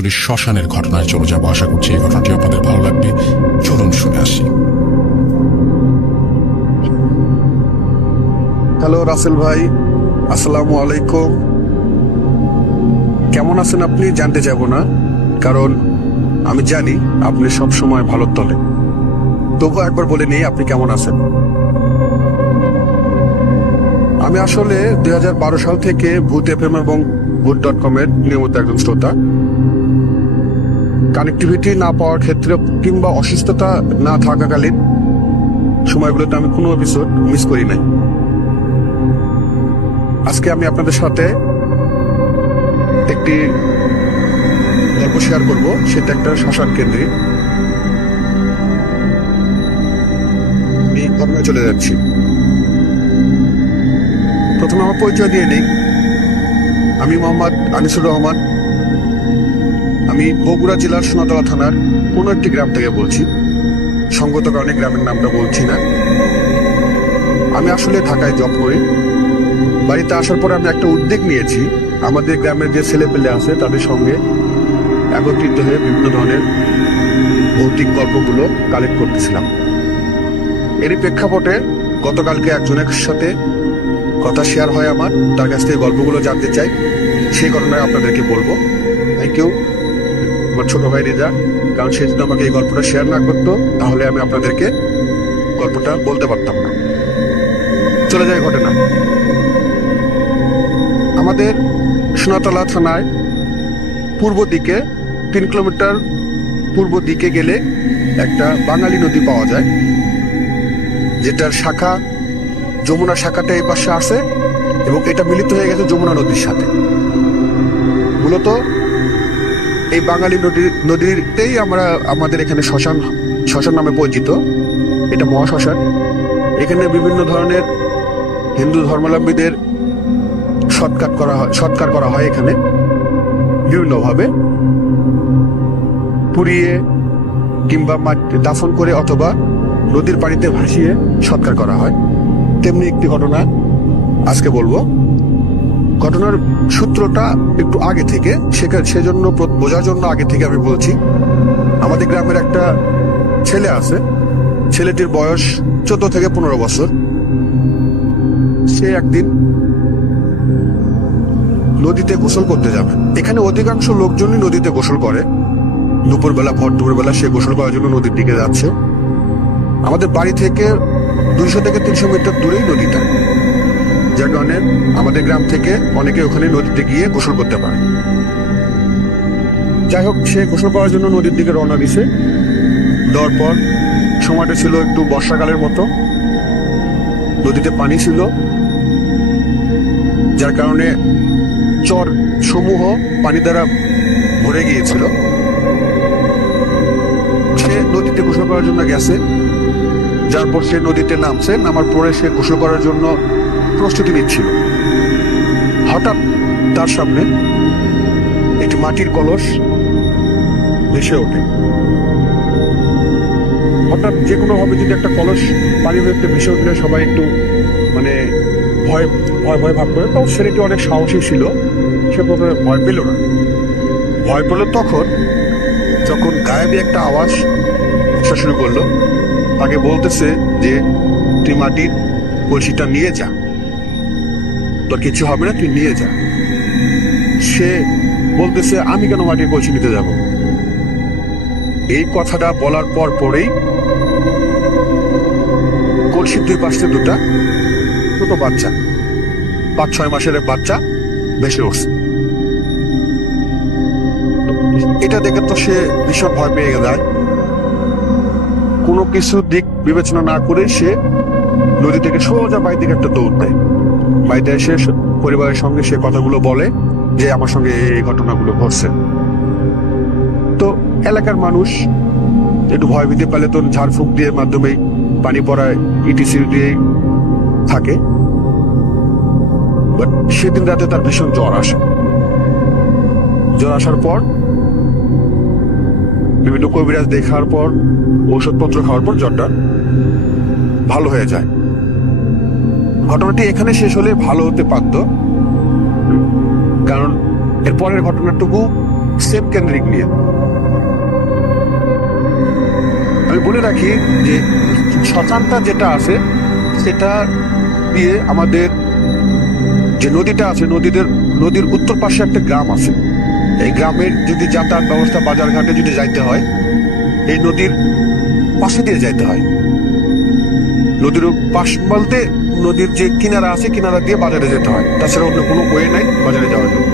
সরাসরি শ্মশানের ঘটনায় চলে যাবো। আশা করছি এই ঘটনাটি আপনাদের ভালো লাগবে। চলুন শুনে আসি। হ্যালো রাসেল ভাই, আসসালামু আলাইকুম। কেমন আছেন আপনি জানতে যাব না, কারণ আমি জানি আপনি সব সময় ভালো তলে। তবুও একবার বলে নেই আপনি কেমন আছেন। আমি আসলে 2012 সাল থেকে ভূত এফএম এবং ভূত.com এর নিয়মিত একজন শ্রোতা। কানেক্টিভিটি না পাওয়ার ক্ষেত্রে কিংবা অসুস্থতা না থাকাকালীন সময়গুলোতে আমি কোনো এপিসোড মিস করি নাই। আজকে আমি আপনাদের সাথে একটি গল্প শেয়ার করব, সেটা একটা শ্মশান কেন্দ্রিক। আমি ঘটনায় চলে যাচ্ছি। প্রথমে আমার পরিচয় দিয়ে নেই। আমি মোহাম্মদ আনিসুর রহমান। আমি বগুড়া জেলার সোনাতলা থানার কোনো একটি গ্রাম থেকে বলছি। সঙ্গত কারণে গ্রামের নামটা বলছি না। আমি আসলে ঢাকায় জব করি। বাড়িতে আসার পর আমি একটা উদ্যোগ নিয়েছি, আমাদের গ্রামের যে ছেলেপেলে আছে তাদের সঙ্গে একত্রিত হয়ে বিভিন্ন ধরনের ভৌতিক গল্পগুলো কালেক্ট করতেছিলাম। এরই প্রেক্ষাপটে গতকালকে একজনের সাথে কথা শেয়ার হয় আমার, তার কাছ থেকে গল্পগুলো জানতে চাই। সেই ঘটনায় আপনাদেরকে বলবো। থ্যাংক ইউ আমার ছোট ভাই রেজা, কারণ সে যদি আমাকে এই গল্পটা শেয়ার না করতো তাহলে আমি আপনাদেরকে গল্পটা বলতে পারতাম না। চলে যায় ঘটনা। আমাদের সোনাতলা থানায় পূর্ব দিকে 3 কিলোমিটার পূর্ব দিকে গেলে একটা বাঙালি নদী পাওয়া যায়, যেটার শাখা যমুনা শাখাটা এই পাশে আছে এবং এটা মিলিত হয়ে গেছে যমুনা নদীর সাথে। মূলত এই বাঙালি নদীতেই আমরা আমাদের এখানে শ্মশান নামে পরিচিত। এটা মহাশ্মশান। এখানে বিভিন্ন ধরনের হিন্দু ধর্মাবলম্বীদের সৎকার করা হয় এখানে বিভিন্নভাবে, পুড়িয়ে কিংবা দাফন করে অথবা নদীর পানিতে ভাসিয়ে সৎকার করা হয়। তেমনি একটি ঘটনা আজকে বলবো। ঘটনার সূত্রটা একটু আগে থেকে, সেজন্য বোঝার জন্য আগে থেকে আমি বলছি। আমাদের গ্রামের একটা ছেলে আছে, ছেলেটির বয়স 14 থেকে 15 বছর। সে একদিন নদীতে গোসল করতে যাবে। এখানে অধিকাংশ লোকজনই নদীতে গোসল করে। দুপুরবেলা, ভর দুপুরবেলা সে গোসল করার জন্য নদীর দিকে যাচ্ছে। আমাদের বাড়ি থেকে 200 থেকে 300 মিটার দূরেই নদীটা, যার কারণে আমাদের গ্রাম থেকে অনেকে ওখানে নদীতে গিয়ে গোসল করতে পারে। যাই হোক, সে গোসল করার জন্য নদীর দিকে রওনা দিছে। দেওয়ার পর সময়টা ছিল একটু বর্ষাকালের মতো। নদীতে পানি ছিল, যার কারণে চর সমূহ পানি দ্বারা ভরে গিয়েছিল। সে নদীতে গোসল করার জন্য গেছে। যার পর সে নদীতে নামছে। নামার পরে সে গোসল করার জন্য প্রস্তুতি নিচ্ছিল। হঠাৎ তার সামনে একটি মাটির কলস ভেসে ওঠে। হঠাৎ যে কোনো ভাবে যদি একটা কলস পানির মধ্যে ভেসে উঠলে সবাই একটু মানে ভয় ভয় ভয় ভাব করে। তো ছেলেটি অনেক সাহসী ছিল, সে প্রথমে ভয় পেল না। ভয় পেল যখন গায়েবী একটা আওয়াজ আসা শুরু করলো। তাকে বলতেছে যে তুই মাটির কলসিটা নিয়ে যা, তোর কিছু হবে না, তুই নিয়ে যা। সে বলতেছে আমি কেন মাটির কলসি নিতে যাব? এই কথাটা বলার পরেই কলসির দুই পাশে দুটা ছোট বাচ্চা, 5-6 মাসের বাচ্চা ভেসে উঠছে। এটা দেখে তো সে ভীষণ ভয় পেয়ে যায়। কোনো কিছু দিক বিবেচনা না করে সে নদী থেকে সোজা বাড়ির দিকে একটা দৌড় দেয়। বাড়িতে এসে পরিবারের সঙ্গে সে কথাগুলো বলে যে আমার সঙ্গে এই ঘটনাগুলো ঘটছে। তো এলাকার মানুষ একটু ভয় ভীতি পেলে তো ঝাড়ফুঁক দিয়ে মাধ্যমে পানি পড়ায় ইটিসি দিয়ে থাকে। বাট সেদিন রাতে তার ভীষণ জ্বর আসে। জ্বর আসার পর বিভিন্ন কবিরাজ দেখার পর, ঔষধপত্র খাওয়ার পর জ্বরটা ভালো হয়ে যায়। ঘটনাটি এখানে শেষ হলে ভালো হতে পারত, কারণ এর পরের ঘটনাটুকু সেম কেন্দ্রিক নিয়ে। আমি বলে রাখি যে শ্মশানটা যেটা আছে সেটা দিয়ে আমাদের যে নদীটা আছে নদীর উত্তর পাশে একটা গ্রাম আছে। এই গ্রামের যদি যাতায়াত ব্যবস্থা বাজার ঘাটে যদি যাইতে হয় এই নদীর পাশে দিয়ে যাইতে হয়। নদীর পাশ বলতে নদীর যে কিনারা আছে কিনারা দিয়ে বাজারে যেতে হয়, তাছাড়া অন্য কোনো ওয়ে নাই বাজারে যাওয়ার জন্য।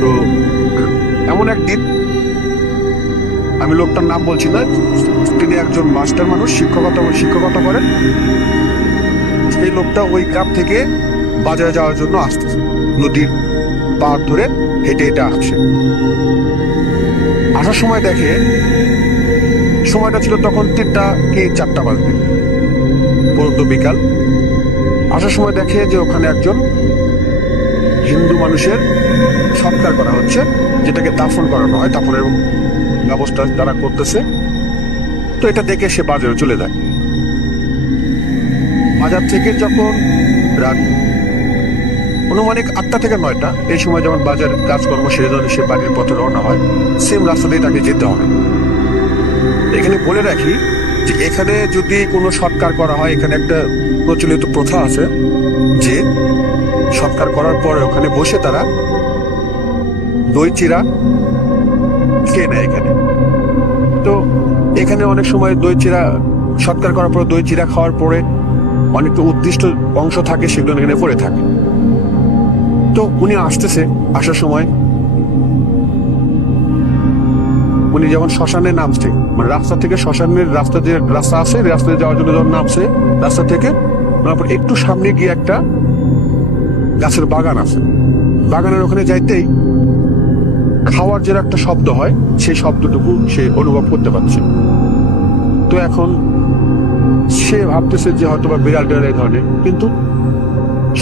তো এমন একদিন, আমি লোকটার নাম বলছি না, তিনি একজন মাস্টার মানুষ, শিক্ষকতা করেন। সেই লোকটা ওই গ্রাম থেকে বাজারে যাওয়ার জন্য আসতেছে, নদীর পাড় ধরে হেঁটে হেঁটে আসছে। আসার সময় দেখে, সময়টা ছিল তখন 3টা কি 4টা বাজবে, পরন্ত বিকাল। আসার সময় দেখে যে ওখানে একজন হিন্দু মানুষের সৎকার করা হচ্ছে, যেটাকে দাফন করানো হয়, দাফনের ব্যবস্থা তারা করতেছে। তো এটা দেখে সে বাজারে চলে যায়। বাজার থেকে যখন রাত অনুমানিক 8টা থেকে 9টা এই সময় যখন বাজার কাজকর্ম সেরে যখন সে বাড়ির পথে রওনা হয়, সেম রাস্তা দিয়ে তাকে যেতে হবে। এখানে বলে রাখি যে এখানে যদি কোনো সৎকার করা হয়, এখানে একটা প্রচলিত প্রথা আছে যে সৎকার করার পরে ওখানে বসে তারা দই চিরা খেয়ে নেয় এখানে। তো এখানে অনেক সময় দই চিরা সৎকার করার পরে দই চিরা খাওয়ার পরে অনেকটা উদ্দিষ্ট অংশ থাকে, সেগুলো এখানে পড়ে থাকে। তো উনি আসতেছে, আসার সময় উনি যখন শ্মশানে নামছে, মানে রাস্তা থেকে শ্মশানের রাস্তা যে রাস্তা আছে রাস্তায় যাওয়ার জন্য যখন নামছে, রাস্তা থেকে তারপর একটু সামনে গিয়ে একটা গাছের বাগান আছে। বাগানের ওখানে যাইতেই খাওয়ার যে একটা শব্দ হয়, সেই শব্দটুকু সে অনুভব করতে পারছে। তো এখন সে ভাবতেছে যে হয়তো বা বিড়াল টিড়াল এই ধরনের, কিন্তু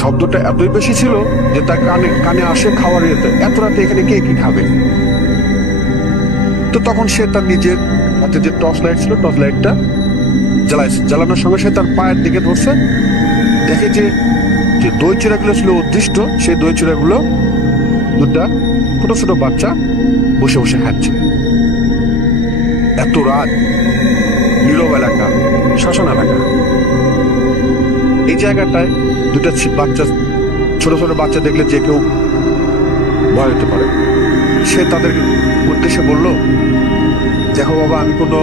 শব্দটা এতই বেশি ছিল যে তার কানে আসে খাওয়ার ইয়েতে, এত রাতে এখানে কে কি খাবে। তো তখন সে তার নিজের হাতে যে টর্চ লাইট ছিল, টর্চ লাইটটা জ্বালানোর সঙ্গে সে তার পায়ের দিকে ধরছে, দেখে যে দই চিড়াগুলো ছিল উদ্দিষ্ট, সেই দই চিড়াগুলো 2টা ছোট ছোট বাচ্চা বসে বসে খাচ্ছে। এত রাত, নীরব এলাকা, শ্মশান এলাকা, এই জায়গাটায় 2টা বাচ্চা, ছোট ছোট বাচ্চা দেখলে যে কেউ ভয় হতে পারে। সে তাদের উদ্দেশ্যে বলল, দেখো বাবা, আমি কোনো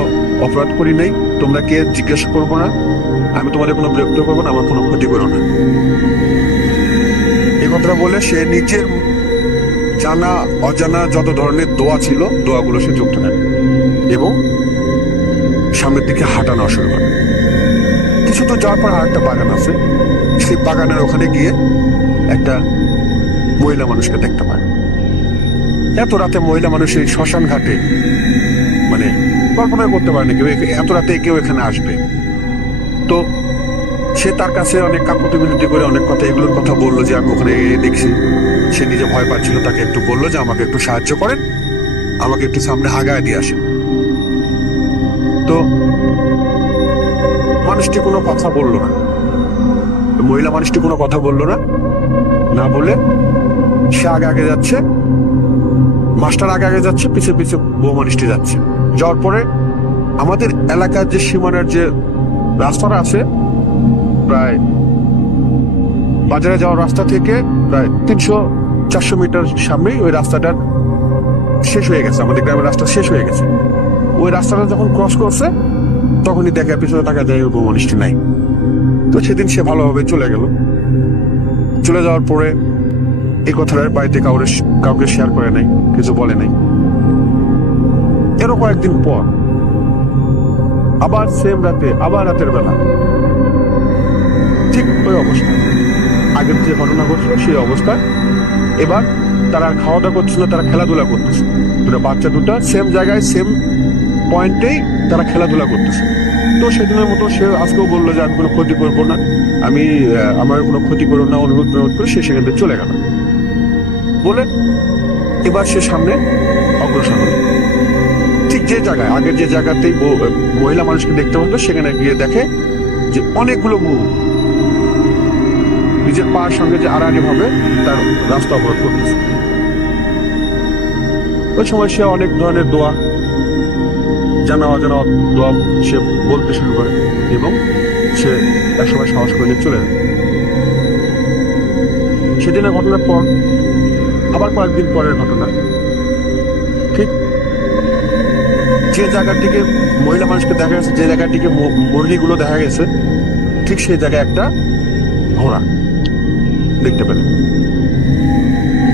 অপরাধ করি নাই, তোমরা কে জিজ্ঞাসা করবো না, আমি তোমাদের কোনো বিরক্ত করবো না, আমার কোনো ক্ষতি করো না। এই কথাটা বলে সে নিজের জানা অজানা যত ধরনের দোয়া ছিল দোয়াগুলো সে যুক্ত নেয় এবং সামনের দিকে হাঁটানো শুরু করে। কিছু তো যাওয়ার পর আরেকটা বাগান আছে, সেই বাগানের ওখানে গিয়ে একটা মহিলা মানুষকে দেখতে পায়। এত রাতে মহিলা মানুষ এই শ্মশান ঘাটে, মানে কল্পনা করতে পারে না কেউ এত রাতে কেউ এখানে আসবে। তো সে তার কাছে অনেক কাকুতি মিনতি করে অনেক কথা, এগুলোর কথা বললো যে আমি ওখানে দেখছি। সে নিজে ভয় পাচ্ছিল, তাকে একটু বললো যে আমাকে একটু সাহায্য করেন, আমাকে একটু সামনে আগায় দিয়ে আসেন। তো মানুষটি কোনো কথা বললো না, মহিলা মানুষটি কোনো কথা বললো না, না বলে সে আগে আগে যাচ্ছে, মাস্টার আগে আগে যাচ্ছে, পিছে পিছে বউ মানুষটি যাচ্ছে। যাওয়ার পরে আমাদের এলাকার যে সীমানার যে রাস্তাটা আছে, প্রায় বাজারে যাওয়ার রাস্তা থেকে প্রায় 300-400 মিটার সামনেই ওই রাস্তাটা শেষ হয়ে গেছে, আমাদের গ্রামের রাস্তা শেষ হয়ে গেছে। ওই রাস্তাটা যখন ক্রস করছে তখনই দেখে পিছনে টাকা দেয় ওই বউ মানুষটি নাই। তো সেদিন সে ভালোভাবে চলে গেল। চলে যাওয়ার পরে এই কথাটা বাড়িতে কাউকে শেয়ার করে নাই, কিছু বলে নাই। এরও কয়েকদিন পর আবার সেম রাতে, আবার রাতের বেলা ঠিক ওই অবস্থা, আগের যে ঘটনা ঘটছিল সেই অবস্থায় এবার তারা আর খাওয়া দাওয়া করছিল, তারা খেলাধুলা করতেছে। বাচ্চা 2টা সেম জায়গায় সেম পয়েন্টেই তারা খেলাধুলা করতেছে। তো সেদিনের মতো সে আজকেও বললো যে আমি কোনো ক্ষতি করবো না, আমি আমার কোনো ক্ষতি করবো না, অনুরোধ করে সে সেখান থেকে চলে গেল বলে এবার সে সামনে অগ্রসর হল। ঠিক যে জায়গায় আগের যে জায়গাতেই মহিলা মানুষকে দেখতে হতো, সেখানে গিয়ে দেখে যে অনেকগুলো মুখ নিজের পায়ের সঙ্গে যে আড়াআড়ি ভাবে তার রাস্তা অবরোধ করতেছে। ওই সময় সে অনেক ধরনের দোয়া, জানা অজানা দোয়া সে বলতে শুরু করে এবং সে একসময় সাহস করে নিয়ে চলে যায়। সেদিনের ঘটনার পর আবার কয়েকদিন পরের ঘটনা, ঠিক যে জায়গাটিকে মহিলা মানুষকে দেখা গেছে, যে জায়গাটিকে মুরগিগুলো দেখা গেছে, ঠিক সেই জায়গায় একটা ঘোড়া দেখতে পেল।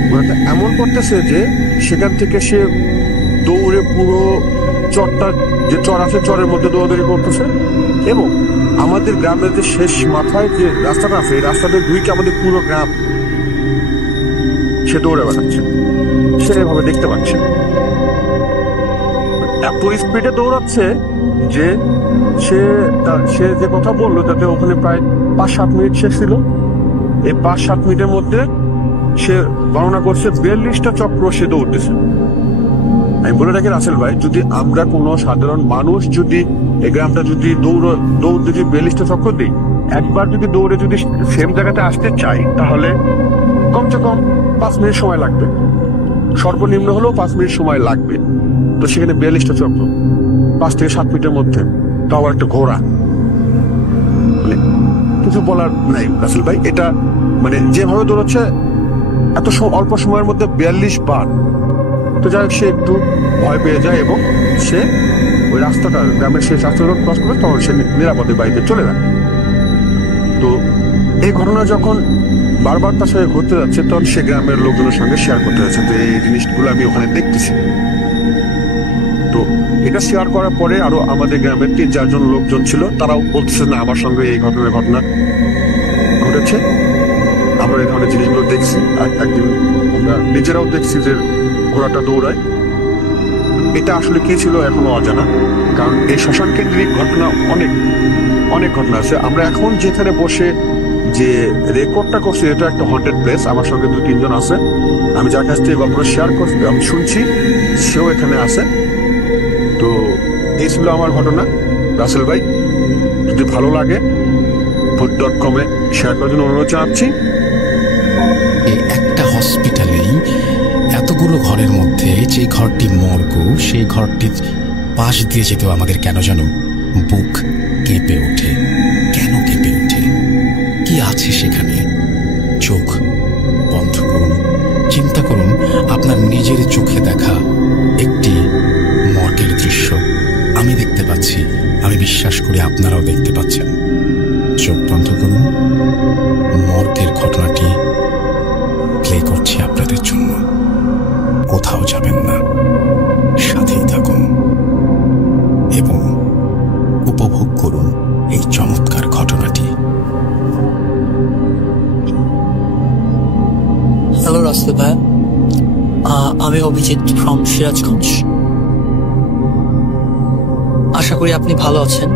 ঘোড়াটা এমন করতেছে যে সেখান থেকে সে দৌড়ে পুরো চরটা, যে চর আছে চরের মধ্যে দৌড়াদৌড়ি করতেছে এবং আমাদের গ্রামের যে শেষ মাথায় যে রাস্তাটা আছে, এই রাস্তাতে দুইকে আমাদের পুরো গ্রাম সে দৌড়ে বেড়াচ্ছে, সে এভাবে দেখতে পাচ্ছে। এত স্পিডে দৌড়াচ্ছে যে সে যে কথা বললো, যাতে ওখানে প্রায় 5-7 মিনিট শেষ ছিল, এই 5-7 মিনিটের মধ্যে সে গণনা করছে 42টা চক্র সে দৌড়তেছে। আমি বলে রাখি রাসেল ভাই, যদি আমরা কোনো সাধারণ মানুষ যদি এই গ্রামটা যদি দৌড় যদি 42টা চক্র দিই, একবার যদি দৌড়ে যদি সেম জায়গাতে আসতে চাই, তাহলে কমসে কম 5 মিনিট সময় লাগবে, সর্বনিম্ন হলেও 5 মিনিট সময় লাগবে। তো সেখানে 42টা চক্র 5 থেকে 7 মিনিটের মধ্যে, তো আবার একটা ঘোড়া, মানে কিছু বলার নাই রাসেল ভাই। এটা মানে যেভাবে দৌড়াচ্ছে এত অল্প সময়ের মধ্যে 42 বার, তো যাই হোক সে একটু ভয় পেয়ে যায় এবং সে ওই রাস্তাটা, গ্রামের শেষ রাস্তাটা ক্রস করে তখন সে নিরাপদে বাড়িতে চলে যায়। তো এই ঘটনা যখন বারবার তার সঙ্গে ঘটতে যাচ্ছে, তখন সে গ্রামের লোকজনের সঙ্গে শেয়ার করতে যাচ্ছে যে এই জিনিসগুলো আমি ওখানে দেখতেছি। তো এটা শেয়ার করার পরে আরো আমাদের গ্রামের 3-4 জন লোকজন ছিল, তারাও বলতেছে না আমার সঙ্গে এই ঘটনা ঘটেছে, আমরা এই ধরনের জিনিসগুলো দেখছি, আর একদিন আমরা নিজেরাও দেখছি যে ঘোড়াটা দৌড়ায়। এটা আসলে কি ছিল এখনো অজানা, কারণ এই শ্মশান কেন্দ্রিক ঘটনা অনেক ঘটনা আছে। আমরা এখন যেখানে বসে যে রেকর্ডটা করছি, এটা একটা হন্টেড প্লেস। আমার সঙ্গে 2-3 জন আছে, আমি যার কাছ থেকে গল্পটা শেয়ার করছি, আমি শুনছি, সেও এখানে আছে। তো এই ছিল আমার ঘটনা রাসেল ভাই। যদি ভালো লাগে ভূত.com শেয়ার করার জন্য অনুরোধ জানাচ্ছি। এই একটা হসপিটালেই এতগুলো ঘরের মধ্যে যে ঘরটি মর্গু, সেই ঘরটির পাশ দিয়ে যেতেও আমাদের কেন যেন বুক কেঁপে ওঠে। কেন কেঁপে ওঠে? কি আছে সেখানে? চোখ বন্ধ করুন, চিন্তা করুন আপনার নিজের চোখে দেখা একটি মর্গের দৃশ্য। আমি দেখতে পাচ্ছি, আমি বিশ্বাস করি আপনারাও দেখতে পাচ্ছেন। চোখ বন্ধ করুন, মর্গের ঘটনাটি প্লে করছি আপনাদের জন্য। কোথাও যাবেন না, সাথেই থাকুন এবং উপভোগ করুন এই চমৎকার ঘটনাটি। হ্যালো রাসেল ভাই, আমি অভিজিৎ ফ্রম সিরাজগঞ্জ। আশা করি আপনি ভালো আছেন।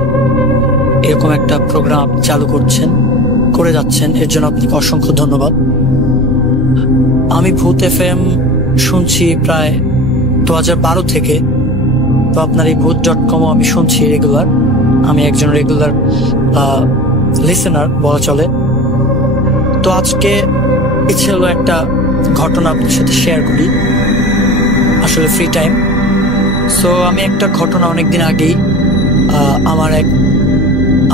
এরকম একটা প্রোগ্রাম চালু করে যাচ্ছেন, এর জন্য আপনাকে অসংখ্য ধন্যবাদ। আমি ভূত FM শুনছি প্রায় 2012 থেকে। তো আপনার এই ভূত.com আমি শুনছি রেগুলার। আমি একজন রেগুলার লিসেনার বলা চলে। তো আজকে ইচ্ছে হলো একটা ঘটনা আপনার সাথে শেয়ার করি, আসলে ফ্রি টাইম। সো আমি একটা ঘটনা অনেকদিন আগেই আমার এক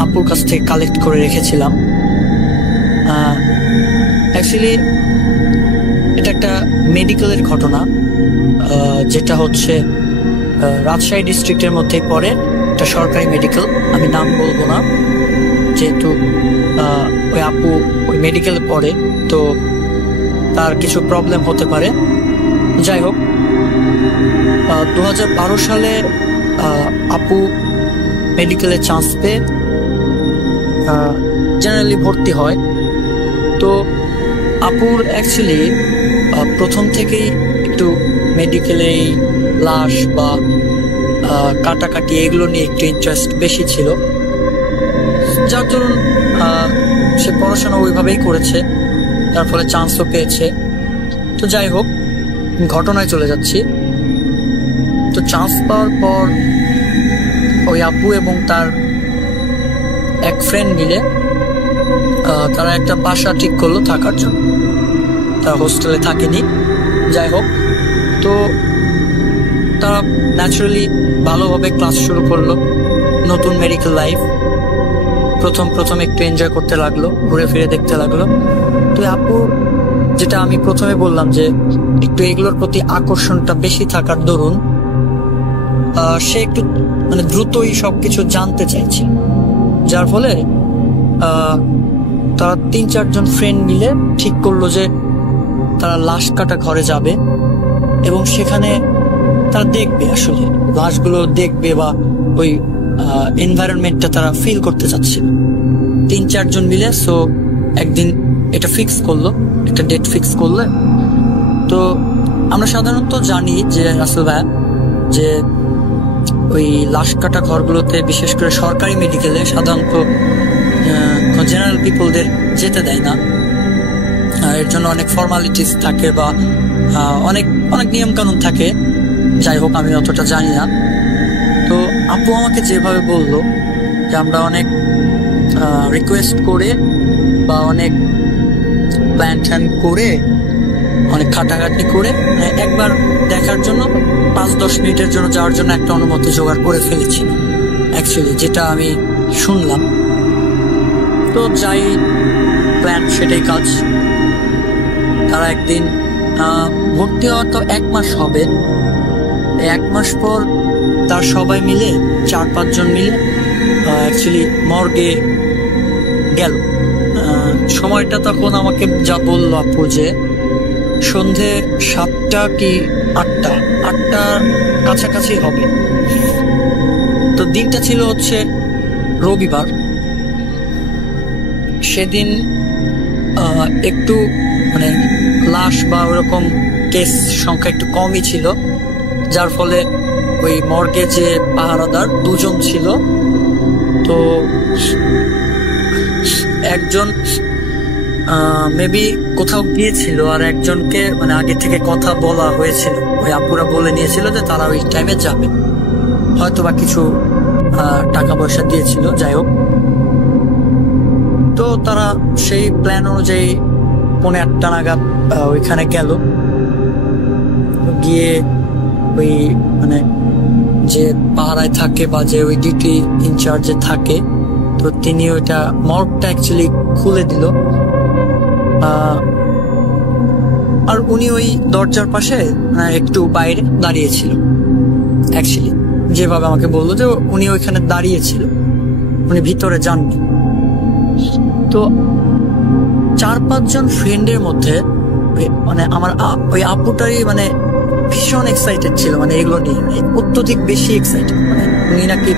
আপুর কাছ থেকে কালেক্ট করে রেখেছিলাম। অ্যাকচুয়ালি এটা একটা মেডিকেলের ঘটনা, যেটা হচ্ছে রাজশাহী ডিস্ট্রিক্টের মধ্যেই পড়ে, একটা সরকারি মেডিকেল। আমি নাম বলবো না, যেহেতু ওই আপু ওই মেডিকেলে পড়ে, তো তার কিছু প্রবলেম হতে পারে। যাই হোক, 2012 সালে আপু মেডিকেলে চান্স পেয়ে জেনারেলি ভর্তি হয়। তো আপুর অ্যাকচুয়ালি প্রথম থেকেই একটু মেডিকেলে লাশ বা কাটাকাটি এগুলো নিয়ে একটু ইন্টারেস্ট বেশি ছিল, যার জন্য সে পড়াশোনা ওইভাবেই করেছে, তার ফলে চান্সও পেয়েছে। তো যাই হোক, ঘটনায় চলে যাচ্ছি। তো চান্স পাওয়ার পর ওই আপু এবং তার এক ফ্রেন্ড মিলে তারা একটা বাসা ঠিক করলো থাকার জন্য। তারা হোস্টেলে থাকেনি। যাই হোক, তো তারা ন্যাচারালি ভালোভাবে ক্লাস শুরু করলো, নতুন মেডিকেল লাইফ। প্রথম একটু এনজয় করতে লাগলো, ঘুরে ফিরে দেখতে লাগলো। তো আপু, যেটা আমি প্রথমে বললাম যে একটু এগুলোর প্রতি আকর্ষণটা বেশি থাকার দরুন সে একটু মানে দ্রুতই সবকিছু জানতে চাইছে, যার ফলে তারা 3-4 ফ্রেন্ড মিলে ঠিক করলো যে তারা লাশ কাটা ঘরে যাবে এবং সেখানে তারা দেখবে, আসলে লাশগুলো দেখবে বা ওই এনভায়রনমেন্টটা তারা ফিল করতে চাচ্ছিল 3-4 মিলে। সো একদিন এটা ফিক্স করলো, একটা ডেট ফিক্স করলো। তো আমরা সাধারণত জানি যে রাসেল ভাই, যে ওই লাশ কাটা ঘরগুলোতে, বিশেষ করে সরকারি মেডিকেলে সাধারণত জেনারেল পিপলদের যেতে দেয় না। এর জন্য অনেক ফর্মালিটিস থাকে বা অনেক নিয়ম কানুন থাকে। যাই হোক, আমি অতটা জানি না। তো আপু আমাকে যেভাবে বললো যে আমরা অনেক রিকোয়েস্ট করে বা অনেক প্ল্যান ট্যান করে, অনেক খাটাখাটি করে একবার দেখার জন্য 5-10 মিনিটের জন্য যাওয়ার জন্য একটা অনুমতি জোগাড় করে ফেলেছিল অ্যাকচুয়ালি, যেটা আমি শুনলাম। তো যাই প্ল্যান সেটাই কাজ। তারা একদিন ভর্তি হওয়ার তো 1 মাস হবে, 1 মাস পর তার সবাই মিলে 4-5 জন মিলে অ্যাকচুয়ালি মর্গে গেল। সময়টা তখন আমাকে যা বললো আপু যে সন্ধে 7টা কি 8টার কাছাকাছি হবে। তো দিনটা ছিল হচ্ছে রবিবার। সেদিন একটু মানে লাশ বা ওরকম কেস সংখ্যা একটু কমই ছিল, যার ফলে ওই মর্গে যে পাহারাদার 2 জন ছিল। তো একজন মেবি কোথাও গিয়েছিল, আর একজনকে মানে আগে থেকে কথা বলা হয়েছিল, ওই আপুরা বলে নিয়েছিল যে তারা ওই টাইমে যাবে, হয়তো বা কিছু টাকা পয়সা দিয়েছিল। যাই হোক, তো তারা সেই প্ল্যান অনুযায়ী 8:45 নাগাদ ওইখানে গেল। গিয়ে ওই মানে যে পাহারায় থাকে বা যে ওই ডিউটি ইনচার্জে থাকে, তো তিনি ওইটা মর্গটা অ্যাকচুয়ালি খুলে দিল। আর উনি ওই দরজার পাশে একটু বাইরে দাঁড়িয়েছিল অ্যাকচুয়ালি, যেভাবে আমাকে বললো যে উনি ওইখানে দাঁড়িয়েছিল, উনি ভিতরে যাননি। তো 4-5 জন ফ্রেন্ডের মধ্যে মানে আমার ওই আপুটারই মানে ভীষণ এক্সাইটেড ছিল, মানে এগুলো নিয়ে অত্যধিক বেশি এক্সাইটেড। মানে উনি নাকি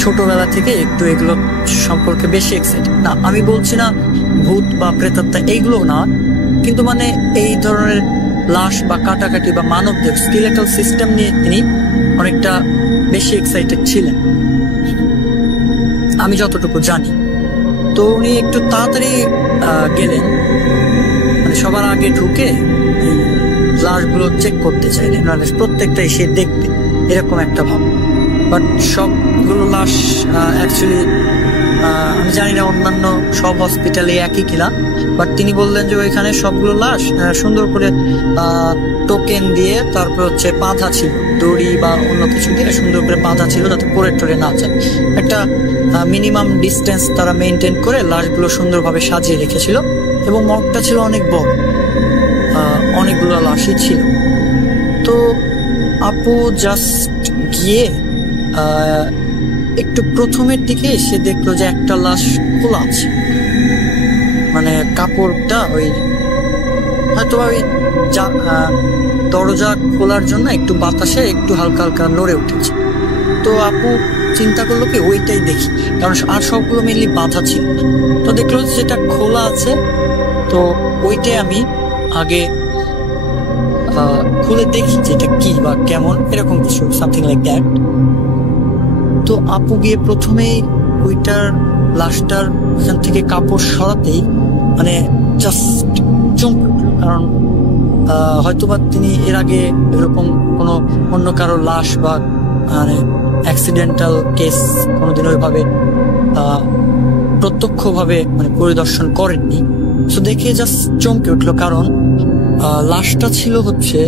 ছোটবেলা থেকে একটু এগুলো সম্পর্কে বেশি এক্সাইটেড। না, আমি বলছি না ভূত বা প্রেতাত্মা এইগুলো না, কিন্তু মানে এই ধরনের লাশ বা কাটাকাটি বা মানবদেহ স্কেলেটাল সিস্টেম নিয়ে তিনি অনেকটা বেশি এক্সাইটেড ছিলেন, আমি যতটুকু জানি। তো উনি একটু তাড়াতাড়ি গেলেন, মানে সবার আগে ঢুকে লাশগুলো চেক করতে চাইলেন, মানে প্রত্যেকটাই সে দেখবে এরকম একটা ভাব। বাট সবগুলো লাশ অ্যাকচুয়ালি আমি জানি না অন্যান্য সব হসপিটালে একই কিনা, বাট তিনি বললেন যে ওইখানে সবগুলো লাশ সুন্দর করে টোকেন দিয়ে তারপর হচ্ছে বাঁধা ছিল, দড়ি বা অন্য কিছু দিয়ে সুন্দর করে বাঁধা ছিল যাতে পরে টরে না যায়। একটা মিনিমাম ডিস্টেন্স তারা মেনটেন করে লাশগুলো সুন্দরভাবে সাজিয়ে রেখেছিল। এবং মর্গটা ছিল অনেক বড়, অনেকগুলো লাশই ছিল। তো আপু জাস্ট গিয়ে একটু প্রথমের দিকে এসে দেখলো যে একটা লাশ খোলা আছে, মানে কাপড়টা ওই হয়তো ওই দরজা খোলার জন্য একটু বাতাসে একটু হালকা হালকা নড়ে উঠেছে। তো আপু চিন্তা করলো কি ওইটাই দেখি, কারণ আর সবগুলো মেনলি বাঁধা ছিল। তো দেখলো যেটা খোলা আছে, তো ওইটাই আমি আগে খুলে দেখি যেটা কি বা কেমন, এরকম কিছু সামথিং লাইক দ্যাট। তো আপু গিয়ে প্রথমেই ওইটার লাশটার ওখান থেকে কাপড় সরাতেই মানে জাস্ট চমকে উঠল, কারণ হয়তোবা তিনি এর আগে এরকম কোনো অন্য কারো লাশ বা মানে অ্যাক্সিডেন্টাল কেস কোনোদিন ওইভাবে প্রত্যক্ষভাবে মানে পরিদর্শন করেননি। তো দেখে জাস্ট চমকে উঠলো, কারণ লাশটা ছিল হচ্ছে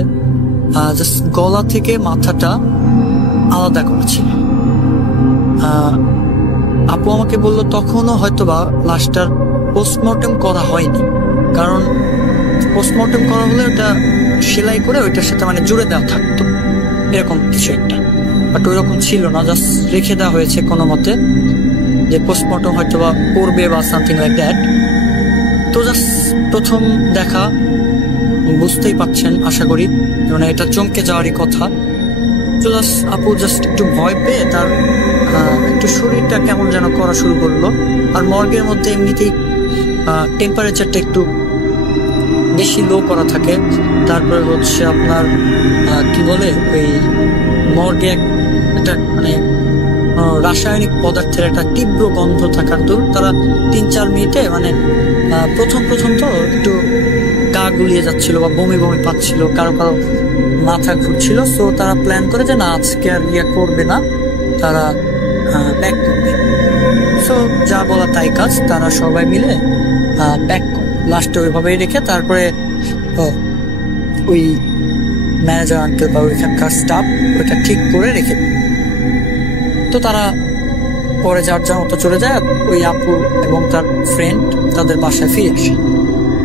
জাস্ট গলা থেকে মাথাটা আলাদা করা ছিল। আপু আমাকে বলল তখনও হয়তোবা লাশটার পোস্টমর্টেম করা হয়নি, কারণ পোস্টমর্টেম করা হলে ওটা সেলাই করে ওইটার সাথে মানে জুড়ে দেওয়া থাকতো, এরকম কিছু একটা। বাট ওইরকম ছিল না, জাস্ট রেখে দেওয়া হয়েছে কোনো মতে, যে পোস্টমর্টম হয়তোবা করবে বা সামথিং লাইক দ্যাট। তো জাস্ট প্রথম দেখা, বুঝতেই পাচ্ছেন আশা করি, মানে এটা চমকে যাওয়ারই কথা। তো জাস্ট আপু জাস্ট একটু ভয় পেয়ে তার একটু শরীরটা কেমন যেন করা শুরু করলো। আর মর্গের মধ্যে এমনিতেই টেম্পারেচারটা একটু বেশি লো করা থাকে। তারপরে হচ্ছে আপনার কি বলে, ওই মর্গে একটা মানে রাসায়নিক পদার্থের একটা তীব্র গন্ধ থাকার দূর তারা 3-4 মিনিটে মানে প্রথম তো একটু গা গুলিয়ে যাচ্ছিল বা বমি বমি পাচ্ছিল, কারো কারো মাথা ঘুরছিল। সো তারা প্ল্যান করে যে না, আজকে আর করবে না, তারা ব্যাক করবে। সো যা বলা তাই কাজ, তারা সবাই মিলে ব্যাক করে লাস্টে ওইভাবেই রেখে তারপরে ওই ম্যানেজার আঙ্কেল বা ওইখানকার স্টাফ ওইটা ঠিক করে রেখে দেয়। তো তারা পরে যার মতো চলে যায়। ওই আপু এবং তার ফ্রেন্ড তাদের বাসায় ফিরে আসে।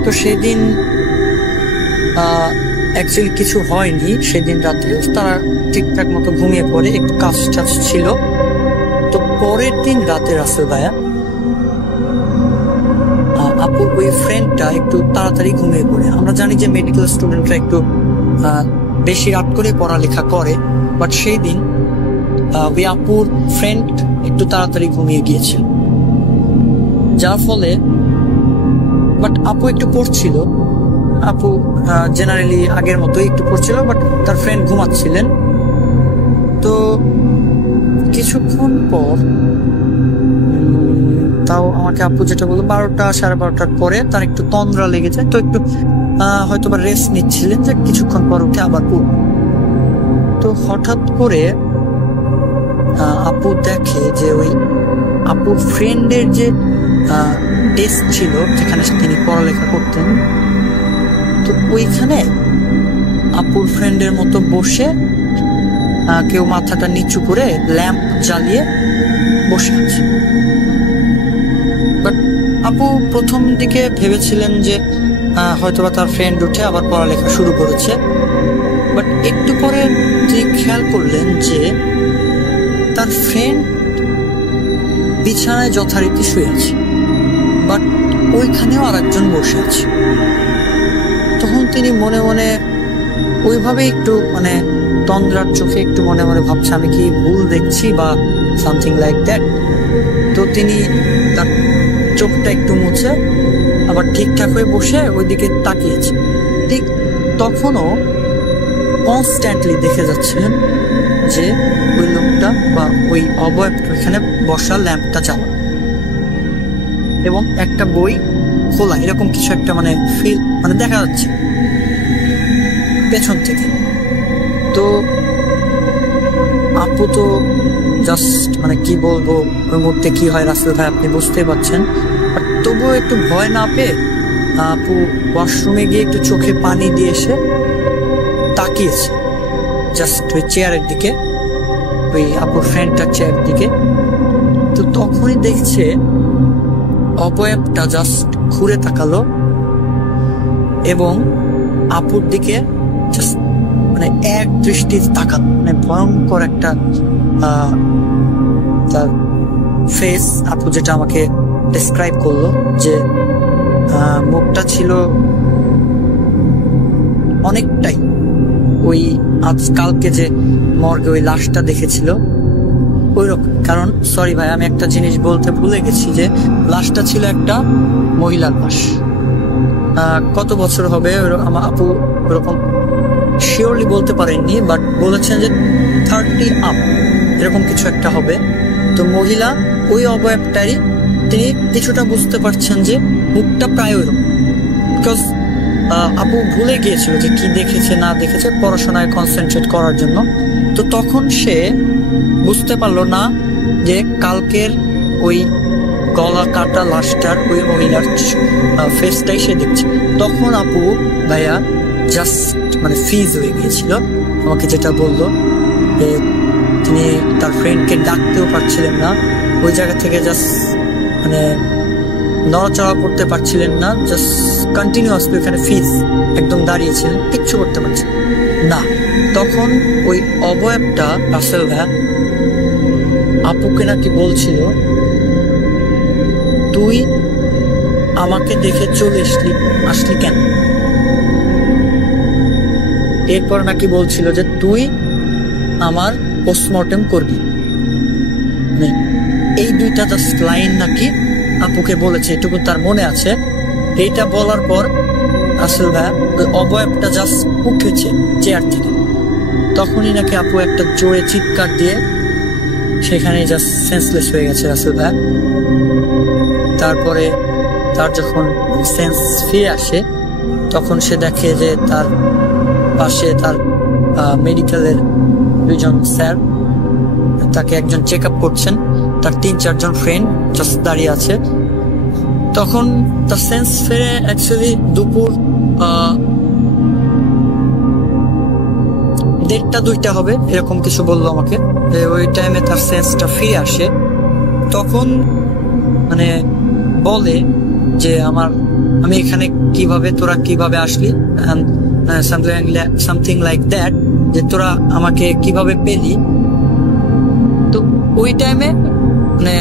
তো সেদিন অ্যাকচুয়ালি কিছু হয়নি সেদিন রাতে, তারা ঠিকঠাক মতো ঘুমিয়ে পড়ে, একটু কাজ টাজ ছিল। তো পরের দিন রাতে রাসেল ভাইয়া, আপুর ওই ফ্রেন্ডটা একটু তাড়াতাড়ি ঘুমিয়ে পড়ে। আমরা জানি যে মেডিকেল স্টুডেন্টরা একটু বেশি রাত করে পড়ালেখা করে, বাট সেই দিন ওই আপুর ফ্রেন্ড একটু তাড়াতাড়ি ঘুমিয়ে গিয়েছিল, যার ফলে বাট আপু একটু পড়ছিল। আপু জেনারেলি আগের মতোই একটু পড়ছিল, বাট তার ফ্রেন্ড ঘুমাচ্ছিলেন। তো কিছুক্ষণ পর তাও আমাকে আপু যেটা বললো 12টা 12:30 পরে তার একটু তন্দ্রা লেগে যায়। তো একটু হয়তো বা রেস্ট নিচ্ছিলেন, যে কিছুক্ষণ পর উঠে আবার পড়ব। তো হঠাৎ করে আপু দেখে যে ওই আপুর ফ্রেন্ডের যে ডেস্ক ছিল যেখানে তিনি পড়ালেখা করতেন, তো ওইখানে আপুর ফ্রেন্ডের মতো বসে কেউ মাথাটা নিচু করে ল্যাম্প জ্বালিয়ে বসে আছে। বাট আপু প্রথম দিকে ভেবেছিলেন যে হয়তোবা তার ফ্রেন্ড উঠে আবার পড়ালেখা শুরু করেছে। বাট একটু পরে তিনি খেয়াল করলেন যে তার ফ্রেন্ড বিছানায় যথারীতি শুয়ে আছে, বাট ওইখানেও আর একজন বসে আছে। তখন তিনি মনে মনে ওইভাবে একটু মানে তন্দ্রার চোখে একটু মনে মনে ভাবছে আমি কি ভুল দেখছি বা সামথিং লাইক দ্যাট। তো তিনি তার চোখটা একটু মুছে আবার ঠিকঠাক হয়ে বসে ওইদিকে তাকিয়েছে। ঠিক তখনও কনস্ট্যান্টলি দেখে যাচ্ছিলেন যে ওই লোকটা বা ওই অবয়বটা এখানে বসা, ল্যাম্পটা জ্বালা এবং একটা বই খোলা, এরকম কিছু একটা মানে ফিল মানে দেখা যাচ্ছে পেছন থেকে। তো আপু তো জাস্ট মানে কি বলবো, ওর মধ্যে কি হয় রাসেল ভাই আপনি বুঝতেই পারছেন। বাট তবুও একটু ভয় না পেয়ে আপু ওয়াশরুমে গিয়ে একটু চোখে পানি দিয়ে এসে তাকিয়েছে জাস্ট ওই চেয়ারের দিকে, ওই আপুর ফ্রেন্ডটার চেয়ারের দিকে। তো তখনই দেখছে অবয়বটা জাস্ট ঘুরে তাকালো এবং আপুর দিকে জাস্ট মানে এক দৃষ্টি তাকালো, মানে ভয়ঙ্কর একটা তার ফেস। আপু যেটা আমাকে ডেসক্রাইব করলো যে মুখটা ছিল অনেকটাই ওই আজকালকে যে মর্গে ওই লাশটা দেখেছিল ওইরকম। কারণ সরি ভাই, আমি একটা জিনিস বলতে ভুলে গেছি যে লাশটা ছিল একটা মহিলার লাশ। কত বছর হবে আমার আপু ওরকম শিওরলি বলতে পারেননি, বাট বলেছেন যে 30 আপ এরকম কিছু একটা হবে। তো মহিলা, ওই অবয়বটারই তিনি কিছুটা বুঝতে পারছেন যে মুখটা প্রায় ওইরকম, বিকজ আপু ভুলে গিয়েছিল যে কি দেখেছে না দেখেছে পড়াশোনায় কনসেন্ট্রেট করার জন্য। তো তখন সে বুঝতে পারলো না যে কালকের ওই গলা কাটা লাশটার ওই মহিলার ফেসটাই সে দেখছে। তখন আপু ভাইয়া জাস্ট মানে ফ্রিজ হয়ে গিয়েছিল। আমাকে যেটা বললো যে তিনি তার ফ্রেন্ডকে ডাকতেও পারছিলেন না, ওই জায়গা থেকে জাস্ট মানে নড়াচড়া করতে পারছিলেন না, জাস্ট কন্টিনিউয়াসলি ওখানে ফিজ একদম দাঁড়িয়েছিলেন, কিচ্ছু করতে পারছিলেন না। তখন ওই অবয়বটা রাসেল ভাইয়া আপুকে নাকি বলছিল, তুই আমাকে দেখে চলে আসলি কেন? এরপর নাকি বলছিল যে তুই আমার পোস্টমর্টেম করবি। এই দুইটা জাস্ট লাইন নাকি আপুকে বলেছে, এটুকু তার মনে আছে। এইটা বলার পর রাসেল ভাইয়া ওই অবয়বটা জাস্ট উঠেছে চেয়ার থেকে, তখনই নাকি আপু একটা জোরে চিৎকার দিয়ে সেখানে জাস্ট সেন্সলেস হয়ে গেছে রাসেল ভাইয়া। তারপরে তার যখন সেন্স ফিরে আসে তখন সে দেখে যে তার পাশে তার মেডিকেলের দুইজন স্যার তাকে একজন চেক আপ করছেন, তার 3-4 জন ফ্রেন্ড জাস্ট দাঁড়িয়ে আছে। তখন তার সেন্স ফিরে অ্যাকচুয়ালি দুপুর 1:30-2টা হবে এরকম কিছু বললো আমাকে, যে ওই টাইমে তার সেন্সটা ফিরে আসে। তখন মানে বলে যে আমি এখানে কিভাবে, তোরা কিভাবে আসলি, সামথিং লাইক দ্যাট, যে তোরা আমাকে কিভাবে পেলি। তো ওই টাইমে মানে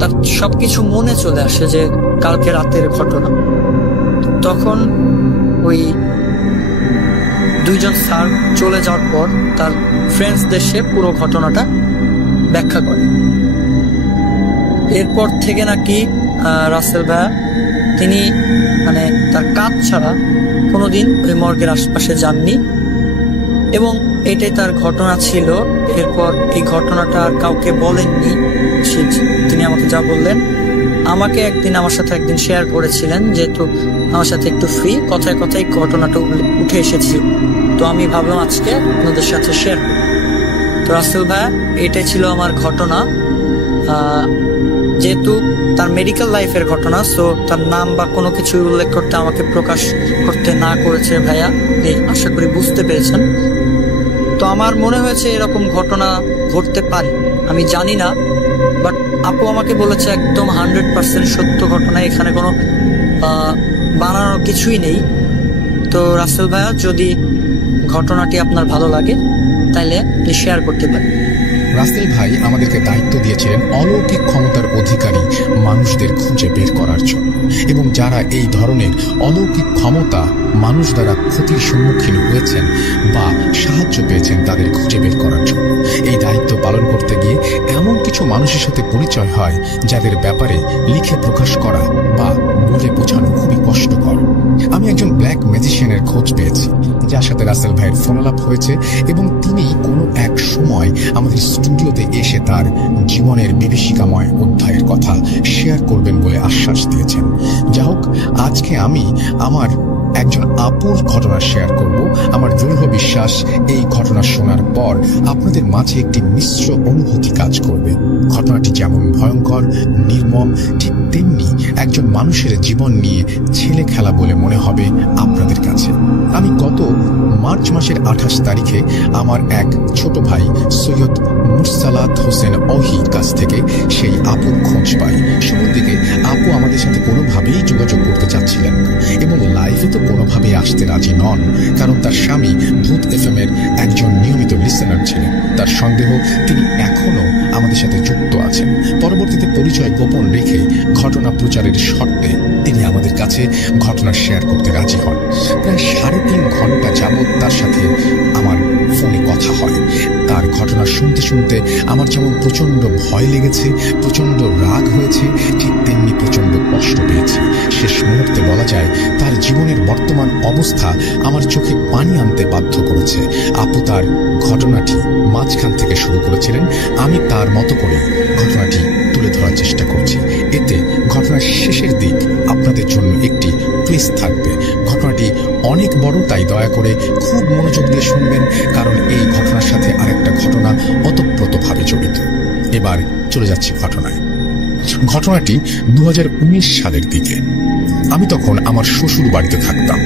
তার সবকিছু মনে চলে আসে যে কালকে রাতের ঘটনা। তখন ওই দুইজন স্যার চলে যাওয়ার পর তার ফ্রেন্ডসদের সে পুরো ঘটনাটা ব্যাখ্যা করে। এরপর থেকে নাকি রাসেল ভাইয়া তিনি মানে তার কাজ ছাড়া কোনোদিন ওই মর্গের আশপাশে যাননি, এবং এটাই তার ঘটনা ছিল। এরপর এই ঘটনাটা আর কাউকে বলেননি, তিনি আমাকে যা বললেন, আমাকে আমার সাথে একদিন শেয়ার করেছিলেন, যেহেতু আমার সাথে একটু ফ্রি, কথায় কথায় ঘটনাটা উঠে এসেছিল, তো আমি ভাবলাম আজকে আপনাদের সাথে শেয়ার করি। তো রাসেল ভাইয়া এটাই ছিল আমার ঘটনা। যেহেতু তার মেডিকেল লাইফের ঘটনা, সো তার নাম বা কোনো কিছু উল্লেখ করতে আমাকে প্রকাশ করতে না করেছে ভাইয়া, আশা করি বুঝতে পেরেছেন। তো আমার মনে হয়েছে এরকম ঘটনা ঘটতে পারে, আমি জানি না, বাট আপু আমাকে বলেছে একদম 100% সত্য ঘটনা, এখানে কোনো বানানোর কিছুই নেই। তো রাসেল ভাইয়া, যদি ঘটনাটি আপনার ভালো লাগে তাইলে আপনি শেয়ার করতে পারেন। রাসেল ভাই আমাদেরকে দায়িত্ব দিয়েছিলেন অলৌকিক ক্ষমতার অধিকারী মানুষদের খুঁজে বের করার জন্য, এবং যারা এই ধরনের অলৌকিক ক্ষমতা মানুষ দ্বারা ক্ষতির সম্মুখীন হয়েছেন বা সাহায্য পেয়েছেন তাদের খুঁজে বের করার জন্য। এই দায়িত্ব পালন করতে গিয়ে এমন কিছু মানুষের সাথে পরিচয় হয় যাদের ব্যাপারে লিখে প্রকাশ করা বা বলে বোঝানো খুবই কষ্টকর। আমি একজন ব্ল্যাক ম্যাজিশিয়ানের খোঁজ পেয়েছি যার সাথে রাসেল ভাইয়ের ফোনালাপ হয়েছে, এবং তিনি কোনো এক সময় আমাদের স্টুডিওতে এসে তার জীবনের বিভীষিকাময় অধ্যায়ের কথা শেয়ার করবেন বলে আশ্বাস দিয়েছেন। যা হোক, আজকে আমি আমার একজন আপুর ঘটনা শেয়ার করব। আমার দৃঢ় বিশ্বাস এই ঘটনা শোনার পর আপনাদের মাঝে একটি মিশ্র অনুভূতি কাজ করবে। ঘটনাটি যেমন ভয়ঙ্কর, নির্মম, ঠিক তেমনি একজন মানুষের জীবন নিয়ে ছেলে খেলা বলে মনে হবে আপনাদের কাছে। আমি গত মার্চ মাসের 28 তারিখে আমার এক ছোট ভাই সৈয়দ মুরসালাত হোসেন অহির কাছ থেকে সেই আপুর খোঁজ পাই। শুরুর দিকে আপু আমাদের সাথে কোনোভাবেই যোগাযোগ করতে চাচ্ছিলেন না, এবং লাইভে তো কোনোভাবেই আসতে রাজি নন, কারণ তার স্বামী ভূত FM এর একজন নিয়মিত লিসেনার ছিলেন। তার সন্দেহ তিনি এখনো আমাদের সাথে যুক্ত আছেন। পরবর্তীতে পরিচয় গোপন রেখে ঘটনা প্রচারের শর্তে তিনি আমাদের কাছে ঘটনা শেয়ার করতে রাজি হন। প্রায় 3.5 ঘন্টা যাবৎ তার সাথে আমার ফোনে কথা হয়। তার ঘটনা শুনতে শুনতে আমার যেমন প্রচন্ড ভয় লেগেছে, প্রচন্ড রাগ হয়েছে, ঠিক তেমনি প্রচন্ড কষ্ট পেয়েছি। শেষ মুহূর্তে বলা যায় তার জীবনের বর্তমান অবস্থা আমার চোখে পানি আনতে বাধ্য করেছে। আপু তার ঘটনাটি মাঝখান থেকে শুরু করেছিলেন, আমি তার মতো করে ঘটনাটি তুলে ধরার চেষ্টা করছি। এতে ঘটনার শেষের দিক আপনাদের জন্য একটি টুইস্ট থাকবে। ঘটনাটি অনেক বড়, তাই দয়া করে খুব মনোযোগ দিয়ে শুনবেন, কারণ এই ঘটনার সাথে আরেকটা ঘটনা ওতপ্রোতভাবে জড়িত। এবার চলে যাচ্ছি ঘটনায়। ঘটনাটি 2019 সালের দিকে। আমি তখন আমার শ্বশুর বাড়িতে থাকতাম।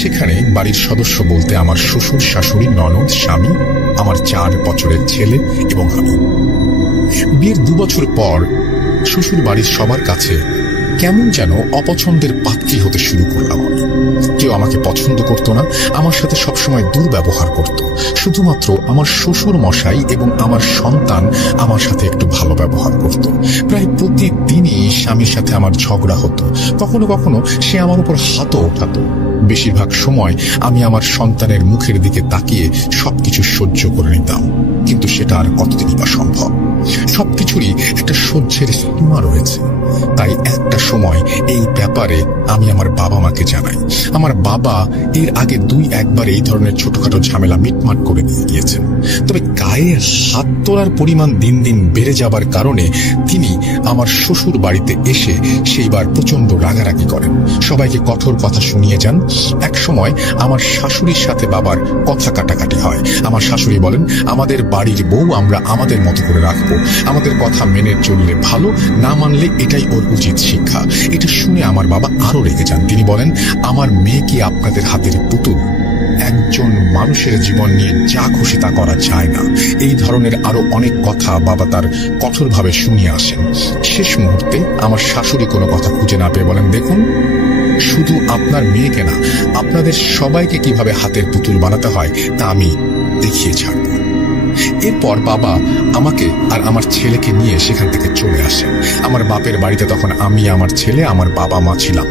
সেখানে বাড়ির সদস্য বলতে আমার শ্বশুর, শাশুড়ি, ননদ, স্বামী আমার 4 বছরের ছেলে এবং আমি। বিয়ের 2 বছর পর শ্বশুর বাড়ির সবার কাছে কেমন যেন অপছন্দের পাত্রী হতে শুরু করলাম আমি। কেউ আমাকে পছন্দ করতো না, আমার সাথে সবসময় দুর্ব্যবহার করত। শুধুমাত্র আমার শ্বশুর মশাই এবং আমার সন্তান আমার সাথে একটু ভালো ব্যবহার করত। প্রায় প্রতিদিনই স্বামীর সাথে আমার ঝগড়া হতো। কখনো কখনো সে আমার উপর হাতও ওঠাতো। বেশিরভাগ সময় আমি আমার সন্তানের মুখের দিকে তাকিয়ে সবকিছু সহ্য করে নিতাম, কিন্তু সেটা আর কতদিনই বা সম্ভব। সবকিছুরই একটা সহ্যের সীমা রয়েছে। তাই একটা সময় এই ব্যাপারে আমি আমার বাবা মাকে জানাই। আমার বাবা এর আগে 2-1 বার এই ধরনের ছোটখাটো ঝামেলা মিটমাট করে দিয়ে গিয়েছেন। তবে গায়ে হাত তোলার পরিমাণ দিন দিন বেড়ে যাবার কারণে তিনি আমার শ্বশুর বাড়িতে এসে সেইবার প্রচন্ড রাগারাগি করেন, সবাইকে কঠোর কথা শুনিয়ে যান। এক সময় আমার শাশুড়ির সাথে বাবার কথা কাটাকাটি হয়। আমার শাশুড়ি বলেন, আমাদের বাড়ির বউ আমরা আমাদের মতো করে রাখবো, আমাদের কথা মেনে চললে ভালো, না মানলে এটাই ওর উচিত শিক্ষা। এটা শুনে আমার বাবা আরো রেগে যান। তিনি বলেন, আমার মেয়ে কি আপনাদের হাতের পুতুল? একজন মানুষের জীবন নিয়ে যা খুশি তা করা যায় না। এই ধরনের আরো অনেক কথা বাবা তার কঠোরভাবে শুনিয়ে আসেন। শেষ মুহূর্তে আমার শাশুড়ি কোনো কথা খুঁজে না পেয়ে বলেন, দেখুন, শুধু আপনার মেয়েকে না, আপনাদের সবাইকে কিভাবে হাতের পুতুল বানাতে হয় তা আমি দেখিয়ে ছাড়ব। এরপর বাবা আমাকে আর আমার ছেলেকে নিয়ে সেখান থেকে চলে আসে। আমার বাপের বাড়িতে তখন আমি, আমার ছেলে, আমার বাবা মা ছিলাম।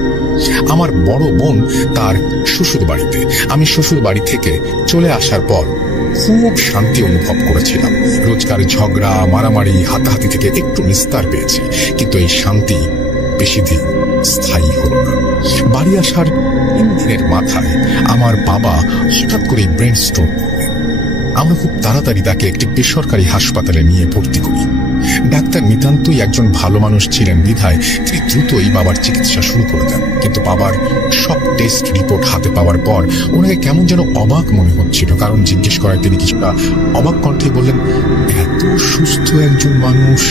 আমার বড় বোন তার শ্বশুর বাড়িতে। আমি শ্বশুর বাড়ি থেকে চলে আসার পর খুব শান্তি অনুভব করেছিলাম। রোজকার ঝগড়া, মারামারি, হাতাহাতি থেকে একটু নিস্তার পেয়েছি, কিন্তু এই শান্তি বেশি দিন স্থায়ী হল না। বাড়ি আসার 3 দিনের মাথায় আমার বাবা হঠাৎ করে ব্রেন স্ট্রোক করলেন। আমরা খুব তাড়াতাড়ি তাকে একটি বেসরকারি হাসপাতালে নিয়ে ভর্তি করি। ডাক্তার নিতান্তই একজন ভালো মানুষ ছিলেন বিধায় তিনি দ্রুতই বাবার চিকিৎসা শুরু করে দেন। কিন্তু বাবার সব টেস্ট রিপোর্ট হাতে পাওয়ার পর ওনাকে কেমন যেন অবাক মনে হচ্ছিল। কারণ জিজ্ঞেস করায় তিনি কিছুটা অবাক কণ্ঠে বললেন, এত সুস্থ একজন মানুষ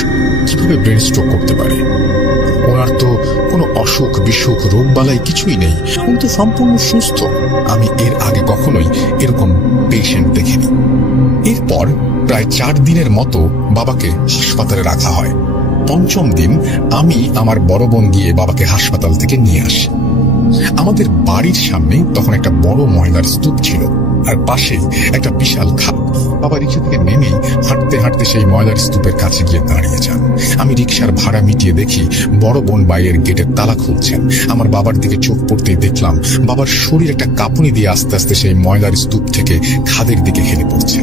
কিভাবে ব্রেন স্ট্রোক করতে পারে? ওনার তো কোনো অসুখ বিসুখ রোগ বালাই কিছুই নেই, উনি তো সম্পূর্ণ সুস্থ। আমি এর আগে কখনোই এরকম পেশেন্ট দেখিনি। এরপর প্রায় 4 দিনের মতো বাবাকে হাসপাতালে রাখা হয়। 5ম দিন আমি আমার বড় বোন গিয়ে বাবাকে হাসপাতাল থেকে নিয়ে আসি। আমাদের বাড়ির সামনে তখন একটা বড় ময়লার স্তূপ ছিল, আর পাশেই একটা বিশাল খাল। বাবা রিক্সা থেকে নেমে হাঁটতে হাঁটতে সেই ময়লার স্তূপের কাছে গিয়ে দাঁড়িয়ে যান। আমি রিক্সার ভাড়া মিটিয়ে দেখি বড় বোন বাইরের গেটের তালা খুলছেন। আমার বাবার দিকে চোখ পড়তেই দেখলাম বাবার শরীর একটা কাঁপুনি দিয়ে আস্তে আস্তে সেই ময়লার স্তূপ থেকে খাদের দিকে হেলে পড়ছে।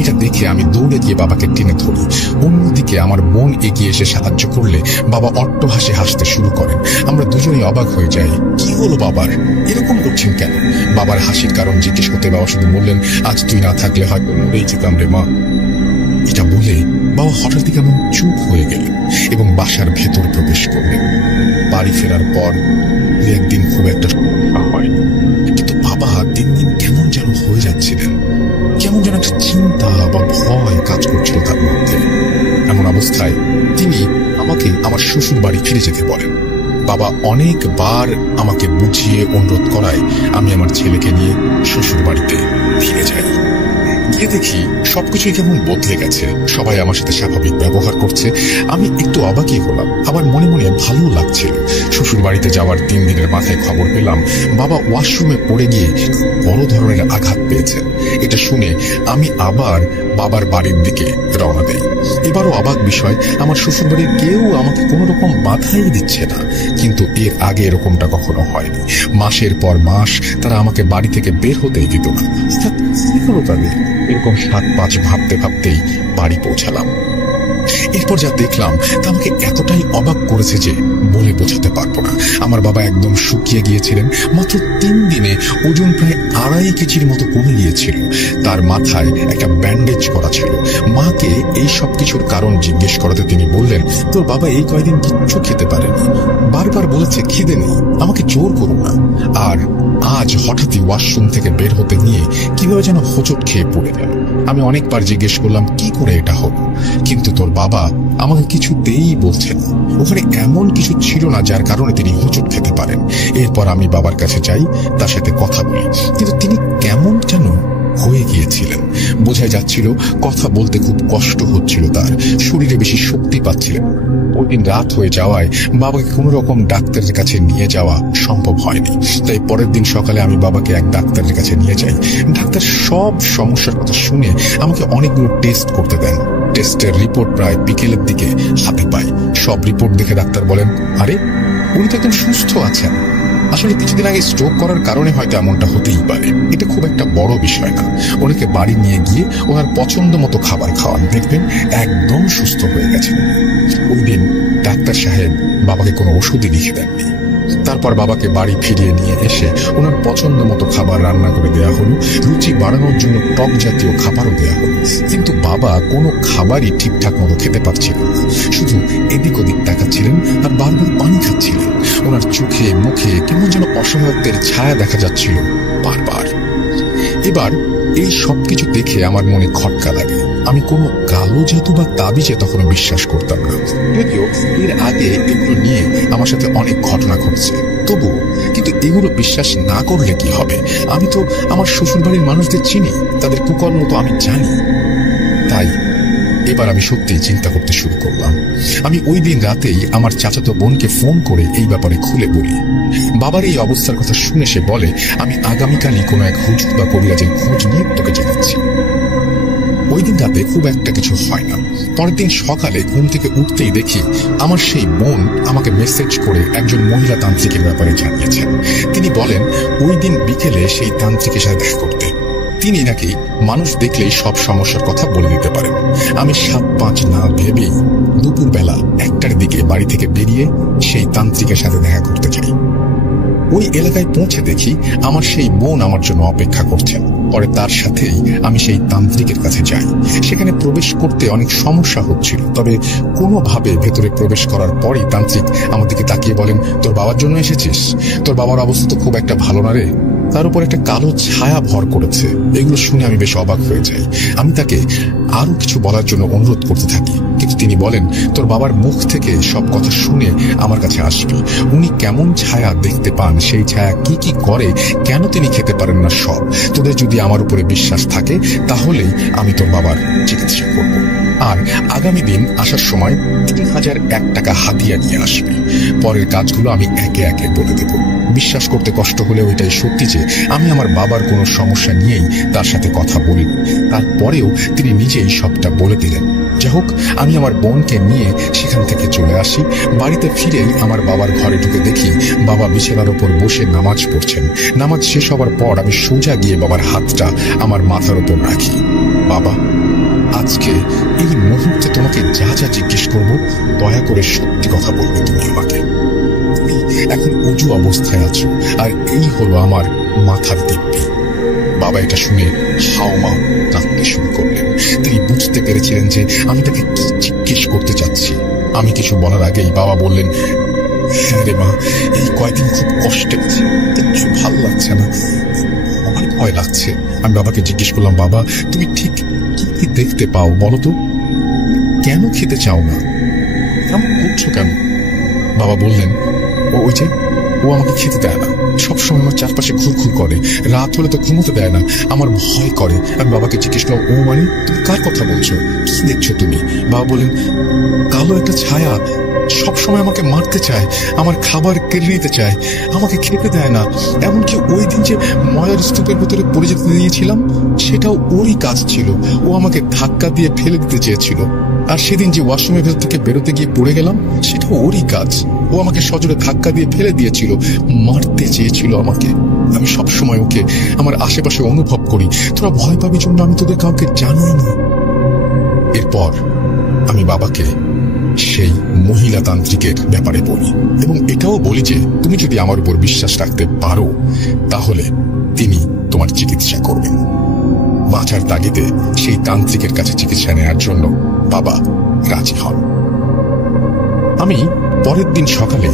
এটা দেখে আমি দৌড়ে গিয়ে বাবাকে টেনে ধরি। অন্যদিকে আমার বোন এগিয়ে এসে সাহায্য করলে বাবা অট্টহাসি হাসতে শুরু করেন। আমরা দুজনেই অবাক হয়ে যাই, কি হলো বাবার, এরকম করছেন কেন? বাবার হাসির কারণ জিজ্ঞেস করতে বাবা শুধু বললেন, আজ তুই না থাকলে হয়তো মরেই যেতাম রে মা। এটা বলে বাবা হঠাৎই কেমন চুপ হয়ে গেলেন এবং বাসার ভেতর প্রবেশ করলেন। বাড়ি ফেরার পর 1 দিন খুব একটা সমস্যা হয়নি, কিন্তু বাবা দিন দিন কেমন যেন হয়ে যাচ্ছিলেন। কেমন যেন একটা চিন্তা বা ভয় কাজ করছিল তার মধ্যে। এমন অবস্থায় তিনি আমাকে আমার শ্বশুর বাড়ি ফিরে যেতে বলেন। বাবা অনেকবার আমাকে বুঝিয়ে অনুরোধ করায় আমি আমার ছেলেকে নিয়ে শ্বশুর বাড়িতে ফিরে যাই। গিয়ে দেখি সবকিছুই কেমন বদলে গেছে। সবাই আমার সাথে স্বাভাবিক ব্যবহার করছে। আমি একটু অবাকই হলাম, আবার মনে মনে ভালো লাগছিল। শ্বশুর বাড়িতে যাওয়ার 3 দিনের মাথায় খবর পেলাম বাবা ওয়াশরুমে পড়ে গিয়ে বড় ধরনের আঘাত পেয়েছেন। এটা শুনে আমি আবার বাবার বাড়ির দিকে রওনা দেই। এবারও অবাক বিষয়, আমার শ্বশুর বাড়ির কেউ আমাকে কোনো রকম বাধাই দিচ্ছে না, কিন্তু এর আগে এরকমটা কখনো হয়নি। মাসের পর মাস তারা আমাকে বাড়ি থেকে বের হতেই দিত না। অর্থাৎ কি হলো তাদের? এরকম 7-5 ভাবতে ভাবতেই বাড়ি পৌঁছালাম। এরপর যা দেখলাম তা আমাকে এতটাই অবাক করেছে যে বলে বোঝাতে পারবো না। আমার বাবা একদম শুকিয়ে গিয়েছিলেন। মাত্র 3 দিনে ওজন প্রায় 2.5 কেজির মতো কমে গিয়েছিল। তার মাথায় একটা ব্যান্ডেজ করা ছিল। মাকে এই সব কিছুর কারণ জিজ্ঞেস করাতে তিনি বললেন, তোর বাবা এই কয়দিন কিচ্ছু খেতে পারেনি, বারবার বলেছে খিদে নেই, আমাকে জোর করো না। আর আজ হঠাৎই ওয়াশরুম থেকে বের হতে নিয়ে কিভাবে যেন হোঁচট খেয়ে পড়ে গেল। আমি অনেকবার জিজ্ঞেস করলাম কি করে এটা হলো, কিন্তু তোর বাবা আমাকে কিছুতেই বলছেন। ওখানে এমন কিছু ছিল না যার কারণে তিনি হোঁচট খেতে পারেন। এরপর আমি বাবার কাছে যাই, তার সাথে কথা বলি, কিন্তু তিনি কেমন যেন হয়ে গিয়েছিলেন। বোঝাই যাচ্ছিল কথা বলতে খুব কষ্ট হচ্ছিল তার, শরীরে বেশি শক্তি পাচ্ছিলেন। ওই দিন রাত হয়ে যাওয়ায় বাবাকে কোনো রকম ডাক্তারের কাছে নিয়ে যাওয়া সম্ভব হয়নি। তাই পরের দিন সকালে আমি বাবাকে এক ডাক্তারের কাছে নিয়ে যাই। ডাক্তার সব সমস্যার কথা শুনে আমাকে অনেকগুলো টেস্ট করতে দেন। টেস্টের রিপোর্ট প্রায় বিকেলের দিকে হাতে পাই। সব রিপোর্ট দেখে ডাক্তার বলেন, আরে উনি তো একদম সুস্থ আছেন। আসলে কিছুদিন আগে স্ট্রোক করার কারণে হয়তো এমনটা হতেই পারে, এটা খুব একটা বড় বিষয় না। ওনাকে বাড়ি নিয়ে গিয়ে ওনার পছন্দ মতো খাবার খাওয়ান, দেখবেন একদম সুস্থ হয়ে গেছেন। ওই দিন ডাক্তার সাহেব বাবাকে কোনো ওষুধই লিখে দেননি। তারপর বাবাকে বাড়ি ফিরিয়ে নিয়ে এসে ওনার পছন্দ মতো খাবার রান্না করে দেওয়া হলো, রুচি বাড়ানোর জন্য টক জাতীয় খাবারও দেওয়া হলো। কিন্তু বাবা কোনো খাবারই ঠিকঠাক মতো খেতে পারছিলেন না, শুধু এদিক ওদিক তাকাচ্ছিলেন আর বারবার পানি খাচ্ছিলেন। ওনার চোখে মুখে কেমন যেন অসহায়ত্বের ছায়া দেখা যাচ্ছিল বারবার। এবার এই সবকিছু দেখে আমার মনে খটকা লাগে। আমি কোনো কালো জাদু বা তাবিজে তখনও বিশ্বাস করতাম না, যদিও এর আগে এগুলো নিয়ে আমার সাথে অনেক ঘটনা ঘটেছে। তবুও কিন্তু এগুলো বিশ্বাস না করলে কি হবে? আমি তো আমার শ্বশুরবাড়ির মানুষদের চিনি, তাদের কুকর্ম তো আমি জানি। তাই এবার আমি সত্যিই চিন্তা করতে শুরু করলাম। আমি ওই দিন রাতেই আমার চাচাতো বোনকে ফোন করে এই ব্যাপারে খুলে বলি। বাবার এই অবস্থার কথা শুনে সে বলে, আমি আগামীকালই কোনো এক হুজুর বা কবিরাজের খোঁজ নিয়ে তোকে জানাচ্ছি। ওই দিন রাতে খুব একটা কিছু হয় না। পরের দিন সকালে ঘুম থেকে উঠতেই দেখি আমার সেই বোন আমাকে মেসেজ করে একজন মহিলা তান্ত্রিকের ব্যাপারে জানিয়েছেন। তিনি বলেন ওই দিন বিকেলে সেই তান্ত্রিকের সাথে দেখা করতে। তিনি নাকি মানুষ দেখলেই সব সমস্যার কথা বলে দিতে পারেন। আমি 7-5 না ভেবেই দুপুরবেলা 1টার দিকে বাড়ি থেকে বেরিয়ে সেই তান্ত্রিকের সাথে দেখা করতে যাই। ওই এলাকায় পৌঁছে দেখি আমার সেই বোন আমার জন্য অপেক্ষা করছেন। পরে তার সাথেই আমি সেই তান্ত্রিকের কাছে যাই। সেখানে প্রবেশ করতে অনেক সমস্যা হচ্ছিল, তবে কোনোভাবে ভেতরে প্রবেশ করার পরই তান্ত্রিক আমার দিকে তাকিয়ে বলেন, তোর বাবার জন্য এসেছিস? তোর বাবার অবস্থা তো খুব একটা ভালো না রে। তার উপর একটা কালো ছায়া ভর করেছে। এগুলো শুনে আমি বেশ অবাক হয়ে যাই। আমি তাকে আরো কিছু বলার জন্য অনুরোধ করতে থাকি, কিন্তু তিনি বলেন, তোর বাবার মুখ থেকে সব কথা শুনে আমার কাছে আসবি। উনি কেমন ছায়া দেখতে পান, সেই ছায়া কি কি করে, কেন তিনি খেতে পারেন না, সব। তোদের যদি আমার উপরে বিশ্বাস থাকে তাহলেই আমি তোর বাবার চিকিৎসা করব। আর আগামী দিন আসার সময় 3001 টাকা হাদিয়া নিয়ে আসবি। পরের কাজগুলো আমি একে একে বলে দেব। বিশ্বাস করতে কষ্ট হলেও এটাই সত্যি যে আমি আমার বাবার কোনো সমস্যা নিয়েই তার সাথে কথা বলিনি। তারপরেও তিনি নিজেই সবটা বলে দিলেন। যাই হোক, আমি আমার বোনকে নিয়ে সেখান থেকে চলে আসি। বাড়িতে ফিরেই আমার বাবার ঘরে ঢুকে দেখি বাবা বিছানার উপর বসে নামাজ পড়ছেন। নামাজ শেষ হওয়ার পর আমি সোজা গিয়ে বাবার হাতটা আমার মাথার উপর রাখি। বাবা, আজকে এই মুহূর্তে তোমাকে যা যা জিজ্ঞেস করব, দয়া করে সত্যি কথা বলবে তুমি আমাকে। তুমি এখন অজু অবস্থায় আছো, আর এই হলো আমার মাথার দিব্যি। বাবা এটা শুনে হাওমাও কাঁদতে শুরু করলেন। তিনি বুঝতে পেরেছিলেন যে আমি তাকে কি জিজ্ঞেস করতে চাচ্ছি। আমি কিছু বলার আগেই বাবা বললেন, হ্যাঁ রে মা, এই কয়েকদিন খুব কষ্টে আছি, কিছু ভালো লাগছে না, আমার ভয় লাগছে। আমি বাবাকে জিজ্ঞেস করলাম, বাবা তুমি ঠিক কি কি দেখতে পাও বলো তো? কেন খেতে চাও না? কেমন করছো কেন? বাবা বললেন, ওই যে ও আমাকে খেতে দেয় না, সবসময় আমার চারপাশে ঘুরঘুর করে, রাত হলে তো ঘুমোতে দেয় না, আমার ভয় করে। আমি বাবাকে জিজ্ঞেস করলাম, ও মানে তুমি কার কথা বলছো, কি দেখছো তুমি? বাবা বলেন, কালো একটা ছায়া সবসময় আমাকে মারতে চায়, আমার খাবার কেড়ে নিতে চায়, আমাকে খেতে দেয় না। এমনকি ওই দিন যে ময়ার স্তূপের ভেতরে পড়ে যেতে দিয়েছিলাম, সেটাও ওরই কাজ ছিল। ও আমাকে ধাক্কা দিয়ে ফেলে দিতে চেয়েছিল। আর সেদিন যে ওয়াশরুমের ভেতর থেকে বেরোতে গিয়ে পড়ে গেলাম, সেটাও ওরই কাজ। ও আমাকে সজোরে ধাক্কা দিয়ে ফেলে দিয়েছিল, মারতে চেয়েছিল আমাকে। আমি সবসময় ওকে আমার আশেপাশে অনুভব করি। তোরা ভয় পাবি জন্য আমি তোদের কাউকে জানাই না। এরপর আমি বাবাকে সেই মহিলা তান্ত্রিকের ব্যাপারে বলি, এবং এটাও বলি যে তুমি যদি আমার উপর বিশ্বাস রাখতে পারো তাহলে তিনি তোমার চিকিৎসা করবেন। বাঁচার তাগিদে সেই তান্ত্রিকের কাছে চিকিৎসা নেওয়ার জন্য বাবা রাজি হন। আমি পরের দিন সকালে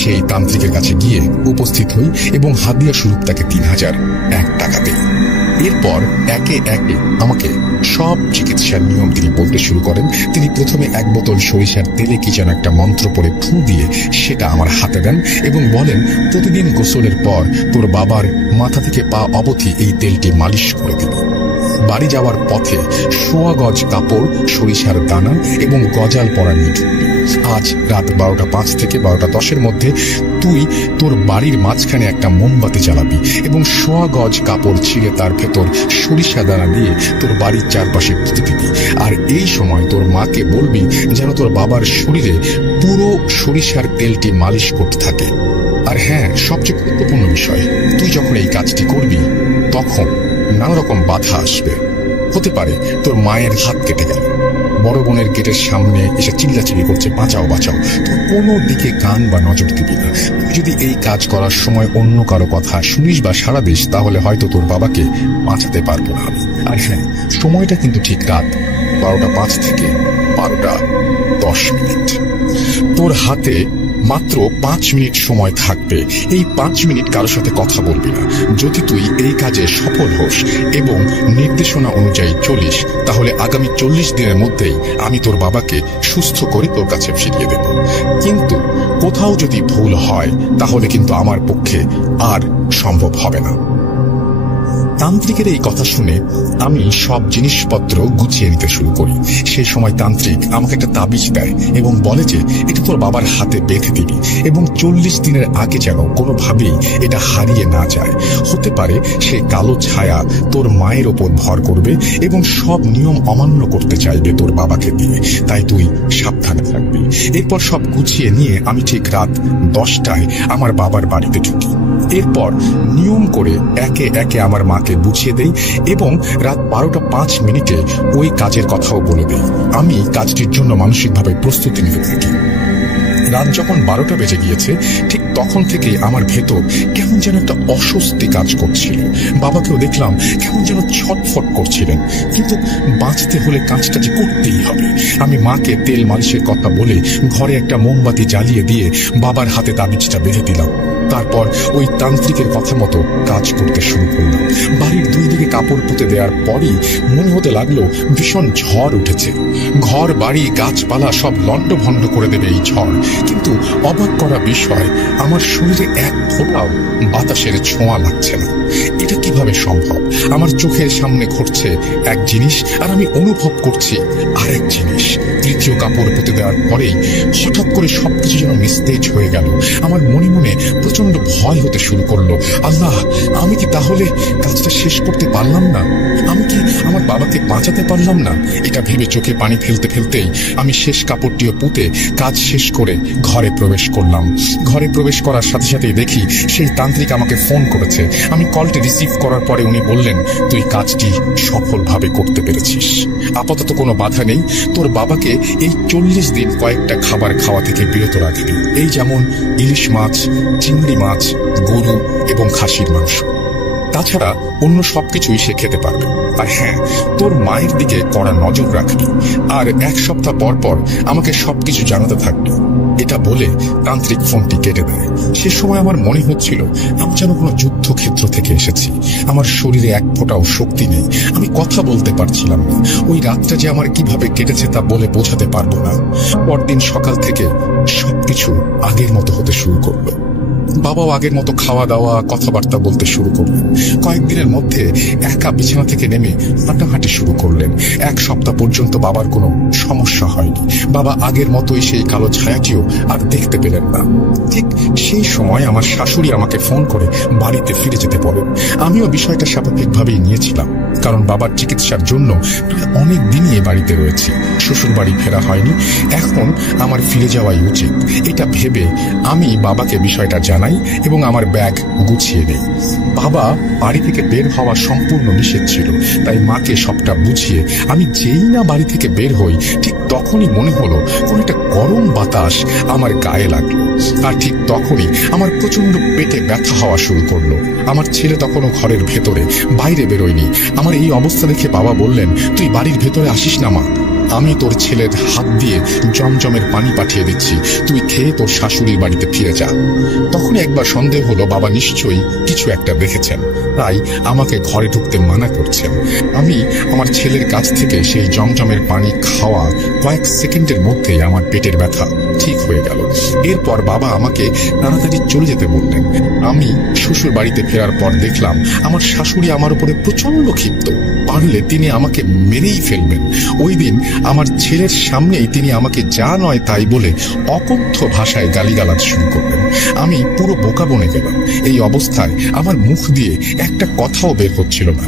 সেই তান্ত্রিকের কাছে গিয়ে উপস্থিত হই এবং হাদিয়া স্বরূপ তাকে 3001 টাকা দেই। এরপর একে একে আমাকে সব চিকিৎসার নিয়ম তিনি বলতে শুরু করেন। তিনি প্রথমে 1 বোতল সরিষার তেলে কি যেন একটা মন্ত্র পড়ে ফু দিয়ে সেটা আমার হাতে দেন এবং বলেন, প্রতিদিন গোসলের পর তোর বাবার মাথা থেকে পা অবধি এই তেলটি মালিশ করে দিবি। বাড়ি যাওয়ার পথে ১৬ গজ কাপড়, সরিষার দানা এবং গজাল পরা নিয়ে ঢুকবি। আজ রাত ১২:০৫ থেকে ১২:১০ মধ্যে তুই তোর বাড়ির মাঝখানে একটা মোমবাতি জ্বালাবি এবং ১৬ গজ কাপড় ছিঁড়ে তার ভেতর সরিষা দানা দিয়ে তোর বাড়ির চারপাশে পুঁতে দিবি। আর এই সময় তোর মাকে বলবি যেন তোর বাবার শরীরে পুরো সরিষার তেলটি মালিশ করতে থাকে। আর হ্যাঁ, সবচেয়ে গুরুত্বপূর্ণ বিষয়, তুই যখন এই কাজটি করবি তখন নানা রকম বাধা আসবে। হতে পারে তোর মায়ের হাত কেটে গেল, বড় বোনের গেটের সামনে এসে চিল্লাচিল্লি করছে বাঁচাও বাঁচাও, তোর কোনো দিকে কান বা নজর দিবি না। তুই যদি এই কাজ করার সময় অন্য কারো কথা শুনিস বা সাড়া দিস তাহলে হয়তো তোর বাবাকে বাঁচাতে পারবো না আমি। আর হ্যাঁ, সময়টা কিন্তু ঠিক রাত ১২:০৫ থেকে ১২:১০। তোর হাতে মাত্র ৫ মিনিট সময় থাকবে। এই ৫ মিনিট কারোর সাথে কথা বলবি না। যদি তুই এই কাজে সফল হোস এবং নির্দেশনা অনুযায়ী চলিস তাহলে আগামী ৪০ দিনের মধ্যেই আমি তোর বাবাকে সুস্থ করে তোর কাছে ফিরিয়ে দেব। কিন্তু কোথাও যদি ভুল হয় তাহলে কিন্তু আমার পক্ষে আর সম্ভব হবে না। তান্ত্রিকের এই কথা শুনে আমি সব জিনিসপত্র গুছিয়ে নিতে শুরু করি। সেই সময় তান্ত্রিক আমাকে একটা তাবিজ দেয় এবং বলে যে এটা তোর বাবার হাতে বেঁধে দিবি এবং ৪০ দিনের আগে যেন কোনোভাবেই এটা হারিয়ে না যায়। হতে পারে সেই কালো ছায়া তোর মায়ের ওপর ভর করবে এবং সব নিয়ম অমান্য করতে চাইবে তোর বাবাকে দিয়ে, তাই তুই সাবধানে থাকবি। এরপর সব গুছিয়ে নিয়ে আমি ঠিক রাত ১০টায় আমার বাবার বাড়িতে ঢুকি। এরপর নিয়ম করে একে একে আমার মাকে বুঝিয়ে দেই এবং রাত ১২:০৫ ওই কাজের কথাও বলে দেই। আমি কাজটির জন্য মানসিকভাবে প্রস্তুতি নিতে থাকি। রাত যখন ১২টা বেজে গিয়েছে ঠিক তখন থেকে আমার ভেতর কেমন যেন একটা অস্বস্তি কাজ করছিল। বাবাকেও দেখলাম কেমন যেন ছটফট করছিলেন, কিন্তু বাঁচতে হলে কাজটা যে করতেই হবে। আমি মাকে তেল মালিশের কথা বলে ঘরে একটা মোমবাতি জ্বালিয়ে দিয়ে বাবার হাতে তাবিজটা বেঁধে দিলাম। তারপর ওই তান্ত্রিকের কথা মতো কাজ করতে শুরু করলাম। বাড়ির দুই দিকে কাপড় পুঁতে দেওয়ার পরই মনে হতে লাগলো ভীষণ ঝড় উঠেছে। ঘর বাড়ি গাছপালা সব লণ্ডভণ্ড করে দেবে এই ঝড়। কিন্তু অবাক করা বিষয়, আমার শরীরে এক ফোঁটাও বাতাসের ছোঁয়া লাগছে না। এটা কিভাবে সম্ভব? আমার চোখের সামনে ঘটছে এক জিনিস আর আমি অনুভব করছি আরেক জিনিস। তৃতীয় কাপড় পুঁতে দেওয়ার পরেই হঠাৎ করে সবকিছু যেন নিস্তেজ হয়ে গেল। আমার মনে মনে প্রচন্ড ভয় হতে শুরু করলো। আল্লাহ, আমি কি তাহলে কাজটা শেষ করতে পারলাম না? আমি কি আমার বাবাকে বাঁচাতে পারলাম না? এটা ভেবে চোখে পানি ফেলতে ফেলতেই আমি শেষ কাপড়টিও পুঁতে কাজ শেষ করে ঘরে প্রবেশ করলাম। ঘরে প্রবেশ করার সাথে সাথেই দেখি সেই তান্ত্রিক আমাকে ফোন করেছে। আমি কলটি রিসিভ করার পরে উনি বললেন, তুই কাজটি সফলভাবে করতে পেরেছিস, আপাতত কোনো বাধা নেই। তোর বাবাকে এই ৪০ দিন কয়েকটা খাবার খাওয়া থেকে বিরত রাখবি, এই যেমন ইলিশ মাছ, চিংড়ি মাছ, গরু এবং খাসির মাংস। তাছাড়া অন্য সবকিছুই সে খেতে পারবে। আর হ্যাঁ, তোর মায়ের দিকে কড়া নজর রাখবি আর ১ সপ্তাহ পর পর আমাকে সবকিছু জানাতে থাকবি। এটা বলে তান্ত্রিক ফোনটি কেটে দেয়। সে সময় আমার মনে হচ্ছিল আমি যেন কোনো যুদ্ধক্ষেত্র থেকে এসেছি। আমার শরীরে এক ফোঁটাও শক্তি নেই, আমি কথা বলতে পারছিলাম না। ওই রাতটা যে আমার কিভাবে কেটেছে তা বলে বোঝাতে পারবো না। পরদিন সকাল থেকে সবকিছু আগের মতো হতে শুরু করলো। বাবাও আগের মতো খাওয়া দাওয়া কথাবার্তা বলতে শুরু করলেন। কয়েকদিনের মধ্যে একা বিছানা থেকে নেমে হাঁটাহাঁটি শুরু করলেন। ১ সপ্তাহ পর্যন্ত বাবার কোনো সমস্যা হয়নি। বাবা আগের মতোই সেই কালো ছায়াটিও আর দেখতে পেলেন না। ঠিক সেই সময় আমার শাশুড়ি আমাকে ফোন করে বাড়িতে ফিরে যেতে বলেন। আমিও বিষয়টা স্বাভাবিকভাবেই নিয়েছিলাম, কারণ বাবার চিকিৎসার জন্য প্রায় অনেক দিনই এ বাড়িতে রয়েছি। শ্বশুর বাড়ি ফেরা হয়নি, এখন আমার ফিরে যাওয়াই উচিত। এটা ভেবে আমি বাবাকে বিষয়টা জানাই এবং আমার ব্যাগ গুছিয়ে নেই। বাবা বাড়ি থেকে বের হওয়া সম্পূর্ণ নিষেধ ছিল, তাই মাকে সবটা বুঝিয়ে আমি যেই না বাড়ি থেকে বের হই ঠিক তখনই মনে হলো কোন একটা গরম বাতাস আমার গায়ে লাগলো। আর ঠিক তখনই আমার প্রচন্ড পেটে ব্যথা হওয়া শুরু করলো। আমার ছেলে তখনও ঘরের ভেতরে, বাইরে বেরোয়নি। আমার এই অবস্থা দেখে বাবা বললেন, তুই বাড়ির ভেতরে আসিস না মা, আমি তোর ছেলের হাত দিয়ে জমজমের পানি পাঠিয়ে দিচ্ছি, তুই খেয়ে তোর শাশুড়ির বাড়িতে ফিরে যা। তখন একবার সন্দেহ হলো বাবা নিশ্চয়ই কিছু একটা দেখেছেন, তাই আমাকে ঘরে ঢুকতে মানা করছেন। আমি আমার ছেলের কাছ থেকে সেই জমজমের পানি খাওয়া কয়েক সেকেন্ডের মধ্যেই আমার পেটের ব্যথা ঠিক হয়ে গেল। এরপর বাবা আমাকে তাড়াতাড়ি চলে যেতে বললেন। আমি শ্বশুর বাড়িতে ফেরার পর দেখলাম আমার শাশুড়ি আমার উপরে প্রচন্ড ক্ষিপ্ত, পারলে তিনি আমাকে মেরেই ফেলবেন। ওই দিন আমার ছেলের সামনেই তিনি আমাকে যা নয় তাই বলে অকথ্য ভাষায় গালিগালাজ শুরু করলেন। আমি পুরো বোকা বনে গেলাম। এই অবস্থায় আমার মুখ দিয়ে একটা কথাও বের হচ্ছিল না।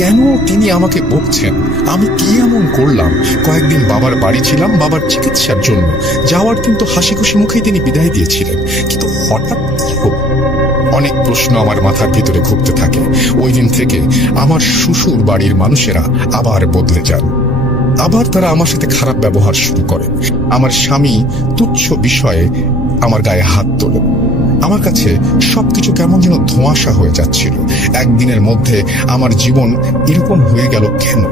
কেন তিনি আমাকে বকছেন? আমি কি এমন করলাম? কয়েকদিন বাবার বাড়ি ছিলাম বাবার চিকিৎসার জন্য, যাওয়ার কিন্তু হাসি খুশি মুখেই তিনি বিদায় দিয়েছিলেন, কিন্তু হঠাৎ কি হলো? অনেক প্রশ্ন আমার মাথার ভিতরে ঘুরতে থাকে। ওই দিন থেকে আমার শ্বশুর বাড়ির মানুষেরা আবার বদলে যান। আবার তারা আমার সাথে খারাপ ব্যবহার শুরু করে। আমার স্বামী তুচ্ছ বিষয়ে আমার গায়ে হাত তোলেন। আমার কাছে সবকিছু কেমন যেন ধোঁয়াশা হয়ে যাচ্ছিল। একদিনের মধ্যে আমার জীবন এরকম হয়ে গেল কেন?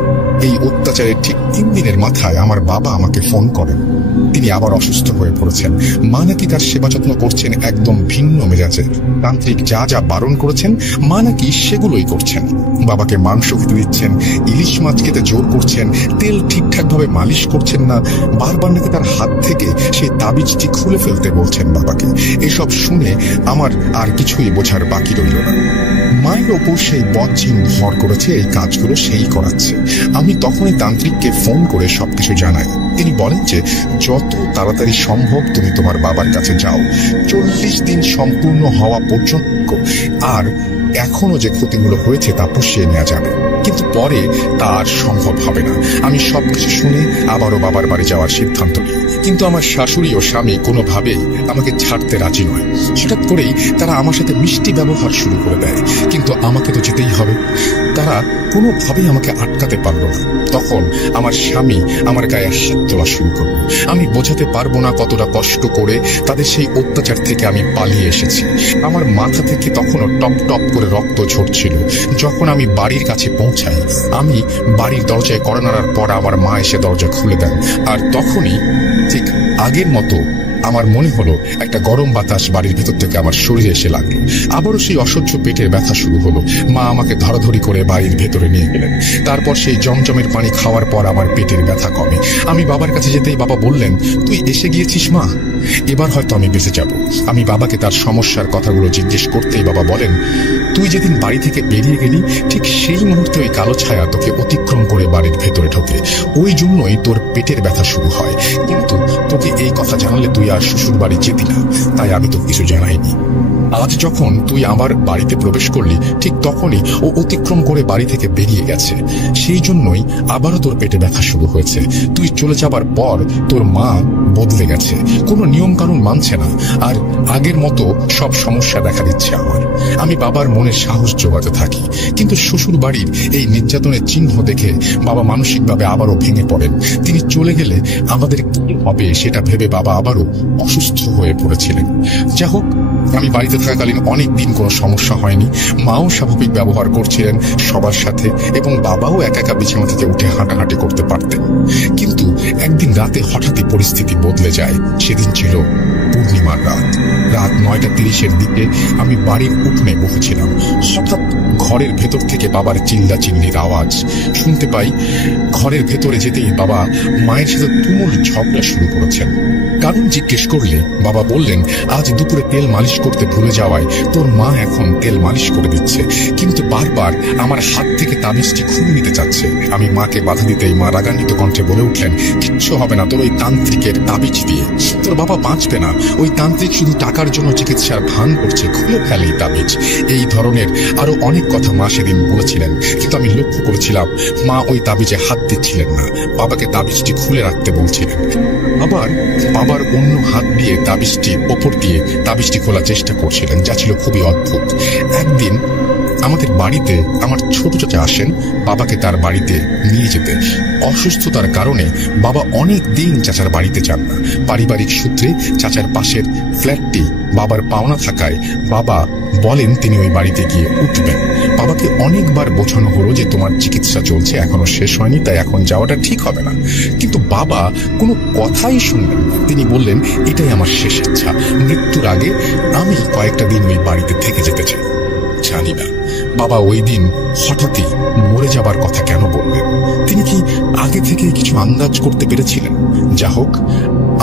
এই অত্যাচারের ঠিক 3 দিনের মাথায় আমার বাবা আমাকে ফোন করেন। তিনি আবার অসুস্থ হয়ে পড়েছেন। মা নাকি তার সেবা যত্ন করছেন একদম ভিন্ন মেজাজে। তান্ত্রিক যা যা বারণ করেছেন মা নাকি সেগুলোই করছেন। বাবাকে মাংস খেতে দিচ্ছেন, ইলিশ মাছ খেতে জোর করছেন, তেল ঠিকঠাক ভাবে মালিশ করছেন না, বারবার নাকি তার হাত থেকে সেই তাবিজটি খুলে ফেলতে বলছেন বাবাকে। এসব শুনে আমার আর কিছুই বোঝার বাকি রইল না। মায়ের ওপর সেই বজ্জিন ভর করেছে, এই কাজগুলো সেই করাচ্ছে। আমি তখনই তান্ত্রিককে ফোন করে সবকিছু জানাই। তিনি বলেন যে যত তাড়াতাড়ি সম্ভব তুমি তোমার বাবার কাছে যাও, 40 দিন সম্পূর্ণ হওয়া পর্যন্ত আর এখনো যে ক্ষতিগুলো হয়েছে তা পুষিয়ে নেওয়া যাবে, কিন্তু পরে তা আর সম্ভব হবে না। আমি সবকিছু শুনে আবারও বাবার বাড়ি যাওয়ার সিদ্ধান্ত নিই, কিন্তু আমার শাশুড়ি ও স্বামী কোনোভাবেই আমাকে ছাড়তে রাজি নয়। হঠাৎ করেই তারা আমার সাথে মিষ্টি ব্যবহার শুরু করে দেয়, কিন্তু আমাকে তো যেতেই হবে। তারা কোনোভাবেই আমাকে আটকাতে পারল না। তখন আমার স্বামী আমার গায়ে হাত তোলা শুরু করল। আমি বোঝাতে পারবো না কতটা কষ্ট করে তাদের সেই অত্যাচার থেকে আমি পালিয়ে এসেছি। আমার মাথা থেকে তখনও টপ টপ করে রক্ত ঝরছিল। যখন আমি বাড়ির কাছে পৌঁছাই, আমি বাড়ির দরজায় কড়া নাড়ার পর আমার মা এসে দরজা খুলে দেন। আর তখনই ঠিক আগের মতো আমার মনে হলো একটা গরম বাতাস বাড়ির ভেতর থেকে আমার শরীরে এসে লাগলো। আবারও সেই অসহ্য পেটের ব্যথা শুরু হলো। মা আমাকে ধরাধরি করে বাড়ির ভেতরে নিয়ে গেলেন। তারপর সেই জমজমের পানি খাওয়ার পর আমার পেটের ব্যথা কমে। আমি বাবার কাছে যেতেই বাবা বললেন, তুই এসে গিয়েছিস মা, এবার হয়তো আমি বেঁচে যাব। আমি বাবাকে তার সমস্যার কথাগুলো জিজ্ঞেস করতেই বাবা বলেন, তুই যেদিন বাড়ি থেকে বেরিয়ে গেলি ঠিক সেই মুহূর্তে ওই কালো ছায়া তোকে অতিক্রম করে বাড়ির ভেতরে ঢোকে। ওই জন্যই তোর পেটের ব্যথা শুরু হয়। কিন্তু তোকে এই কথা জানালে তুই আর শ্বশুর বাড়ি যেতি না, তাই আমি তো কিছু জানাইনি। আজ যখন তুই আমার বাড়িতে প্রবেশ করলি ঠিক তখনই ও অতিক্রম করে বাড়ি থেকে বেরিয়ে গেছে। সেই জন্যই আবারও তোর পেটে ব্যথা শুরু হয়েছে। তুই চলে যাবার পর তোর মা বদলে গেছে, কোনো নিয়ম কানুন মানছে না, আর আগের মতো সব সমস্যা দেখা দিচ্ছে আমার। আমি বাবার মনে সাহস জোগাতে থাকি, কিন্তু শ্বশুর বাড়ির এই নির্যাতনের চিহ্ন দেখে বাবা মানসিকভাবে আবারও ভেঙে পড়েন। তিনি চলে গেলে আমাদের কি হবে সেটা ভেবে বাবা আবারও অসুস্থ হয়ে পড়েছিলেন। যা হোক, আমি বাড়িতে থাকাকালীন অনেক দিন কোনো সমস্যা হয়নি। মাও স্বাভাবিক ব্যবহার করছিলেন সবার সাথে, এবং বাবাও একা একা বিছানা থেকে উঠে হাঁটাহাঁটি করতে পারতেন। কিন্তু একদিন রাতে হঠাৎই পরিস্থিতি বদলে যায়। সেদিন ছিল পূর্ণিমার রাত। রাত 9:30-এর দিকে আমি বাড়ির উঠোনে বসেছিলাম। হঠাৎ ঘরের ভেতর থেকে বাবার চিল্লাচিল্লির আওয়াজ শুনতে পাই। ঘরের ভেতরে যেতেই বাবা মায়ের সাথে তুমুল ঝগড়া শুরু করেছেন। কারণ জিজ্ঞেস করলে বাবা বললেন, আজ দুপুরে তেল মালিশ করতে ভুলে যাওয়ায় তোর মা এখন তেল মালিশ করে দিচ্ছে, কিন্তু বারবার আমার হাত থেকে তাবিজটি খুলে নিতে চাচ্ছে। আমি মাকে বাধা দিতেই মা রাগান্বিত কণ্ঠে বলে উঠলেন, কিচ্ছু হবে না তোর ওই তান্ত্রিকের তাবিজ দিয়ে, তোর বাবা বাঁচবে না। ওই তান্ত্রিক শুধু টাকার জন্য চিকিৎসার ভান করছে, খুলে ফেলেই তাবিজ। এই ধরনের আরো অনেক কথা মা সেদিন বলেছিলেন, কিন্তু আমি লক্ষ্য করেছিলাম মা ওই তাবিজে হাত দিচ্ছিলেন না, বাবাকে তাবিজটি খুলে রাখতে বলছিলেন। আবার বাবার অন্য হাত দিয়ে তাবিজটি ওপর দিয়ে তাবিজটি খোলার চেষ্টা করছিলেন, যা ছিল খুবই অদ্ভুত। একদিন আমাদের বাড়িতে আমার ছোট চাচা আসেন বাবাকে তার বাড়িতে নিয়ে যেতে। অসুস্থতার কারণে বাবা অনেক দিন চাচার বাড়িতে যান না। পারিবারিক সূত্রে চাচার পাশের ফ্ল্যাটটি বাবার পাওনা থাকায় বাবা বলেন তিনি ওই বাড়িতে গিয়ে উঠবেন। বাবাকে অনেকবার বোঝানো হলো যে তোমার চিকিৎসা চলছে, এখনো শেষ হয়নি, তাই এখন যাওয়াটা ঠিক হবে না। কিন্তু বাবা কোনো কথাই শুনলেন না। তিনি বললেন, এটাই আমার শেষ ইচ্ছা, মৃত্যুর আগে আমি কয়েকটা দিন ওই বাড়িতে থেকে যেতে চাই। জানি না বাবা ওই দিন হঠাৎই মরে যাবার কথা কেন বললেন? তিনি কি আগে থেকে কিছু আন্দাজ করতে পেরেছিলেন? যা হোক,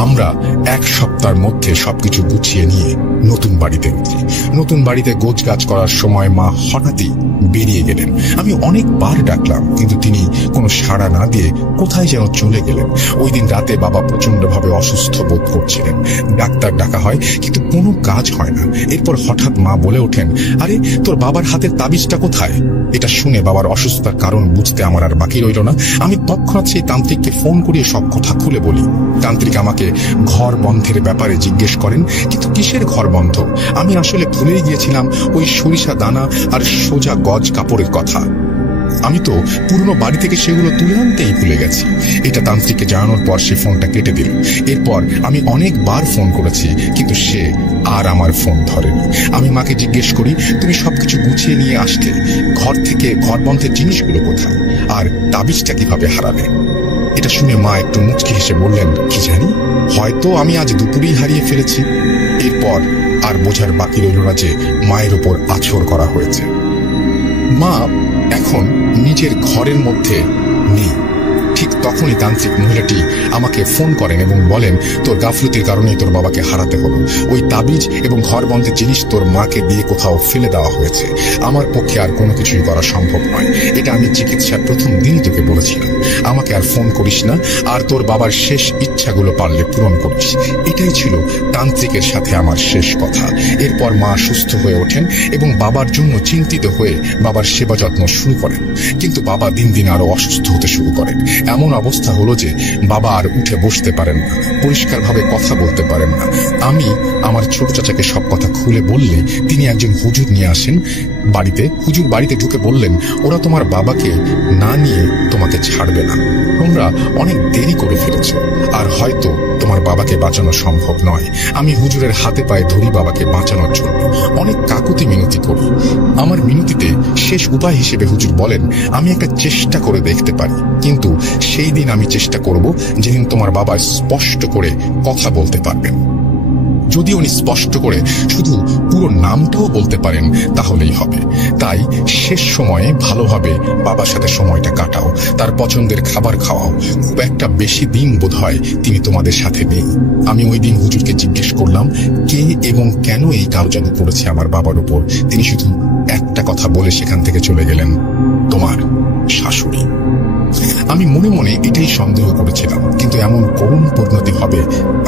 আমরা 1 সপ্তাহের মধ্যে সবকিছু গুছিয়ে নিয়ে নতুন বাড়িতে উঠি। নতুন বাড়িতে গোছগাছ করার সময় মা হঠাৎই বেরিয়ে গেলেন। আমি অনেকবার ডাকলাম, কিন্তু তিনি কোনো সাড়া না দিয়ে কোথায় যেন চলে গেলেন। ওই দিন রাতে বাবা প্রচন্ডভাবে অসুস্থ বোধ করছিলেন। ডাক্তার ডাকা হয়, কিন্তু কোনো কাজ হয় না। এরপর হঠাৎ মা বলে ওঠেন, আরে তোর বাবার হাতের তাবিজটা কোথায়? এটা শুনে বাবার অসুস্থতার কারণ বুঝতে আমার আর বাকি রইল না। আমি তৎক্ষণাৎ সেই তান্ত্রিককে ফোন করিয়ে সব কথা খুলে বলি। তান্ত্রিক আমাকে ঘর বন্ধের ব্যাপারে জিজ্ঞেস করেন, কিন্তু কিসের ঘর বন্ধ? আমি আসলে ভুলেই গিয়েছিলাম ওই সরিষা দানা আর সোজা গজ কাপড়ের কথা। আমি তো পুরনো বাড়ি থেকে সেগুলো তুলে আনতেই ভুলে গেছি। এটা তান্ত্রিককে জানানোর পর সে ফোনটা কেটে দিল। এরপর আমি অনেকবার ফোন করেছি, কিন্তু সে আর আমার ফোন ধরেনি। আমি মাকে জিজ্ঞেস করি, তুমি সবকিছু গুছিয়ে নিয়ে আসলে, ঘর থেকে ঘর বন্ধের জিনিসগুলো কোথায়, আর তাবিজটা কিভাবে হারালে? এটা শুনে মা একটু মুচকি হেসে বললেন, কি জানি, হয়তো আমি আজ দুপুরেই হারিয়ে ফেলেছি। এরপর আর বোঝার বাকি রইল না যে মায়ের ওপর আছড় করা হয়েছে। মা এখন নিজের ঘরের মধ্যে নেই। ঠিক তখনই তান্ত্রিক মহিলাটি আমাকে ফোন করেন এবং বলেন, তোর গাফলতির কারণেই তোর বাবাকে হারাতে হলো। ওই তাবিজ এবং ঘর বন্ধের জিনিস তোর মাকে দিয়ে কোথাও ফেলে দেওয়া হয়েছে। আমার পক্ষে আর কোনো কিছুই করা সম্ভব নয়। এটা আমি চিকিৎসার প্রথম দিনই তোকে বলেছিলাম। আমাকে আর ফোন করিস না, আর তোর বাবার শেষ ইচ্ছাগুলো পারলে পূরণ করিস। এটাই ছিল তান্ত্রিকের সাথে আমার শেষ কথা। এরপর মা সুস্থ হয়ে ওঠেন এবং বাবার জন্য চিন্তিত হয়ে বাবার সেবা যত্ন শুরু করেন। কিন্তু বাবা দিন দিন আরো অসুস্থ হতে শুরু করেন। এমন অবস্থা হলো যে বাবা আর উঠে বসতে পারেন না, পরিষ্কারভাবে কথা বলতে পারেন না। আমি আমার ছোট চাচাকে সব কথা খুলে বললে তিনি একজন হুজুর নিয়ে আসেন বাড়িতে। হুজুর বাড়িতে ঢুকে বললেন, ওরা তোমার বাবাকে না নিয়ে তোমাকে ছাড়বে না। তোমরা অনেক দেরি করে ফেলেছ, আর হয়তো তোমার বাবাকে বাঁচানো সম্ভব নয়। আমি হুজুরের হাতে পায়ে ধরি বাবাকে বাঁচানোর জন্য, অনেক কাকুতি মিনতি করি। আমার মিনতিতে শেষ উপায় হিসেবে হুজুর বলেন, আমি একটা চেষ্টা করে দেখতে পারি, কিন্তু সেই দিন আমি চেষ্টা করব যেদিন তোমার বাবা স্পষ্ট করে কথা বলতে পারবেন। যদি উনি স্পষ্ট করে শুধু পুরো নামটাও বলতে পারেন তাহলেই হবে। তাই শেষ সময়ে ভালোভাবে বাবার সাথে সময়টা কাটাও, তার পছন্দের খাবার খাওয়াও। খুব একটা বেশি দিন বোধ হয় তিনি তোমাদের সাথে নেই। আমি ওই দিন হুজুরকে জিজ্ঞেস করলাম, কে এবং কেন এই কালজাদু করেছে আমার বাবার উপর। তিনি শুধু একটা কথা বলে সেখান থেকে চলে গেলেন, তোমার শাশুড়ি। আমি মনে মনে এটাই সন্দেহ করেছিলাম, কিন্তু এমন করুণ পরিণতি হবে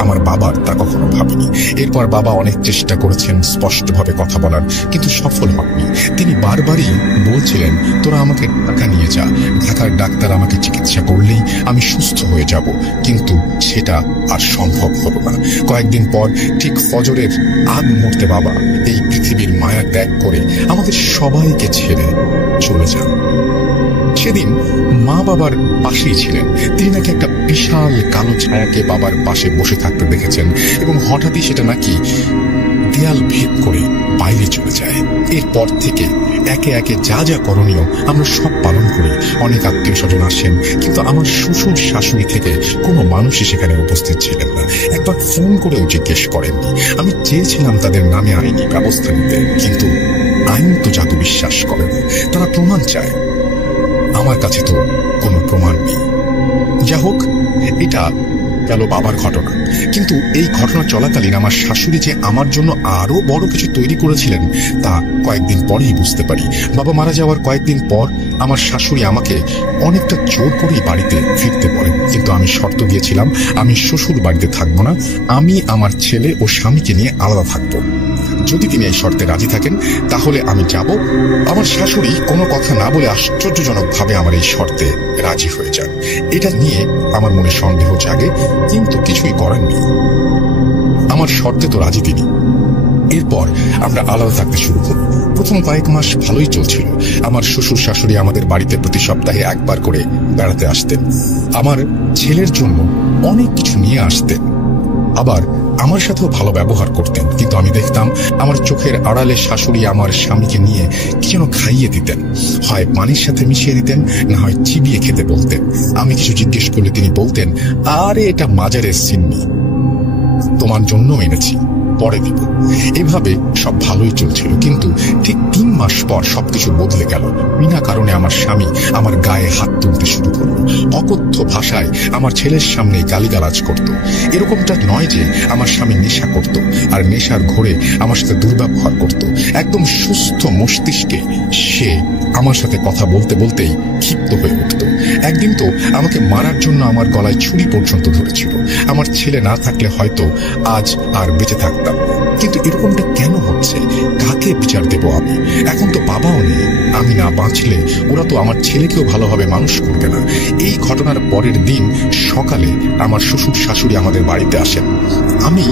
আমার বাবার তা কখনো ভাবিনি। এরপর বাবা অনেক চেষ্টা করেছেন স্পষ্টভাবে কথা বলার, কিন্তু সফল হননি। তিনি বারবারই বলছিলেন, তোরা আমাকে টাকা নিয়ে যা, ঢাকার ডাক্তার আমাকে চিকিৎসা করলেই আমি সুস্থ হয়ে যাব। কিন্তু সেটা আর সম্ভব হলো না। কয়েকদিন পর ঠিক ফজরের আগ মুহূর্তে বাবা এই পৃথিবীর মায়া ত্যাগ করে আমাদের সবাইকে ছেড়ে চলে যান। সেদিন মা বাবার পাশেই ছিলেন। তিনি নাকি একটা বিশাল কালো ছায়াকে বাবার পাশে বসে থাকতে দেখেছেন এবং হঠাৎই সেটা নাকি দেয়াল ভেদ করে বাইরে চলে যায়। এরপর থেকে একে একে যা যা করণীয় আমরা সব পালন করি। অনেক আত্মীয় স্বজন আসেন, কিন্তু আমার শ্বশুর শাশুড়ি থেকে কোনো মানুষই সেখানে উপস্থিত ছিলেন না। একবার ফোন করেও জিজ্ঞেস করেননি। আমি চেয়েছিলাম তাদের নামে আইনি ব্যবস্থা নিতে, কিন্তু আইন তো জাদু বিশ্বাস করে না, তারা প্রমাণ চায়। আমার কাছে তো কোনো প্রমাণ নেই। যা হোক, এটা গেল বাবার ঘটনা। কিন্তু এই ঘটনা চলাকালীন আমার শাশুড়ি যে আমার জন্য আরো বড় কিছু তৈরি করেছিলেন তা কয়েকদিন পরেই বুঝতে পারি। বাবা মারা যাওয়ার কয়েকদিন পর আমার শাশুড়ি আমাকে অনেকটা জোর করেই বাড়িতে ফিরতে বলেন, কিন্তু আমি শর্ত দিয়েছিলাম আমি শ্বশুর বাড়িতে থাকবো না, আমি আমার ছেলে ও স্বামীকে নিয়ে আলাদা থাকবো। যদি তিনি এই শর্তে রাজি থাকেন তাহলে আমি যাব। আমার শাশুড়ি কোনো কথা না বলে আশ্চর্যজনকভাবে আমার এই শর্তে রাজি হয়ে যান। এটা নিয়ে আমার মনে সন্দেহ জাগে, কিন্তু কিছুই করার নেই। আমার শর্তে তো রাজি তিনি। এরপর আমরা আলাদা থাকতে শুরু করি। প্রথম কয়েক মাস ভালোই চলছিল। আমার শ্বশুর শাশুড়ি আমাদের বাড়িতে প্রতি সপ্তাহে একবার করে বেড়াতে আসতেন। আমার ছেলের জন্য অনেক কিছু নিয়ে আসতেন, আবার আমার সাথেও ভালো ব্যবহার করতেন। কিন্তু আমি দেখতাম আমার চোখের আড়ালে শাশুড়ি আমার স্বামীকে নিয়ে কি যেন খাইয়ে দিতেন। হয় পানির সাথে মিশিয়ে দিতেন, না হয় চিবিয়ে খেতে বলতেন। আমি কিছু জিজ্ঞেস করলে তিনি বলতেন, আরে এটা মাজারের সিন্নি, তোমার জন্য এনেছি। পরে দিব। এভাবে সব ভালোই চলছিল, কিন্তু ঠিক 3 মাস পর সবকিছু বদলে গেল। বিনা কারণে আমার স্বামী আমার গায়ে হাত তুলতে শুরু করলো। অকথ্য ভাষায় আমার ছেলের সামনে গালিগালাজ করত। এরকমটা নয় যে আমার স্বামী নেশা করত আর নেশার ঘোরে আমার সাথে দুর্ব্যবহার করত। একদম সুস্থ মস্তিষ্কে সে আমার সাথে কথা বলতে বলতেই ক্ষিপ্ত হয়ে উঠত। একদিন তো আমাকে মারার জন্য আমার গলায় ছুরি পর্যন্ত ধরেছিল। আমার ছেলে না থাকলে হয়তো আজ আর বেঁচে থাকতাম। কিন্তু এরকমটা কেন হচ্ছে? কাকে বিচার দেব আমি? এখন তো বাবাও নেই। আমি না বাঁচলে ওরা তো আমার ছেলেকেও ভালোভাবে মানুষ করবে না। এই ঘটনার পরের দিন সকালে আমার শ্বশুর শাশুড়ি আমাদের বাড়িতে আসেন। আমি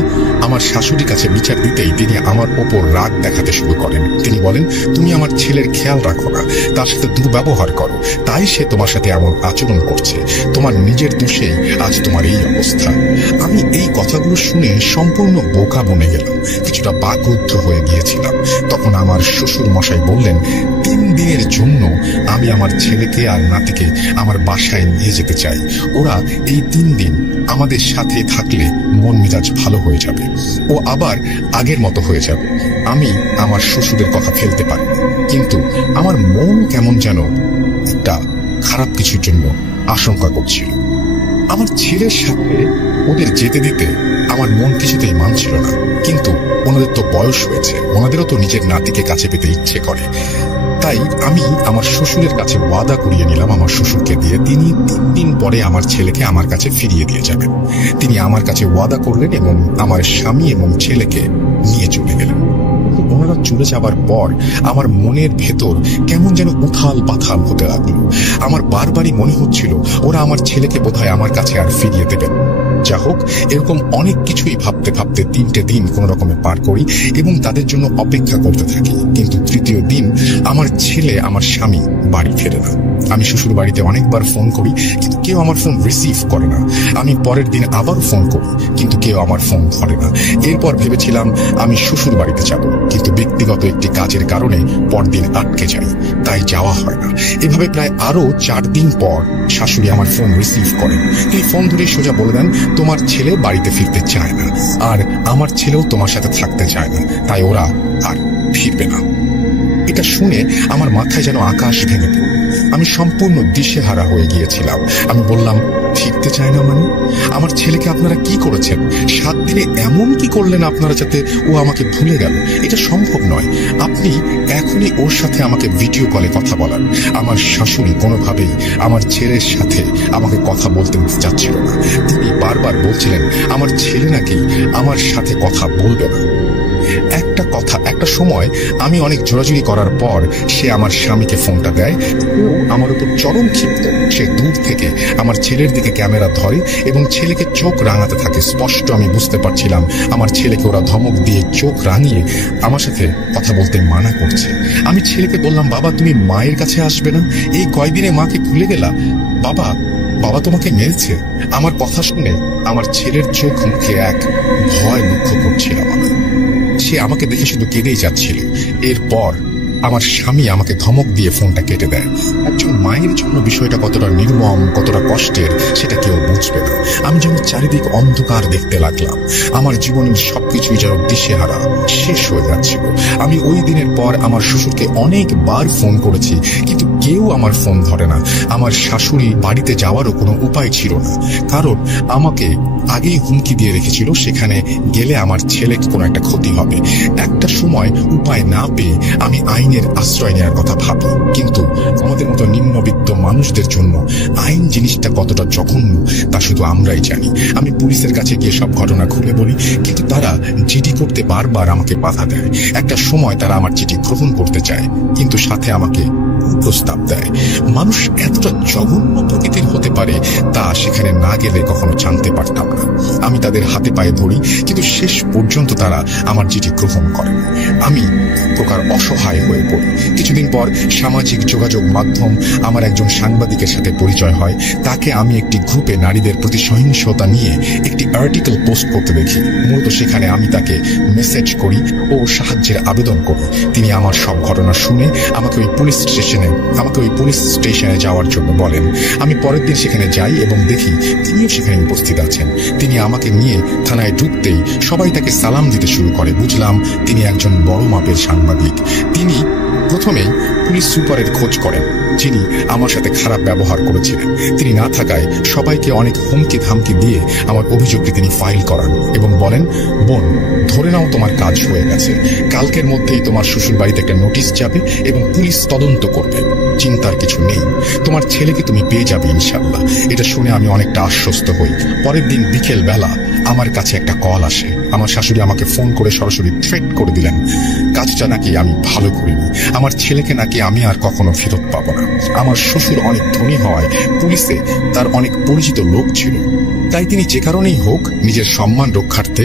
আমার শাশুড়ির কাছে বিচার দিতেই তিনি আমার ওপর রাগ দেখাতে শুরু করেন। তিনি বলেন, তুমি আমার ছেলের খেয়াল রাখো না, তার সাথে দুর্ব্যবহার করো, তাই সে তোমার সাথে এমন আচরণ করছে। তোমার নিজের দোষেই আজ তোমার এই অবস্থা। আমি এই কথাগুলো শুনে সম্পূর্ণ বোকা বনে গেলাম, কিছুটা বাকরুদ্ধ হয়ে গিয়েছিলাম। তখন আমার শ্বশুর মশাই বললেন, 3 দিনের জন্য আমি আমার ছেলেকে আর নাতিকে আমার বাসায় নিয়ে যেতে চাই। ওরা এই 3 দিন আমাদের সাথে থাকলে মন মেজাজ ভালো হয়ে যাবে, ও আবার আগের মতো হয়ে যাবে। আমি আমার শ্বশুরের কথা ফেলতে পারি, কিন্তু আমার মন কেমন যেন একটা খারাপ কিছুর জন্য আশঙ্কা করছিল। আমার ছেলের সাথে ওদের যেতে দিতে আমার মন কিছুতেই মানছিল না। কিন্তু ওনাদের তো বয়স হয়েছে, ওনাদেরও তো নিজের নাতিকে কাছে পেতে ইচ্ছে করে। তাই আমি আমার শ্বশুরের কাছে ওয়াদা করিয়ে নিলাম আমার শ্বশুরকে দিয়ে, তিনি 3 দিন পরে আমার ছেলেকে আমার কাছে ফিরিয়ে দিয়ে যাবেন। তিনি আমার কাছে ওয়াদা করলেন এবং আমার স্বামী এবং ছেলেকে নিয়ে চলে গেলেন। ওনারা চলে যাবার পর আমার মনের ভেতর কেমন যেন উথাল পাথাল হতে লাগলো। আমার বারবারই মনে হচ্ছিল ওরা আমার ছেলেকে বোধহয় আমার কাছে আর ফিরিয়ে দেবেন। যা হোক, এরকম অনেক কিছুই ভাবতে ভাবতে 3টে দিন কোনো রকমে পার করি এবং তাদের জন্য অপেক্ষা করতে থাকি। কিন্তু 3য় দিন আমার ছেলে, আমার স্বামী বাড়ি ফেরে না। আমি শ্বশুর বাড়িতে অনেকবার ফোন করি, কিন্তু কেউ আমার ফোন রিসিভ করে না। আমি পরের দিন আবার ফোন করি, কিন্তু কেউ আমার ফোন ধরে না। এরপর ভেবেছিলাম আমি শ্বশুর বাড়িতে যাব, কিন্তু ব্যক্তিগত একটি কাজের কারণে পরদিন আটকে যাই, তাই যাওয়া হয় না। এভাবে প্রায় আরো 4 দিন পর শাশুড়ি আমার ফোন রিসিভ করেন। তিনি ফোন ধরে সোজা বলে দেন, তোমার ছেলে বাড়িতে ফিরতে চায় না, আর আমার ছেলেও তোমার সাথে থাকতে চায় না, তাই ওরা আর ফিরবে না। এটা শুনে আমার মাথায় যেন আকাশ ভেঙে পড়ল। আমি সম্পূর্ণ দিশেহারা হয়ে গিয়েছিলাম। আমি বললাম, ফিরতে চায় না মানে? আমার ছেলেকে আপনারা কি করেছেন? 7 দিনে এমন কি করলেন আপনারা যাতে ও আমাকে ভুলে গেল? এটা সম্ভব নয়। আপনি এখনই ওর সাথে আমাকে ভিডিও কলে কথা বলান। আমার শাশুড়ি কোনোভাবেই আমার ছেলের সাথে আমাকে কথা বলতে দিতে চাচ্ছিল না। তিনি বারবার বলছিলেন আমার ছেলে নাকি আমার সাথে কথা বলবে না। একটা সময় আমি অনেক জোরাজুরি করার পর সে আমার স্বামীকে ফোনটা দেয়। ও আমার উপর চরম ক্ষিপ্ত। সে দূর থেকে আমার ছেলের দিকে ক্যামেরা ধরে এবং ছেলেকে চোখ রাঙাতে থাকে। স্পষ্ট আমি বুঝতে পারছিলাম আমার ছেলেকে ওরা ধমক দিয়ে চোখ রাঙিয়ে আমার সাথে কথা বলতে মানা করছে। আমি ছেলেকে বললাম, বাবা তুমি মায়ের কাছে আসবে না? এই কয়দিনে মাকে ভুলে গেলা? বাবা তোমাকে মেরেছে। আমার কথা শুনে আমার ছেলের চোখ মুখে এক ভয় লক্ষ্য করছিলাম আমি। সে আমাকে দেখে শুধু কেঁদেই যাচ্ছিল। এরপর আমার স্বামী আমাকে ধমক দিয়ে ফোনটা কেটে দেয়। একজন মায়ের জন্য বিষয়টা কতটা নির্মম, কতটা কষ্টের সেটা কেউ বুঝবে না। আমি যেন চারিদিক অন্ধকার দেখতে লাগলাম। আমার জীবনের সবকিছুই যেন দিশেহারা, শেষ হয়ে যাচ্ছিল। আমি ওই দিনের পর আমার শ্বশুরকে অনেকবার ফোন করেছি, কিন্তু কেউ আমার ফোন ধরে না। আমার শাশুড়ি বাড়িতে যাওয়ারও কোনো উপায় ছিল না, কারণ আমাকে আগেই হুমকি দিয়ে রেখেছিল সেখানে গেলে আমার ছেলেকে কোনো একটা ক্ষতি হবে। একটা সময় উপায় না পেয়ে আমি আইনের আশ্রয় নেওয়ার কথা ভাবি, কিন্তু আমাদের মতো নিম্নবিত্ত মানুষদের জন্য আইন জিনিসটা কতটা জঘন্য তা শুধু আমরাই জানি। আমি পুলিশের কাছে গিয়ে সব ঘটনা খুলে বলি, কিন্তু তারা জিডি করতে বারবার আমাকে বাধা দেয়। একটা সময় তারা আমার চিঠি গ্রহণ করতে চায়, কিন্তু সাথে আমাকে প্রস্তাব দেয়। মানুষ এতটা জঘন্য প্রকৃতির হতে পারে তা সেখানে না গেলে কখনো জানতে পারতাম না। আমি তাদের হাতে পায়ে ধরি, কিন্তু শেষ পর্যন্ত তারা আমার চিঠি গ্রহণ করে না। আমি প্রকার অসহায় হয়ে পড়ি। কিছুদিন পর সামাজিক যোগাযোগ মাধ্যম আমার একজন সাংবাদিকের সাথে পরিচয় হয়। তাকে আমি একটি গ্রুপে নারীদের প্রতি সহিংসতা নিয়ে একটি আর্টিকেল পোস্ট করতে দেখি। মূলত সেখানে আমি তাকে মেসেজ করি ও সাহায্যের আবেদন করি। তিনি আমার সব ঘটনা শুনে আমাকে ওই পুলিশ স্টেশনে যাওয়ার জন্য বলেন। আমি পরের দিন সেখানে যাই এবং দেখি তিনিও সেখানে উপস্থিত আছেন। তিনি আমাকে আমাকে নিয়ে থানায় ঢুকতেই সবাই তাকে সালাম দিতে শুরু করে। বুঝলাম তিনি একজন বড় মাপের সাংবাদিক। তিনি প্রথমেই পুলিশ সুপারের খোঁজ করেন, যিনি আমার সাথে খারাপ ব্যবহার করেছিলেন। তিনি না থাকায় সবাইকে অনেক হুমকি ধামকি দিয়ে আমার অভিযোগটি তিনি ফাইল করান এবং বলেন, বোন, ধরে নাও তোমার কাজ হয়ে গেছে, কালকের মধ্যেই তোমার শ্বশুর বাড়িতে একটা নোটিশ যাবে এবং পুলিশ তদন্ত করবে, চিন্তার কিছু নেই, তোমার ছেলেকে তুমি পেয়ে যাবে ইনশাল্লাহ। এটা শুনে আমি অনেকটা আশ্বস্ত হই। পরের দিন বিকেল বেলা আমার কাছে একটা কল আসে। আমার শাশুড়ি আমাকে ফোন করে সরাসরি থ্রেট করে দিলেন, কাজটা নাকি আমি ভালো করিনি, আমার ছেলেকে নাকি আমি আর কখনো ফেরত পাবো না। আমার শ্বশুর অনেক ধনী হওয়ায় পুলিশে তার অনেক পরিচিত লোক ছিল, তাই তিনি যে কারণেই হোক নিজের সম্মান রক্ষার্থে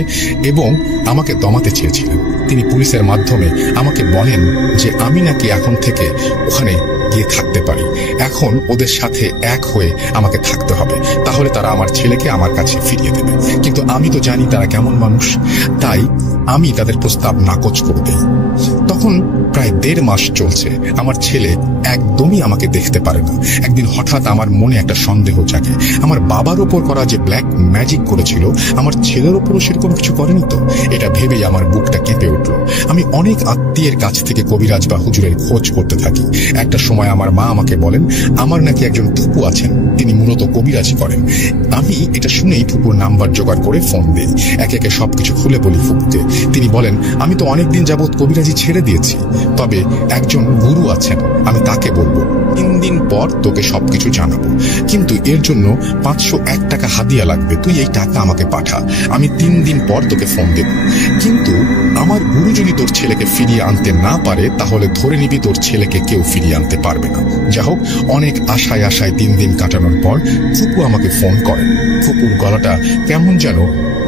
এবং আমাকে দমাতে চেয়েছিলেন। তিনি পুলিশের মাধ্যমে আমাকে বলেন যে আমি নাকি এখন থেকে ওখানে গিয়ে থাকতে পারি, এখন ওদের সাথে এক হয়ে আমাকে থাকতে হবে, তাহলে তারা আমার ছেলেকে আমার কাছে ফিরিয়ে দেবে। কিন্তু আমি তো জানি তারা কেমন মানুষ, তাই আমি তাদের প্রস্তাব নাকচ করে দিই। তখন প্রায় 1.5 মাস চলছে, আমার ছেলে একদমই আমাকে দেখতে পারে না। একদিন হঠাৎ আমার মনে একটা সন্দেহ জাগে, আমার বাবার ওপর করা যে ব্ল্যাক ম্যাজিক করেছিল আমার ছেলের ওপরও সেরকম কিছু করেনি তো? এটা ভেবেই আমার বুকটা কেঁপে উঠল। আমি অনেক আত্মীয়ের কাছ থেকে কবিরাজ বা হুজুরের খোঁজ করতে থাকি। একটা সময় আমার মা আমাকে বলেন আমার নাকি একজন ফুপু আছেন, তিনি মূলত কবিরাজি করেন। আমি এটা শুনেই ফুপুর নাম্বার জোগাড় করে ফোন দিই, একে একে সবকিছু খুলে বলি ফুপুকে। তিনি বলেন, আমি তো অনেকদিন যাবৎ কবিরাজি ছেড়ে দিয়েছি, তবে একজন গুরু আছেন, আমি তাকে বলবো, 3 দিন পর তোকে সবকিছু জানাবো, কিন্তু এর জন্য 501 টাকা হাদিয়া লাগবে, তুই এই টাকা আমাকে পাঠা, আমি 3 দিন পর তোকে ফোন দেব। কিন্তু আমার গুরু যদি তোর ছেলেকে ফিরিয়ে আনতে না পারে, তাহলে ধরে নিবি তোর ছেলেকে কেউ ফিরিয়ে আনতে পারবে না। যা হোক, অনেক আশায় আশায় 3 দিন কাটানোর পর ফুপু আমাকে ফোন করেন। ফুপুর গলাটা কেমন যেন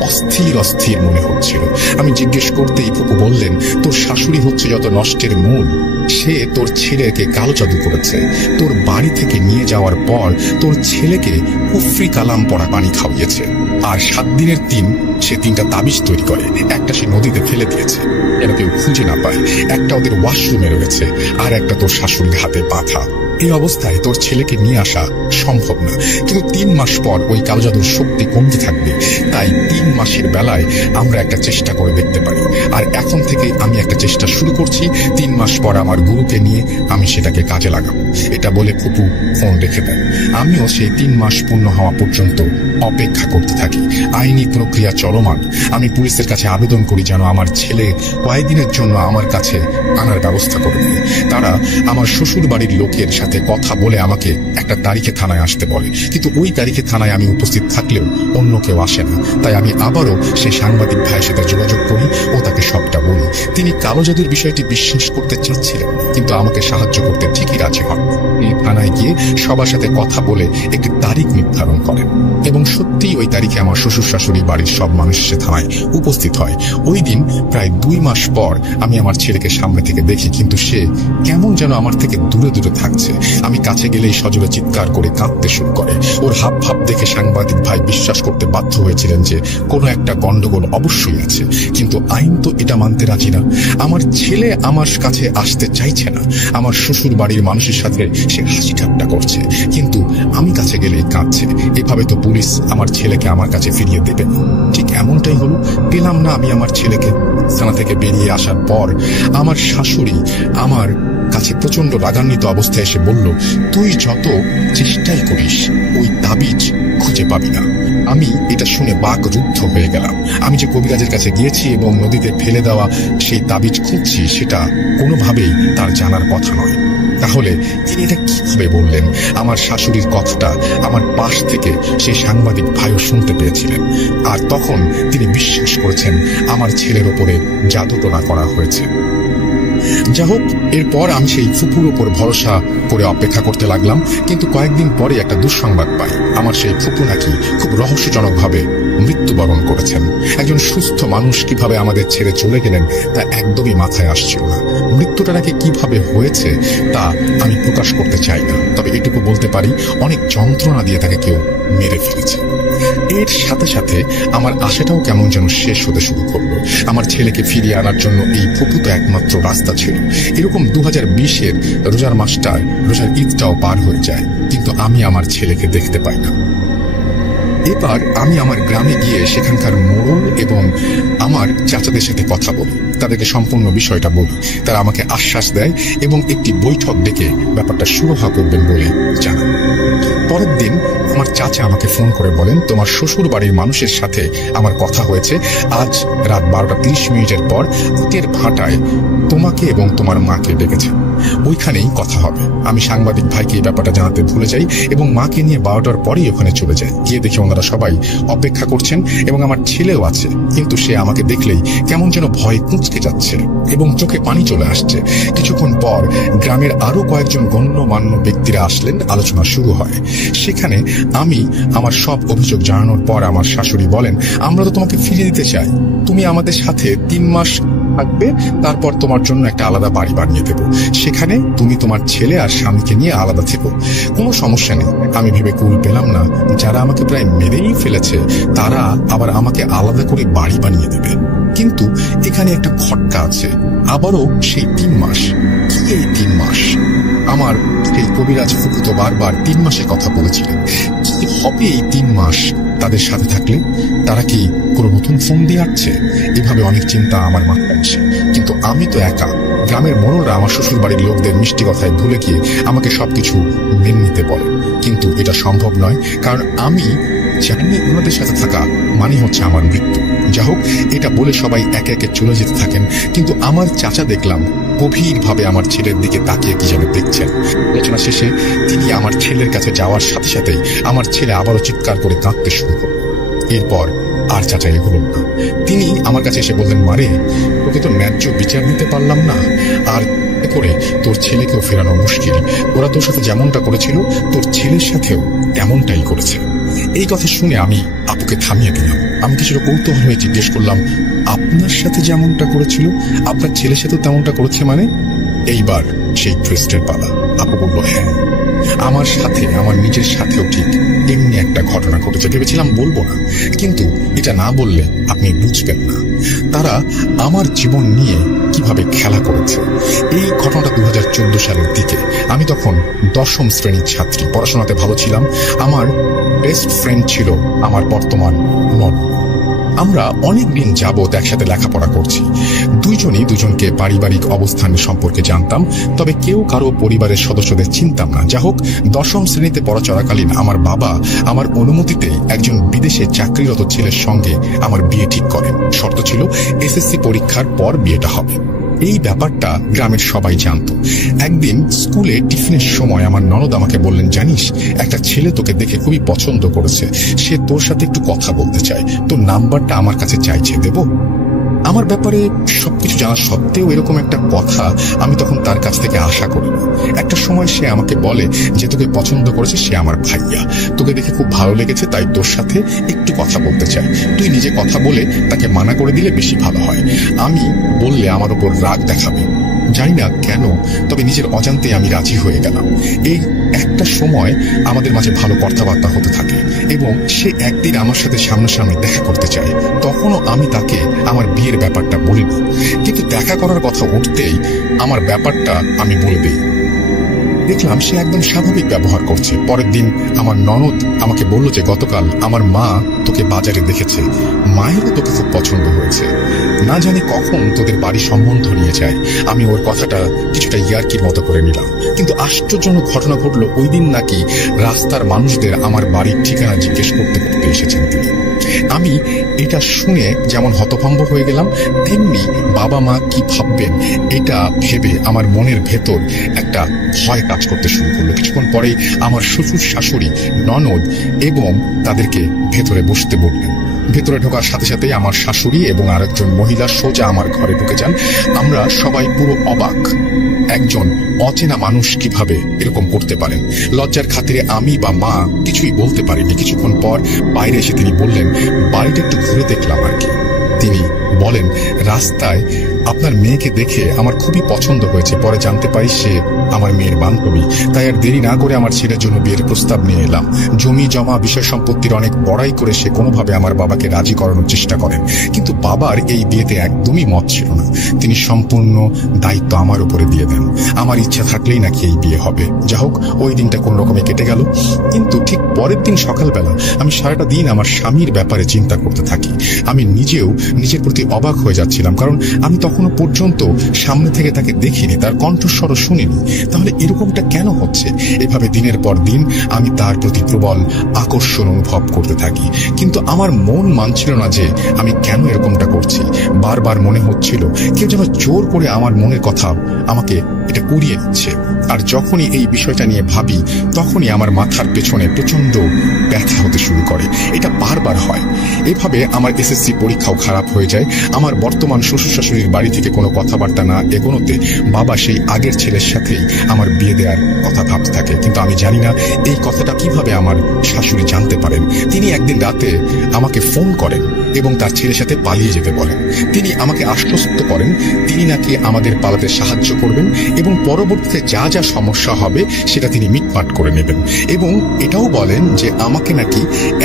অস্থির অস্থির মনে হচ্ছিল। আমি জিজ্ঞেস করতেই ফুপু বললেন, তোর শাশুড়ি হচ্ছে যত নষ্টের মূল, সে তোর ছেলেকে কালো জাদু করেছে। তোর বাড়ি থেকে নিয়ে যাওয়ার পর তোর ছেলেকে কুফরি কালাম পড়া পানি খাওয়িয়েছে, আর 7 দিনের দিন সে 3টা তাবিজ তৈরি করে, একটা সে নদীতে ফেলে দিয়েছে যেন কেউ খুঁজে না পায়, একটা ওদের ওয়াশরুমে রয়েছে, আর একটা তোর শাশুড়ির হাতে বাঁধা। এই অবস্থায় তোর ছেলেকে নিয়ে আসা সম্ভব না, কিন্তু 3 মাস পর ওই কালো জাদুর শক্তি কমতে থাকবে, তাই 3 মাসের বেলায় আমরা একটা চেষ্টা করে দেখতে পারি। আর এখন থেকে আমি একটা চেষ্টা শুরু করছি, 3 মাস পর আমার গুরুকে নিয়ে আমি সেটাকে কাজে লাগাবো। এটা বলে ফুপু ফোন রেখে দেন। আমিও সেই 3 মাস পূর্ণ হওয়া পর্যন্ত অপেক্ষা করতে থাকি। আইনি প্রক্রিয়া চলমান। আমি পুলিশের কাছে আবেদন করি যেন আমার ছেলে কয়েকদিনের জন্য আমার কাছে আনার ব্যবস্থা করে দেয়। তারা আমার শ্বশুর বাড়ির লোকের সাথে কথা বলে আমাকে একটা তারিখে থানায় আসতে বলে, কিন্তু ওই তারিখে থানায় আমি উপস্থিত থাকলেও অন্য কেউ আসে না। তাই আমি আবারও সেই সাংবাদিক ভাইয়ের সাথে যোগাযোগ করি ও তাকে সবটা বলি। তিনি কালো জাদুর বিষয়টি বিশ্বাস করতে চাচ্ছিলেন, কিন্তু আমাকে সাহায্য করতে ঠিকই রাজি হন। তিনি থানায় গিয়ে সবার সাথে কথা বলে একটি তারিখ নির্ধারণ করেন এবং সত্যিই ওই তারিখে আমার শ্বশুর শাশুড়ি বাড়ির সব মানুষ সে থানায় উপস্থিত হয়। ওই দিন প্রায় 2 মাস পর আমি আমার ছেলেকে সামনে থেকে দেখি, কিন্তু সে কেমন যেন আমার থেকে দূরে দূরে থাকছে। আমি কাছে গেলেই সজোরে চিৎকার করে কাঁদতে শুরু করে। ওর হাব ভাব দেখে সাংবাদিক ভাই বিশ্বাস করতে বাধ্য হয়েছিলেন যে কোনো একটা গন্ডগোল অবশ্যই আছে, কিন্তু আইন তো এটা মানতে রাজি না। আমার ছেলে আমার কাছে আসতে চাইছে না, আমার শ্বশুর বাড়ির মানুষের সাথে সে হাসি ঠাট্টা করছে, কিন্তু আমি কাছে গেলেই কাঁদছে। এভাবে তো পুলিশ আমার ছেলেকে আমার কাছে ফিরিয়ে দেবে না। ঠিক এমনটাই হলো, পেলাম না আমি আমার ছেলেকে। থানা থেকে বেরিয়ে আসার পর আমার শাশুড়ি আমার কাছে প্রচন্ড রাগান্বিত অবস্থায় এসে বলল, তুই যত চেষ্টাই করিস ওই তাবিজ খুঁজে পাবি না। আমি এটা শুনে বাকরুদ্ধ হয়ে গেলাম। আমি যে কবিরাজের কাছে গিয়েছি এবং নদীতে ফেলে দেওয়া সেই তাবিজ খুঁজছি, সেটা কোনোভাবেই তার জানার কথা নয়। তাহলে তিনি এটা কিভাবে বললেন? আমার শাশুড়ির কথাটা আমার পাশ থেকে সেই সাংবাদিক ভাইও শুনতে পেয়েছিলেন, আর তখন তিনি বিশ্বাস করেছেন আমার ছেলের ওপরে জাদুটোনা করা হয়েছে। যা হোক, এরপর আমি সেই ফুপুর উপর ভরসা করে অপেক্ষা করতে লাগলাম, কিন্তু কয়েকদিন পরে একটা দুঃসংবাদ পাই। আমার সেই ফুপু নাকি খুব রহস্যজনকভাবে মৃত্যুবরণ করেছেন। একজন সুস্থ মানুষ কিভাবে আমাদের ছেড়ে চলে গেলেন তা একদমই মাথায় আসছিল না। মৃত্যুটা নাকি কিভাবে হয়েছে তা আমি প্রকাশ করতে চাই না, তবে এটুকু বলতে পারি অনেক যন্ত্রণা দিয়ে তাকে কেউ মেরে ফেলেছে। এর সাথে সাথে আমার আশাটাও কেমন যেন শেষ হতে শুরু করলো। আমার ছেলেকে ফিরিয়ে আনার জন্য এই ফুপু তো একমাত্র রাস্তা ছিল। এরকম 2020-এর রোজার মাসটায় রোজার ঈদটাও পার হয়ে যায়, কিন্তু আমি আমার ছেলেকে দেখতে পাই না। এবার আমি আমার গ্রামে গিয়ে সেখানকার মোড়ল এবং আমার চাচাদের সাথে কথা বলি, তাদেরকে সম্পূর্ণ বিষয়টা বলি। তারা আমাকে আশ্বাস দেয় এবং একটি বৈঠক ডেকে ব্যাপারটা সুরাহা করবেন বলে জানান। পরের দিন আমার চাচা আমাকে ফোন করে বলেন, তোমার শ্বশুর বাড়ির মানুষের সাথে আমার কথা হয়েছে, আজ রাত 12:30 পর ইটের ভাটায় তোমাকে এবং তোমার মাকে ডেকেছে, ওইখানেই কথা হবে। আমি সাংবাদিক ভাইকে এই ব্যাপারটা জানাতে ভুলে যাই এবং মাকে নিয়ে 12টার পরেই ওখানে চলে যাই। গিয়ে দেখি ওনারা সবাই অপেক্ষা করছেন এবং আমার ছেলেও আছে, কিন্তু সে আমাকে দেখলেই কেমন যেন ভয়ে কুঁচকে যাচ্ছে এবং চোখে পানি চলে আসছে। কিছুক্ষণ পর গ্রামের আরো কয়েকজন গণ্যমান্য ব্যক্তিরা আসলেন, আলোচনা শুরু হয়। সেখানে আমি আমার সব অভিযোগ জানানোর পর আমার শাশুড়ি বলেন, আমরা তো তোমাকে ফিরিয়ে দিতে চাই, তুমি আমাদের সাথে 3 মাস থাকবে, তারপর তোমার জন্য একটা আলাদা বাড়ি বানিয়ে দেবো, সেখানে তুমি তোমার ছেলে আর স্বামীকে নিয়ে আলাদা থেকো, কোনো সমস্যা নেই। আমি ভেবে কুল পেলাম না, যারা আমাকে প্রায় মেরেই ফেলেছে তারা আবার আমাকে আলাদা করে বাড়ি বানিয়ে দেবে। কিন্তু এখানে একটা খটকা আছে, আবারও সেই 3 মাস। কি এই 3 মাস? আমার সেই কবিরাজ ফুফু তো বারবার 3 মাসের কথা বলেছিলেন। কি হবে এই 3 মাস তাদের সাথে থাকলে? তারা কি কোনো নতুন ফোন দিয়ে আসছে? এভাবে অনেক চিন্তা আমার মাথায় আসে। কিন্তু আমি তো একা। গ্রামের মোড়লরা আমার শ্বশুর বাড়ির লোকদের মিষ্টি কথায় ভুলে গিয়ে আমাকে সবকিছু মেনে নিতে বলে, কিন্তু এটা সম্ভব নয়, কারণ আমি জানি ওনাদের সাথে থাকা মানে হচ্ছে আমার মৃত্যু। যা হোক, এটা বলে সবাই একে একে চলে যেতে থাকেন, কিন্তু আমার চাচা দেখলাম গভীরভাবে আমার ছেলের দিকে তাকিয়ে কি যেন দেখছেন। আলোচনা শেষে তিনি আমার ছেলের কাছে যাওয়ার সাথে সাথেই আমার ছেলে আবারও চিৎকার করে কাঁদতে শুরু করল। এরপর আর চাচা এগোলেন না। তিনি আমার কাছে এসে বললেন, মারে, তোকে তো ন্যায্য বিচার নিতে পারলাম না, আর করে তোর ছেলেকেও ফেরানো মুশকিল। ওরা তোর সাথে যেমনটা করেছিল তোর ছেলের সাথেও তেমনটাই করেছে। এই কথা শুনে আমি আপুকে থামিয়ে দিলাম। আমি কিছুটা কৌতূহল হয়ে জিজ্ঞেস করলাম, আপনার সাথে যেমনটা করেছিল আপনার ছেলের সাথেও তেমনটা করেছে মানে? এইবার সেই টুইস্টের পালা। আপু বলল, হ্যাঁ, আমার সাথে, আমার নিজের সাথেও ঠিক এমনি একটা ঘটনা ঘটেছে। ভেবেছিলাম বলবো না, কিন্তু এটা না বললে আপনি বুঝবেন না তারা আমার জীবন নিয়ে কিভাবে খেলা করেছে। এই ঘটনাটা 2014 সালের দিকে। আমি তখন 10ম শ্রেণীর ছাত্রী, পড়াশোনাতে ভালো ছিলাম। আমার বেস্ট ফ্রেন্ড ছিল আমার বর্তমান ননদ। আমরা অনেকদিন যাবৎ একসাথে লেখাপড়া করছি। দুইজনই দুজনকে পারিবারিক অবস্থান সম্পর্কে জানতাম, তবে কেউ কারো পরিবারের সদস্যদের চিনতাম না। যা হোক, 10ম শ্রেণীতে পড়া চলাকালীন আমার বাবা আমার অনুমতিতে একজন বিদেশে চাকরিরত ছেলের সঙ্গে আমার বিয়ে ঠিক করেন। শর্ত ছিল এসএসসি পরীক্ষার পর বিয়েটা হবে। এই ব্যাপারটা গ্রামের সবাই জানত। একদিন স্কুলে টিফিনের সময় আমার ননদ আমাকে বললেন, জানিস, একটা ছেলে তোকে দেখে খুবই পছন্দ করেছে, সে তোর সাথে একটু কথা বলতে চায়, তোর নাম্বারটা আমার কাছে চাইছে, দেব? আমার ব্যাপারে সবকিছু জানা সত্ত্বেও এরকম একটা কথা আমি তখন তার কাছ থেকে আশা করিনি। একটা সময় সে আমাকে বলে যে তোকে পছন্দ করেছে, সে আমার ভাইয়া, তোকে দেখে খুব ভালো লেগেছে, তাই তোর সাথে একটু কথা বলতে চাই, তুই নিজে কথা বলে তাকে মানা করে দিলে বেশি ভালো হয়। আমি বললে আমার উপর রাগ দেখাবে, জানি না কেন, তবে নিজের অজান্তে আমি রাজি হয়ে গেলাম। এই একটা সময় আমাদের মাঝে ভালো কথাবার্তা হতে থাকে এবং সে একদিন আমার সাথে সামনাসামনি দেখা করতে চায়। তখনও আমি তাকে আমার বিয়ের ব্যাপারটা বলিনি, কিন্তু দেখা করার কথা উঠতেই আমার ব্যাপারটা আমি বলে দিই। দেখলাম সে একদম স্বাভাবিক ব্যবহার করছে। পরের দিন আমার ননদ আমাকে বলল যে গতকাল আমার মা তোকে বাজারে দেখেছে, মায়েরও তোকে খুব পছন্দ হয়েছে, না জানি কখন তোদের বাড়ি সম্বন্ধ নিয়ে যায়। আমি ওর কথাটা কিছুটা ইয়ার্কির মতো করে নিলাম, কিন্তু আশ্চর্যজনক ঘটনা ঘটলো। ওই দিন নাকি রাস্তার মানুষদের আমার বাড়ির ঠিকানা জিজ্ঞেস করতে করতে এসেছেন তিনি। আমি এটা শুনে যেমন হতভম্ব হয়ে গেলাম, তেমনি বাবা মা কি ভাববেন এটা ভেবে আমার মনের ভেতর একটা ভয় কাজ করতে শুরু করলো। কিছুক্ষণ পরেই আমার শ্বশুর শাশুড়ি ননদ এবং তাদেরকে ভেতরে বসতে বললেন। ভেতরে ঢোকার সাথে সাথেই আমার শাশুড়ি এবং আরেকজন মহিলা সোজা আমার ঘরে ঢুকে যান। আমরা সবাই পুরো অবাক, একজন অচেনা মানুষ কিভাবে এরকম করতে পারেন। লজ্জার খাতিরে আমি বা মা কিছুই বলতে পারিনি। কিছুক্ষণ পর বাইরে এসে তিনি বললেন, বাড়িটা একটু ঘুরে দেখলাম আর কি। তিনি বলেন, রাস্তায় আপনার মেয়েকে দেখে আমার খুবই পছন্দ হয়েছে। পরে জানতে পারি সে আমার মেয়ের বান্ধবী। তাই আর দেরি না করে আমার ছেলের জন্য বিয়ের প্রস্তাব নিয়ে এলাম। জমি জমা বিষয় সম্পত্তির অনেক বড়াই করে সে কোনোভাবে আমার বাবাকে রাজি করানোর চেষ্টা করেন, কিন্তু বাবার এই বিয়েতে একদমই মত ছিল না। তিনি সম্পূর্ণ দায়িত্ব আমার উপরে দিয়ে দেন। আমার ইচ্ছা থাকলেই নাকি এই বিয়ে হবে। যা হোক, ওই দিনটা কোন রকমে কেটে গেল। কিন্তু ঠিক পরের দিন সকালবেলা আমি সারাটা দিন আমার স্বামীর ব্যাপারে চিন্তা করতে থাকি। আমি নিজেও নিজের প্রতি অবাক হয়ে যাচ্ছিলাম, কারণ আমি তখনও পর্যন্ত সামনে থেকে তাকে দেখিনি, তার কণ্ঠস্বরও শুনিনি। তাহলে এরকমটা কেন হচ্ছে? এভাবে দিনের পর দিন আমি তার প্রতি প্রবল আকর্ষণ অনুভব করতে থাকি, কিন্তু আমার মন মানছিল না যে আমি কেন এরকমটা করছি। বারবার মনে হচ্ছিল কেউ যেন জোর করে আমার মনের কথা আমাকে এটা কুড়িয়ে দিচ্ছে। আর যখনই এই বিষয়টা নিয়ে ভাবি, তখনই আমার মাথার পেছনে প্রচন্ড ব্যথা হতে শুরু করে। এটা বারবার হয়। এভাবে আমার এসএসসি পরীক্ষাও খারাপ হয়ে যায়। আমার বর্তমান শ্বশুর শাশুড়ির বাড়ি থেকে কোনো কথাবার্তা না এগোনোতে বাবা সেই আগের ছেলের সাথেই আমার বিয়ে দেওয়ার কথা ভাবতে থাকে। কিন্তু আমি জানি না এই কথাটা কিভাবে আমার শাশুড়ি জানতে পারেন। তিনি একদিন রাতে আমাকে ফোন করেন এবং তার ছেলের সাথে পালিয়ে যেতে বলেন। তিনি আমাকে আশ্বস্ত করেন তিনি নাকি আমাদের পালাতে সাহায্য করবেন এবং পরবর্তীতে যা যা সমস্যা হবে সেটা তিনি মিটমাট করে নেবেন, এবং এটাও বলেন যে আমাকে নাকি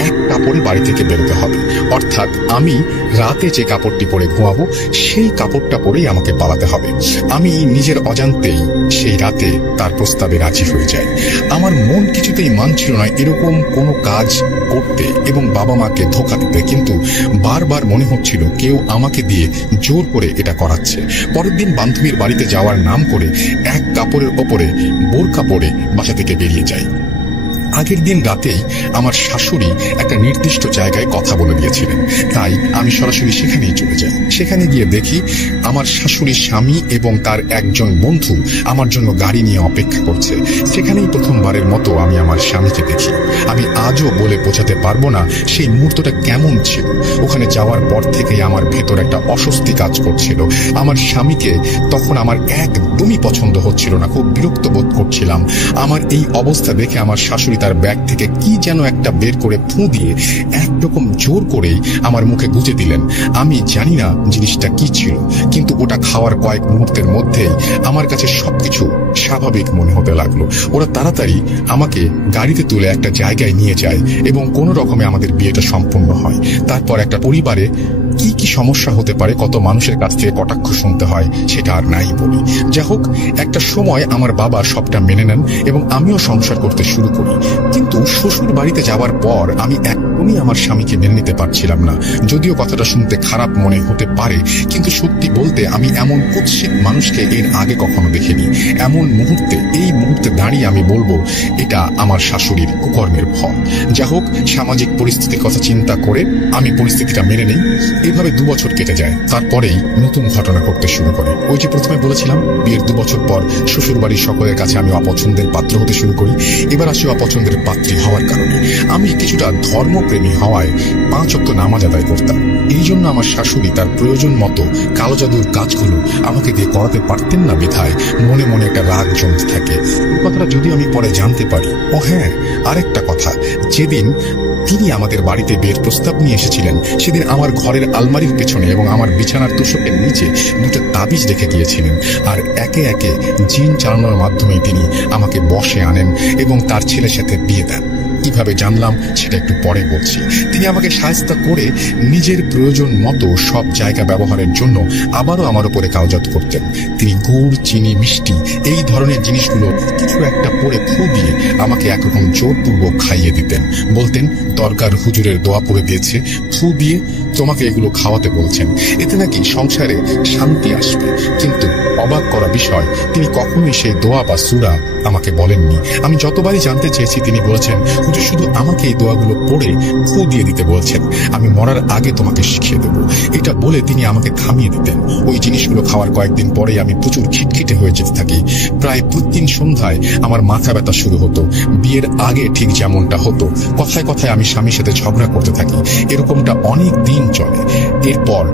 এক কাপড়ে বাড়ি থেকে বেরোতে হবে, অর্থাৎ আমি রাতে যে কাপড়টি পরে ঘুমাবো সেই কাপড়টা পরেই আমাকে পালাতে হবে। আমি নিজের অজান্তেই সেই রাতে তার প্রস্তাবে রাজি হয়ে যাই। আমার মন কিছুতেই মানছিল না এরকম কোনো কাজ করতে এবং বাবা মাকে ধোঁকা দিতে, কিন্তু বারবার মনে হচ্ছিল কেউ আমাকে দিয়ে জোর করে এটা করাচ্ছে। পরের দিন বান্ধবীর বাড়িতে যাওয়ার নাম করে এক কাপড়ের ওপরে বোরকা পরে বাসা থেকে বেরিয়ে যাই। আগের দিন রাতেই আমার শাশুড়ি একটা নির্দিষ্ট জায়গায় কথা বলে দিয়েছিলেন, তাই আমি সরাসরি সেখানেই চলে যাই। সেখানে গিয়ে দেখি আমার শাশুড়ির স্বামী এবং তার একজন বন্ধু আমার জন্য গাড়ি নিয়ে অপেক্ষা করছে। সেখানেই প্রথমবারের মতো আমি আমার স্বামীকে দেখি। আমি আজও বলে বোঝাতে পারবো না সেই মুহূর্তটা কেমন ছিল। ওখানে যাওয়ার পর থেকেই আমার ভেতর একটা অস্বস্তি কাজ করছিল। আমার স্বামীকে তখন আমার একদমই পছন্দ হচ্ছিল না, খুব বিরক্ত বোধ করছিলাম। আমার এই অবস্থা দেখে আমার শাশুড়ি তার ব্যাগ থেকে কি যেন একটা বের করে ফু দিয়ে একরকম জোর করেই আমার মুখে গুঁজে দিলেন। আমি জানি না জিনিসটা কি ছিল, কিন্তু ওটা খাওয়ার কয়েক মুহূর্তের মধ্যেই আমার কাছে সবকিছু স্বাভাবিক মনে হতে লাগলো। ওরা তাড়াতাড়ি আমাকে গাড়িতে তুলে একটা জায়গায় নিয়ে যায় এবং কোনো রকমে আমাদের বিয়েটা সম্পূর্ণ হয়। তারপর একটা পরিবারে কি কি সমস্যা হতে পারে, কত মানুষের কাছ থেকে কটাক্ষ শুনতে হয়, সেটা আর নাই বলি। যা হোক, একটা সময় আমার বাবা সবটা মেনে নেন এবং আমিও সংসার করতে শুরু করি। কিন্তু শ্বশুর বাড়িতে যাওয়ার পর আমি একদমই আমার স্বামীকে মেনে নিতে পারছিলাম না। যদিও কথাটা শুনতে খারাপ মনে হতে পারে, কিন্তু সত্যি বলতে আমি এমন কুৎসিত মানুষকে এর আগে কখনো দেখিনি। এমন মুহূর্তে, এই মুহূর্তে দাঁড়িয়ে আমি বলবো এটা আমার শাশুড়ির কুকর্মের ফল। যা হোক, সামাজিক পরিস্থিতির কথা চিন্তা করে আমি পরিস্থিতিটা মেনে নেই। এভাবে 2 বছর কেটে যায়। তারপরেই নতুন ঘটনা ঘটতে শুরু করে। ওই যে প্রথমে বলেছিলাম, বিয়ের 2 বছর পর শ্বশুর বাড়ির সকলের কাছে আমি অপছন্দের পাত্র হতে শুরু করি। এবার আসি অপছন্দের পাত্রী হওয়ার কারণে। আমি কিছুটা ধর্মপ্রেমী হওয়ায় 5 ওয়াক্ত নামাজ আদায় করতাম। এই জন্য আমার শাশুড়ি তার প্রয়োজন মতো কালো জাদুর কাজগুলো আমাকে দিয়ে করাতে পারতেন না বিধায় মনে মনে একটা রাগ জমতে থাকে। কথাটা যদি আমি পরে জানতে পারি। ও হ্যাঁ, আরেকটা কথা, যেদিন তিনি আমাদের বাড়িতে বিয়ের প্রস্তাব নিয়ে এসেছিলেন সেদিন আমার ঘরের আলমারির পেছনে এবং আমার বিছানার তোষকের নিচে 2টা তাবিজ রেখে গিয়েছিলেন। আর একে একে জিন চালানোর মাধ্যমে তিনি আমাকে বশে আনেন এবং তার ছেলের সাথে বিয়ে দেন। কিভাবে জানলাম সেটা একটু পরে বলছি। তিনি আমাকে সাহায্য করে নিজের প্রয়োজন মতো সব জায়গা ব্যবহারের জন্য আবারও আমার উপরে কাওজাত করতেন। তিনি গুড়, চিনি, মিষ্টি এই ধরনের জিনিসগুলো কিছু একটা পরে ফু দিয়ে আমাকে একরকম জোরপূর্বক খাইয়ে দিতেন। বলতেন দরগার হুজুরের দোয়া পড়ে দিয়েছে, ফু দিয়ে তোমাকে এগুলো খাওয়াতে বলছেন, এতে নাকি সংসারে শান্তি আসবে। কিন্তু অবাক করা বিষয়, তিনি কখনোই সেই দোয়া বা সূরা আমাকে বলেননি। আমি যতবারই জানতে চেয়েছি তিনি বলেছেন, হুজুর শুধু আমাকে এই দোয়াগুলো পড়ে ফু দিয়ে দিতে বলছেন, আমি মরার আগে তোমাকে শিখিয়ে দেব। এটা বলে তিনি আমাকে থামিয়ে দিতেন। ওই জিনিসগুলো খাওয়ার কয়েকদিন পরেই আমি প্রচুর খিটখিটে হয়ে যেতে থাকি। প্রায় প্রতিদিন সন্ধ্যায় আমার মাথা ব্যথা শুরু হতো। বিয়ের আগে ঠিক যেমনটা হতো, কথায় কথায় আমি স্বামীর সাথে ঝগড়া করতে থাকি। এরকমটা অনেক দিন চলে। এরপর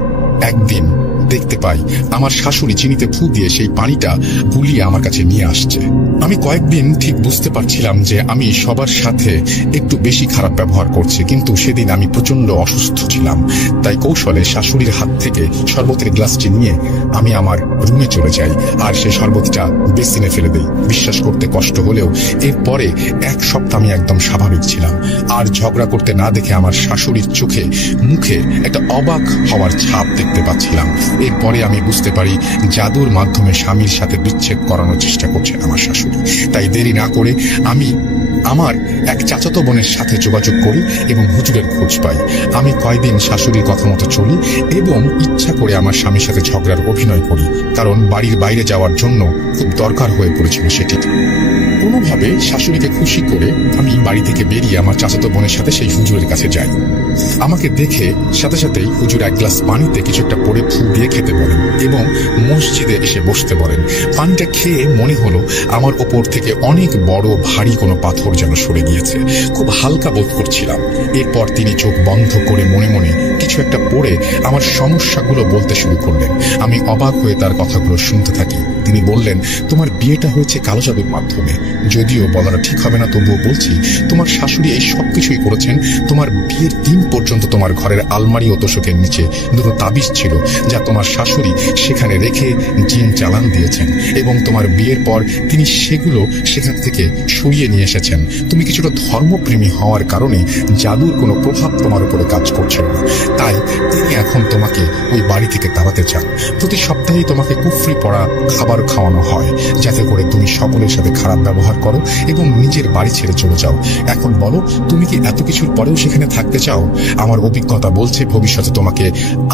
একদিন দেখতে পাই আমার শাশুড়ি চিনিতে ফু দিয়ে সেই পানিটা গুলিয়ে আমার কাছে নিয়ে আসছে। আমি কয়েকদিন ঠিক বুঝতে পারছিলাম যে আমি সবার সাথে একটু বেশি খারাপ ব্যবহার করছি, কিন্তু সেদিন আমি প্রচন্ড অসুস্থ ছিলাম। তাই কৌশলে শাশুড়ির হাত থেকে শরবতের গ্লাসটি নিয়ে আমি আমার রুমে চলে যাই আর সেই শরবতটা বেসিনে ফেলে দেই। বিশ্বাস করতে কষ্ট হলেও এরপরে 1 সপ্তাহ আমি একদম স্বাভাবিক ছিলাম। আর ঝগড়া করতে না দেখে আমার শাশুড়ির চোখে মুখে একটা অবাক হওয়ার ছাপ দেখতে পাচ্ছিলাম। এরপরে আমি বুঝতে পারি জাদুর মাধ্যমে স্বামীর সাথে বিচ্ছেদ করানোর চেষ্টা করছেন আমার শাশুড়ি। তাই দেরি না করে আমি আমার এক চাচাতো বোনের সাথে যোগাযোগ করি এবং হুজুরের খোঁজ পাই। আমি কয়দিন শাশুড়ির কথা মতো চলি এবং ইচ্ছা করে আমার স্বামীর সাথে ঝগড়ার অভিনয় করি, কারণ বাড়ির বাইরে যাওয়ার জন্য খুব দরকার হয়ে পড়েছিল সেটি। কোনোভাবে শাশুড়িকে খুশি করে আমি বাড়ি থেকে বেরিয়ে আমার চাচাতো বোনের সাথে সেই হুজুরের কাছে যাই। আমাকে দেখে সাথে সাথেই হুজুর 1 গ্লাস পানিতে কিছু একটা পরে ফু দিয়ে খেতে বলেন এবং মসজিদে এসে বসতে বলেন। পানিটা খেয়ে মনে হলো আমার ওপর থেকে অনেক বড় ভারী কোনো পাথর যেন সরে গিয়েছে। খুব হালকা বোধ করছিলাম। এরপর তিনি চোখ বন্ধ করে মনে মনে কিছু একটা পড়ে আমার সমস্যাগুলো বলতে শুরু করলেন। আমি অবাক হয়ে তার কথাগুলো শুনতে থাকি। তিনি বললেন, তোমার বিয়েটা হয়েছে কালো জাদুর মাধ্যমে। যদিও বলাটা ঠিক হবে না, তবুও বলছি, তোমার শাশুড়ি এই সব কিছুই করেছেন। তোমার বিয়ের দিন পর্যন্ত তোমার ঘরের আলমারি ও তোষকের নিচে 2টো তাবিজ ছিল, যা তোমার শাশুড়ি সেখানে রেখে জিন চালান দিয়েছেন এবং তোমার বিয়ের পর তিনি সেগুলো সেখান থেকে সরিয়ে নিয়ে এসেছেন। তুমি কিছুটা ধর্মপ্রেমী হওয়ার কারণে জাদুর কোনো প্রভাব তোমার উপরে কাজ করছিল না, তাই তিনি এখন তোমাকে ওই বাড়ি থেকে তাড়াতে চান। প্রতি সপ্তাহে তোমাকে কুফরি পড়া খাবার খাওয়ানো হয়, যাতে করে তুমি সকলের সাথে খারাপ ব্যবহার করো এবং নিজের বাড়ি ছেড়ে চলে যাও। এখন বলো, তুমি কি এত কিছুর পরেও সেখানে থাকতে চাও? আমার অভিজ্ঞতা বলছে ভবিষ্যতে তোমাকে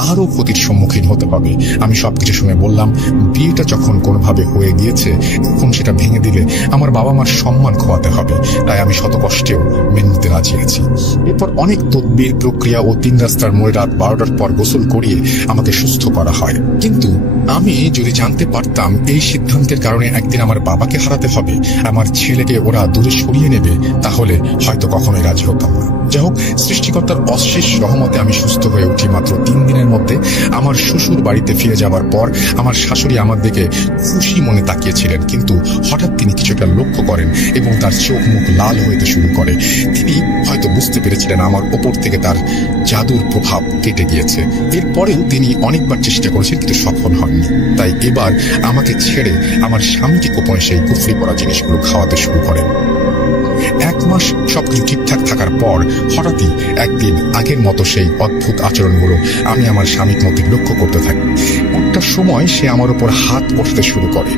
আরো ক্ষতির সম্মুখীন হতে হবে। আমি সবকিছু শুনে বললাম, বিয়েটা যখন কোনোভাবে হয়ে গিয়েছে, এখন সেটা ভেঙে দিলে আমার বাবা মার সম্মান খোয়াতে হবে, তাই আমি শত কষ্টেও মেনে নিতে রাজি আছি। এরপর অনেক তদবির প্রক্রিয়া ও 3 রাস্তার মোড়ে রাত 12টার পর গোসল করিয়ে আমাকে সুস্থ করা হয়। কিন্তু আমি যদি জানতে পারতাম এই সিদ্ধান্তের কারণে একদিন আমার বাবাকে হারাতে হবে, আমার ছেলেকে ওরা দূরে সরিয়ে নেবে, তাহলে হয়তো কখনোই রাজি হতাম না। যাই হোক, সৃষ্টিকর্তার অশেষ রহমতে আমি সুস্থ হয়ে উঠি। মাত্র 3 দিনের মধ্যে আমার শ্বশুর বাড়িতে ফিরে যাবার পর আমার শাশুড়ি আমার দিকে খুশি মনে তাকিয়েছিলেন, কিন্তু হঠাৎ তিনি কিছুটা লক্ষ্য করেন এবং তার চোখ মুখ লাল হইতে শুরু করে। তিনি হয়তো বুঝতে পেরেছিলেন আমার ওপর থেকে তার জাদুর প্রভাব কেটে গিয়েছে। এরপরেও তিনি অনেকবার চেষ্টা করেছেন, কিন্তু সফল হননি। তাই এবার আমাকে ছেড়ে আমার স্বামীকে গোপনে সেই কুফরি করা জিনিসগুলো খাওয়াতে শুরু করেন। 1 মাস সবকিছু ঠিকঠাক থাকার পর হঠাৎই একদিন আগের মতো সেই অদ্ভুত আচরণগুলো আমি আমার স্বামীর মধ্যে লক্ষ্য করতে থাকি। একটা সময় সে আমার উপর হাত বসাতে শুরু করে,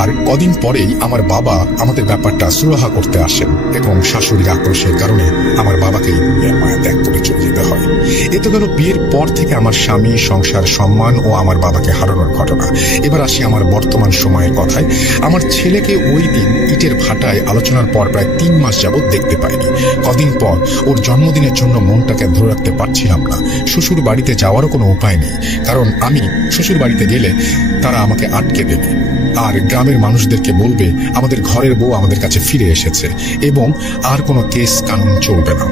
আর কদিন পরেই আমার বাবা আমাদের ব্যাপারটা সুরাহা করতে আসেন এবং শাশুড়ির আক্রোশের কারণে আমার বাবাকে মায়া ত্যাগ করে চলে যেতে হয়। এ তো গেল বিয়ের পর থেকে আমার স্বামী, সংসার, সম্মান ও আমার বাবাকে হারানোর ঘটনা। এবার আসি আমার বর্তমান সময়ের কথায়। আমার ছেলেকে ওই দিন ইটের ভাটায় আলোচনার পর প্রায় 3 মাস যাবৎ দেখতে পাইনি। কদিন পর ওর জন্মদিনের জন্য মনটাকে ধরে রাখতে পারছিলাম না। শ্বশুর বাড়িতে যাওয়ারও কোনো উপায় নেই, কারণ আমি শ্বশুর বাড়িতে গেলে তারা আমাকে আটকে দেবে আর গ্রামের মানুষদেরকে বলবে আমাদের ঘরের বউ আমাদের কাছে ফিরে এসেছে এবং আর কোনো কেস কানুন চলবে না।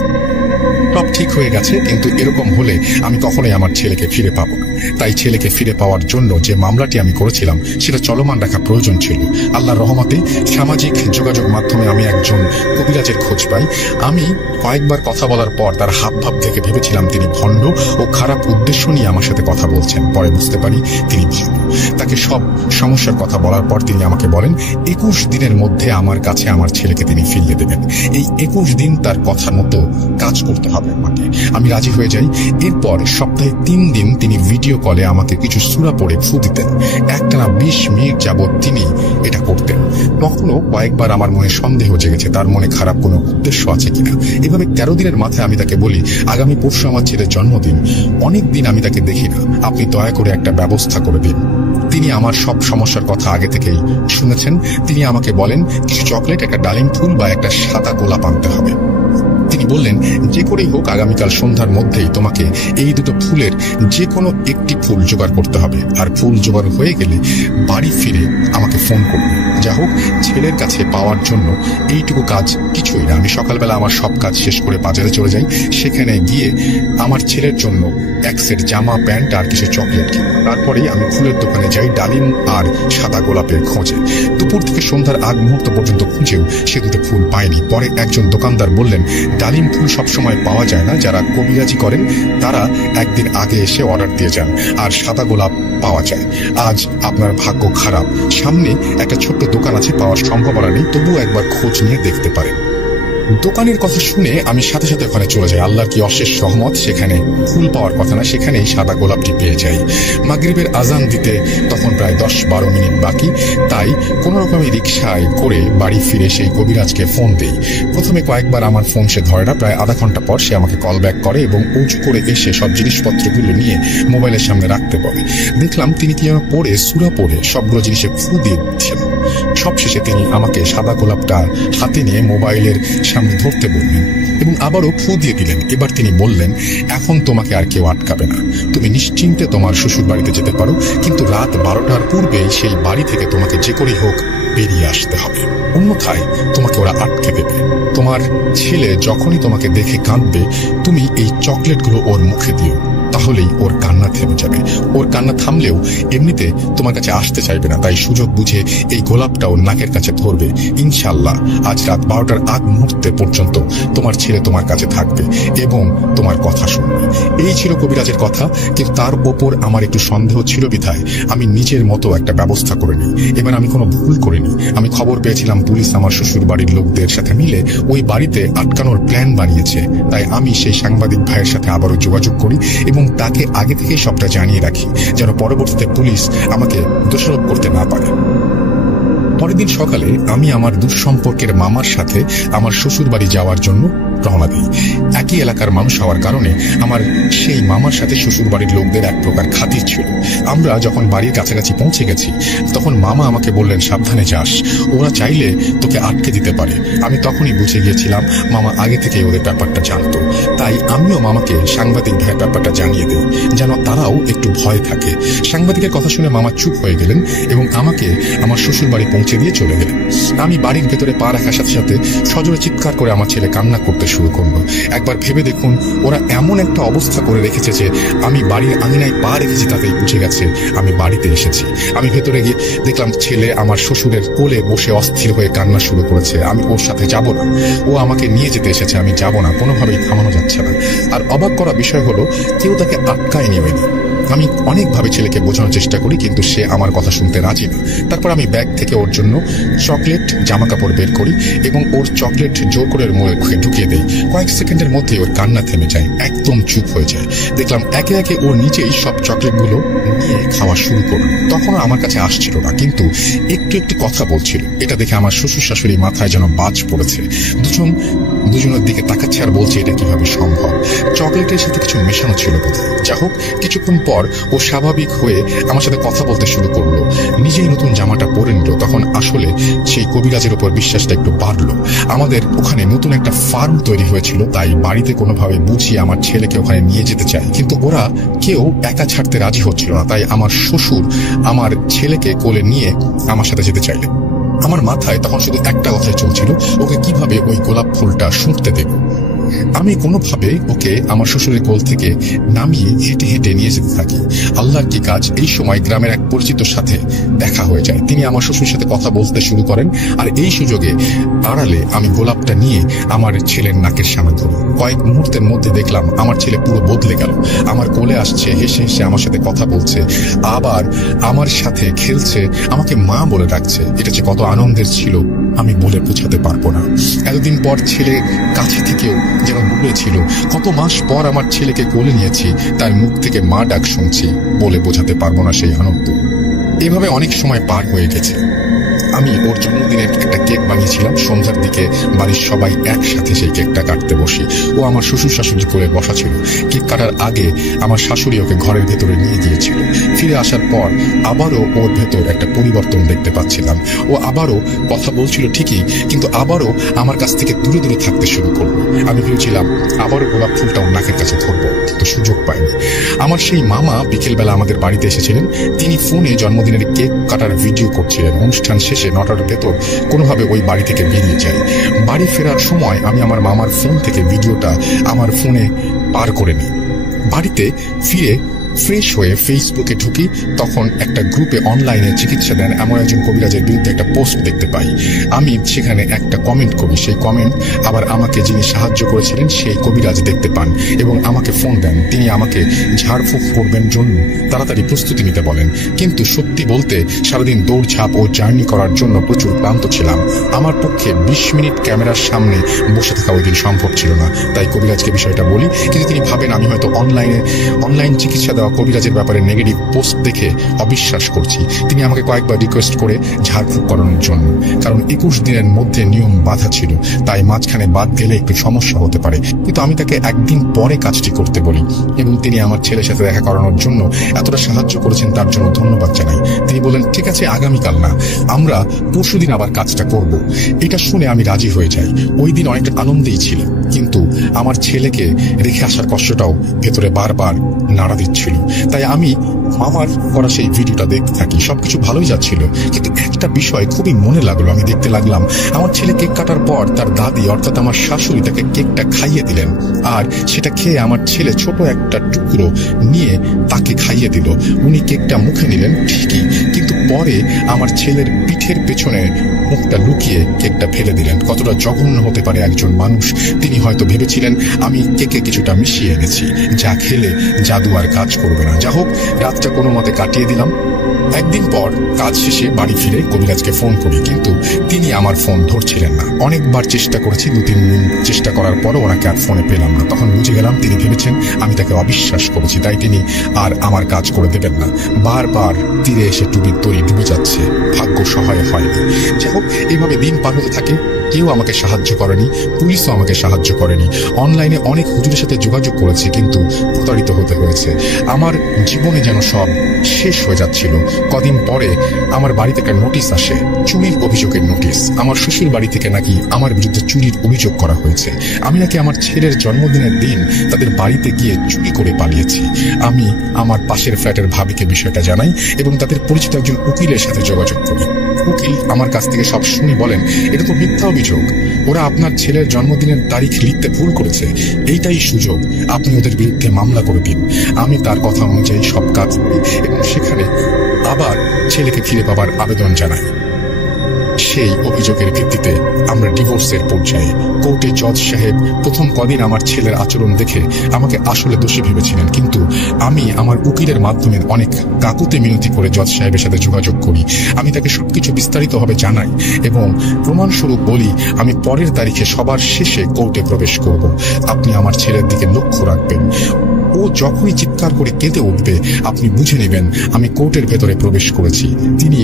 সব ঠিক হয়ে গেছে, কিন্তু এরকম হলে আমি কখনোই আমার ছেলেকে ফিরে পাবো না। তাই ছেলেকে ফিরে পাওয়ার জন্য যে মামলাটি আমি করেছিলাম সেটা চলমান রাখা প্রয়োজন ছিল। আল্লাহর রহমতে সামাজিক যোগাযোগ মাধ্যমে আমি একজন কবিরাজের খোঁজ পাই। আমি কয়েকবার কথা বলার পর তার হাবভাব থেকে ভেবেছিলাম তিনি ভণ্ড ও খারাপ উদ্দেশ্য নিয়ে আমার সাথে কথা বলছেন। পরে বুঝতে পারি তিনি ভালো। তাকে সব সমস্যার কথা বলার পর তিনি আমাকে বলেন 21 দিনের মধ্যে আমার কাছে আমার ছেলেকে তিনি ফিরিয়ে দেবেন। এই 21 দিন তার কথা মতো কাজ করতে হবে আমাকে। আমি রাজি হয়ে যাই। এরপর সপ্তাহে 3 দিন তিনি ভিডিও কলে আমাকে কিছু সূরা পড়ে ফু দিতেন। একটানা 20 মিনিট যাবৎ তিনি এটা করতেন। কখনো কয়েকবার আমার মনে সন্দেহ জেগেছে তার মনে খারাপ কোনো উদ্দেশ্য আছে কিনা। এভাবে 13 দিনের মাথায় আমি তাকে বলি, আগামী পরশু আমার ছেলের জন্মদিন, অনেক দিন আমি তাকে দেখি না, আপনি দয়া করে একটা ব্যবস্থা করে দিন। তিনি আমার সব সমস্যার কথা আগে থেকেই শুনেছেন। তিনি আমাকে বলেন কিছু চকলেট, একটা ডালিম ফুল বা একটা সাদা গোলাপ আনতে হবে। তিনি বললেন, যে করেই হোক আগামীকাল সন্ধ্যার মধ্যেই তোমাকে এই দুটো ফুলের যে কোনো একটি ফুল জোগাড় করতে হবে, আর ফুল জোগাড় হয়ে গেলে বাড়ি ফিরে আমাকে ফোন করবে। যা হোক, ছেলের কাছে পাওয়ার জন্য এইটুকু কাজ কিছুই না। আমি সকালবেলা আমার সব কাজ শেষ করে বাজারে চলে যাই। সেখানে গিয়ে আমার ছেলের জন্য এক সেট জামা, প্যান্ট আর কিছু চকলেট কিনি। তারপরেই আমি ফুলের দোকানে যাই ডালিম আর সাদা গোলাপের খোঁজে। দুপুর থেকে সন্ধ্যার আগ মুহূর্ত পর্যন্ত খুঁজেও সে দুটো ফুল পাইনি। পরে একজন দোকানদার বললেন, ডালিম ফুল সবসময় পাওয়া যায় না, যারা কবিরাজি করেন তারা একদিন আগে এসে অর্ডার দিয়ে যান, আর সাদা গোলাপ পাওয়া যায়। আজ আপনার ভাগ্য খারাপ, সামনে একটা ছোট্ট দোকান আছে, পাওয়ার সম্ভাবনা নেই, তবুও একবার খোঁজ নিয়ে দেখতে পারেন। দোকানের কথা শুনে আমি সাথে সাথে ওখানে চলে যাই। আল্লাহর কি অশেষ রহমত, সেখানে ফুল পাওয়ার কথা না, সেখানেই সাদা গোলাপটি পেয়ে যাই। মাগরিবের আজান দিতে তখন প্রায় 10-12 মিনিট বাকি, তাই কোনো রকমের রিক্সায় করে বাড়ি ফিরে সেই কবিরাজকে ফোন দেই। প্রথমে কয়েকবার আমার ফোন সে ধরে না, প্রায় আধা ঘন্টা পর সে আমাকে কল ব্যাক করে এবং উঁচু করে এসে সব জিনিসপত্রগুলো নিয়ে মোবাইলের সামনে রাখতে বলে। দেখলাম তিনি কি যেন পড়ে সূরা পড়ে সবগুলো জিনিসে ফু দিয়ে দিচ্ছেন। সবশেষে তিনি আমাকে সাদা গোলাপটা হাতে নিয়ে মোবাইলের সামনে ধরতে বললেন এবং আবারও ফু দিয়ে দিলেন। এবার তিনি বললেন, এখন তোমাকে আর কেউ আটকাবে না, তুমি নিশ্চিন্তে তোমার শ্বশুর বাড়িতে যেতে পারো, কিন্তু রাত 12টার পূর্বেই সেই বাড়ি থেকে তোমাকে যে করেই হোক বেরিয়ে আসতে হবে, অন্যথায় তোমাকে ওরা আটকে দেবে। তোমার ছেলে যখনই তোমাকে দেখে কাঁদবে, তুমি এই চকলেটগুলো ওর মুখে দিও, তাহলেই ওর কান্না থেমে যাবে। ওর কান্না থামলেও এমনিতে তোমার কাছে আসতে চাইবে না, তাই সুযোগ বুঝে এই গোলাপটা ওর নাকের কাছে ধরবে। ইনশাল্লাহ আজ রাত 12টার আগ মুহূর্তে পর্যন্ত তোমার ছেলে তোমার কাছে থাকবে এবং তোমার কথা শুনবে। এই ছিল কবিরাজের কথা, কিন্তু তার ওপর আমার একটু সন্দেহ ছিল বিধায় আমি নিজের মতো একটা ব্যবস্থা করে নিই। এবার আমি কোনো ভুল করিনি। আমি খবর পেয়েছিলাম পুলিশ আমার শ্বশুর বাড়ির লোকদের সাথে মিলে ওই বাড়িতে আটকানোর প্ল্যান বানিয়েছে, তাই আমি সেই সাংবাদিক ভাইয়ের সাথে আবারও যোগাযোগ করি এবং তাকে আগে থেকেই সবটা জানিয়ে রাখি, যেন পরবর্তীতে পুলিশ আমাকে দোষারোপ করতে না পারে। পরের দিন সকালে আমি আমার দুঃসম্পর্কের মামার সাথে আমার শ্বশুর বাড়ি যাওয়ার জন্য রওনা দিই। একই এলাকার মানুষ হওয়ার কারণে আমার সেই মামার সাথে শ্বশুর বাড়ির লোকদের এক প্রকার খাতির ছিল। আমরা যখন বাড়ির কাছাকাছি পৌঁছে গেছি, তখন মামা আমাকে বললেন, সাবধানে যাস, ওরা চাইলে তোকে আটকে দিতে পারে। আমি তখনই বুঝে গিয়েছিলাম মামা আগে থেকে ওদের ব্যাপারটা জানতো, তাই আমিও মামাকে সাংবাদিক ভাইয়ের ব্যাপারটা জানিয়ে দিই, যেন তারাও একটু ভয় থাকে। সাংবাদিকের কথা শুনে মামা চুপ হয়ে গেলেন এবং আমাকে আমার শ্বশুর বাড়ি পৌঁছে দিয়ে চলে গেলেন। আমি বাড়ির ভেতরে পা রাখার সাথে সাথে সজোরে চিৎকার করে আমার ছেলে কান্না করতে শুরু করলো। একবার ভেবে দেখুন, ওরা এমন একটা অবস্থা করে রেখেছে যে আমি বাড়ির আঙিনায় পা রেখেছি তাতেই বুঝে গেছে আমি বাড়িতে এসেছি। আমি ভেতরে গিয়ে দেখলাম ছেলে আমার শ্বশুরের কোলে বসে অস্থির হয়ে কান্না শুরু করেছে। আমি ওর সাথে যাব না, ও আমাকে নিয়ে যেতে এসেছে, আমি যাব না, কোনোভাবেই থামানো যাচ্ছে না। আর অবাক করা বিষয় হলো, কেউ তাকে আটকায় নিয়েনি। আমি অনেকভাবে ছেলেকে বোঝানোর চেষ্টা করি, কিন্তু সে আমার কথা শুনতে রাজি না। তারপর আমি ব্যাগ থেকে ওর জন্য চকলেট, জামা কাপড় বের করি এবং ওর চকলেট জোর করে ওর মুখে ঢুকিয়ে দেই। কয়েক সেকেন্ডের মধ্যে ওর কান্না থেমে যায়, একদম চুপ হয়ে যায়। দেখলাম একে একে ও নিজেই সব চকলেটগুলো নিয়ে খাওয়া শুরু করলো। তখনও আমার কাছে আসছিল না, কিন্তু একটু একটু কথা বলছিল। এটা দেখে আমার শ্বশুর শাশুড়ি মাথায় যেন বাজ পড়েছে। দুজনের দিকে তাকাচ্ছে আর বলছে, এটা কিভাবে সম্ভব? চকলেটের সাথে কিছু মেশানো ছিল বোধহয়। যা হোক, কিছুক্ষণ পর ও স্বাভাবিক হয়ে আমার সাথে কথা বলতে শুরু করলো, নিজেই নতুন জামাটা পরে নিল। তখন আসলে সেই কবিরাজের উপর বিশ্বাসটা একটু বাড়লো। আমাদের ওখানে নতুন একটা ফার্ম তৈরি হয়েছিল, তাই বাড়িতে কোনোভাবে বুঝিয়ে আমার ছেলেকে ওখানে নিয়ে যেতে চাই, কিন্তু ওরা কেউ একা ছাড়তে রাজি হচ্ছিল না। তাই আমার শ্বশুর আমার ছেলেকে কোলে নিয়ে আমার সাথে যেতে চাইলেন। আমার মাথায় তখন শুধু একটা কথাই চলছিল, ওকে কিভাবে ওই গোলাপ ফুলটা শুঁকতে দেব। আমি কোনোভাবে ওকে আমার শ্বশুরের কোল থেকে নামিয়ে হেঁটে হেঁটে নিয়ে যেতে থাকি। আল্লাহর কি কাজ, এই সময় গ্রামের এক পরিচিতর সাথে দেখা হয়ে যায়। তিনি আমার শ্বশুরের সাথে কথা বলতে শুরু করেন, আর এই সুযোগে আড়ালে আমি গোলাপটা নিয়ে আমার ছেলের নাকের সামনে ধরি। কয়েক মুহূর্তের মধ্যে দেখলাম আমার ছেলে পুরো বদলে গেল। আমার কোলে আসছে, হেসে হেসে আমার সাথে কথা বলছে, আবার আমার সাথে খেলছে, আমাকে মা বলে ডাকছে। এটা যে কত আনন্দের ছিল আমি বলে বোঝাতে পারবো না। এতদিন পর ছেলে কাছে থেকেও যেন দূরে ছিল। কত মাস পর আমার ছেলেকে কোলে নিয়েছি, তার মুখ থেকে মা ডাক শুনছি, বলে বোঝাতে পারবো না সেই আনন্দ। এভাবে অনেক সময় পার হয়ে গেছে। আমি ওর জন্মদিনের একটা কেক বানিয়েছিলাম। সন্ধ্যার দিকে বাড়ির সবাই একসাথে সেই কেকটা কাটতে বসি। ও আমার শ্বশুর শাশুড়ি করে বসা ছিল। কেক কাটার আগে আমার শাশুড়ি ওকে ঘরের ভেতরে নিয়ে গিয়েছিল। ফিরে আসার পর আবারও ওর ভেতর একটা পরিবর্তন দেখতে পাচ্ছিলাম। ও আবারও কথা বলছিল ঠিকই, কিন্তু আবারও আমার কাছ থেকে দূরে দূরে থাকতে শুরু করলো। আমি ভেবেছিলাম আবারও গোলাপ ফুলটা ওর নাকের কাছে ধরবো, কিন্তু সুযোগ পাইনি। আমার সেই মামা বিকেলবেলা আমাদের বাড়িতে এসেছিলেন। তিনি ফোনে জন্মদিনের কেক কাটার ভিডিও করছিলেন। অনুষ্ঠান শেষে 9টার ভেতর কোনোভাবে ওই বাড়ি থেকে বেরিয়ে যাই। বাড়ি ফেরার সময় আমি আমার মামার ফোন থেকে ভিডিওটা আমার ফোনে পার করে নিই। বাড়িতে ফিরে ফ্রেশ হয়ে ফেসবুকে ঢুকি। তখন একটা গ্রুপে অনলাইনে চিকিৎসা দেন এমন একজন কবিরাজের বিরুদ্ধে একটা পোস্ট দেখতে পাই। আমি সেখানে একটা কমেন্ট করি। সেই কমেন্ট আবার আমাকে যিনি সাহায্য করেছিলেন সেই কবিরাজ দেখতে পান এবং আমাকে ফোন দেন। তিনি আমাকে ঝাড়ফুঁক করবেন জন্য তাড়াতাড়ি প্রস্তুতি নিতে বলেন। কিন্তু সত্যি বলতে সারাদিন দৌড়ঝাঁপ ও জার্নি করার জন্য প্রচুর ক্লান্ত ছিলাম। আমার পক্ষে 20 মিনিট ক্যামেরার সামনে বসে থাকা ওই দিন সম্ভব ছিল না। তাই কবিরাজকে বিষয়টা বলি, কিন্তু তিনি ভাবেন আমি হয়তো অনলাইন চিকিৎসা কবিরাজের ব্যাপারে নেগেটিভ পোস্ট দেখে অবিশ্বাস করছি। তিনি আমাকে কয়েকবার রিকোয়েস্ট করে ঝাড়ফুঁক করানোর জন্য, কারণ 21 দিনের মধ্যে নিয়ম বাধা ছিল, তাই মাঝখানে বাদ গেলে একটু সমস্যা হতে পারে। কিন্তু আমি তাকে একদিন পরে কাজটি করতে বলি এবং তিনি আমার ছেলের সাথে দেখা করানোর জন্য এতটা সাহায্য করেছেন, তার জন্য ধন্যবাদ জানাই। তিনি বলেন ঠিক আছে, আগামীকাল না, আমরা পরশুদিন আবার কাজটা করব। এটা শুনে আমি রাজি হয়ে যাই। ওই দিন অনেকটা আনন্দেই ছিল, কিন্তু আমার ছেলেকে রেখে আসার কষ্টটাও ভেতরে বারবার নাড়া দিচ্ছিল। তাই আমি মামার করা সেই ভিডিওটা দেখতে থাকি। সবকিছু ভালোই যাচ্ছিল, কিন্তু একটা বিষয় খুবই মনে লাগলো। আমি দেখতে লাগলাম আমার ছেলে কেক কাটার পর তার দাদি অর্থাৎ আমার শাশুড়ি তাকে কেকটা খাইয়ে দিলেন, আর সেটা খেয়ে আমার ছেলে ছোট একটা টুকরো নিয়ে তাকে খাইয়ে দিল। উনি কেকটা মুখে নিলেন ঠিকই, কিন্তু পরে আমার ছেলের পিঠের পেছনে মুখটা লুকিয়ে কেকটা ফেলে দিলেন। কতটা জঘন্য হতে পারে একজন মানুষ। তিনি হয়তো ভেবেছিলেন আমি কেকে কিছুটা মিশিয়ে এনেছি, যা খেলে জাদু আর কাজ করবে না। যা হোক, রাতটা কোনো মতে কাটিয়ে দিলাম। একদিন পর কাজ শেষে বাড়ি ফিরে কবিরাজকে ফোন করি, কিন্তু তিনি আমার ফোন ধরছিলেন না। অনেকবার চেষ্টা করেছি, 2-3 দিন চেষ্টা করার পরও ওনাকে আর ফোনে পেলাম না। তখন বুঝে গেলাম তিনি ভেবেছেন আমি তাকে অবিশ্বাস করেছি, তাই তিনি আর আমার কাজ করে দেবেন না। বারবার তীরে এসে ডুবির তরি ডুবে যাচ্ছে, ভাগ্য সহায় হয়নি। যাই হোক, এইভাবে দিন পার হতে থাকে। কেউ আমাকে সাহায্য করেনি, পুলিশও আমাকে সাহায্য করেনি। অনলাইনে অনেক হুজুরের সাথে যোগাযোগ করেছি, কিন্তু প্রতারিত হতে হয়েছে। আমার জীবনে যেন সব শেষ হয়ে যাচ্ছিল। কদিন পরে আমার বাড়িতে একটা নোটিশ আসে, চুরির অভিযোগের নোটিশ। আমার শ্বশুর বাড়ি থেকে নাকি আমার বিরুদ্ধে চুরির অভিযোগ করা হয়েছে। আমি নাকি আমার ছেলের জন্মদিনের দিন তাদের বাড়িতে গিয়ে চুরি করে পালিয়েছি। আমি আমার পাশের ফ্ল্যাটের ভাবিকে বিষয়টা জানাই এবং তাদের পরিচিত একজন উকিলের সাথে যোগাযোগ করি। উকিল আমার কাছ থেকে সব শুনে বলেন এটা তো মিথ্যা অভিযোগ, ওরা আপনার ছেলের জন্মদিনের তারিখ লিখতে ভুল করেছে, এইটাই সুযোগ, আপনি ওদের বিরুদ্ধে মামলা করে দিন। আমি তার কথা অনুযায়ী সব কাজ করি এবং সেখানে আবার ছেলেকে ফিরে পাবার আবেদন জানাই। সেই অভিযোগের ভিত্তিতে আমরা ডিভোর্সের পর্যায়ে। কোর্টে জজ সাহেব প্রথম কদিন আমার ছেলের আচরণ দেখে আমাকে আসলে দোষী ভেবেছিলেন, কিন্তু আমি আমার উকিলের মাধ্যমে অনেক কাকুতে মিনতি করে জজ সাহেবের সাথে যোগাযোগ করি। আমি তাকে সবকিছু বিস্তারিতভাবে জানাই এবং প্রমাণস্বরূপ বলি আমি পরের তারিখে সবার শেষে কোর্টে প্রবেশ করব। আপনি আমার ছেলের দিকে লক্ষ্য রাখবেন। ও যখনই চিৎকার করে কেঁদে উঠবে আপনি বুঝে নেবেন আমি কোর্টের ভেতরে প্রবেশ করেছি। তিনি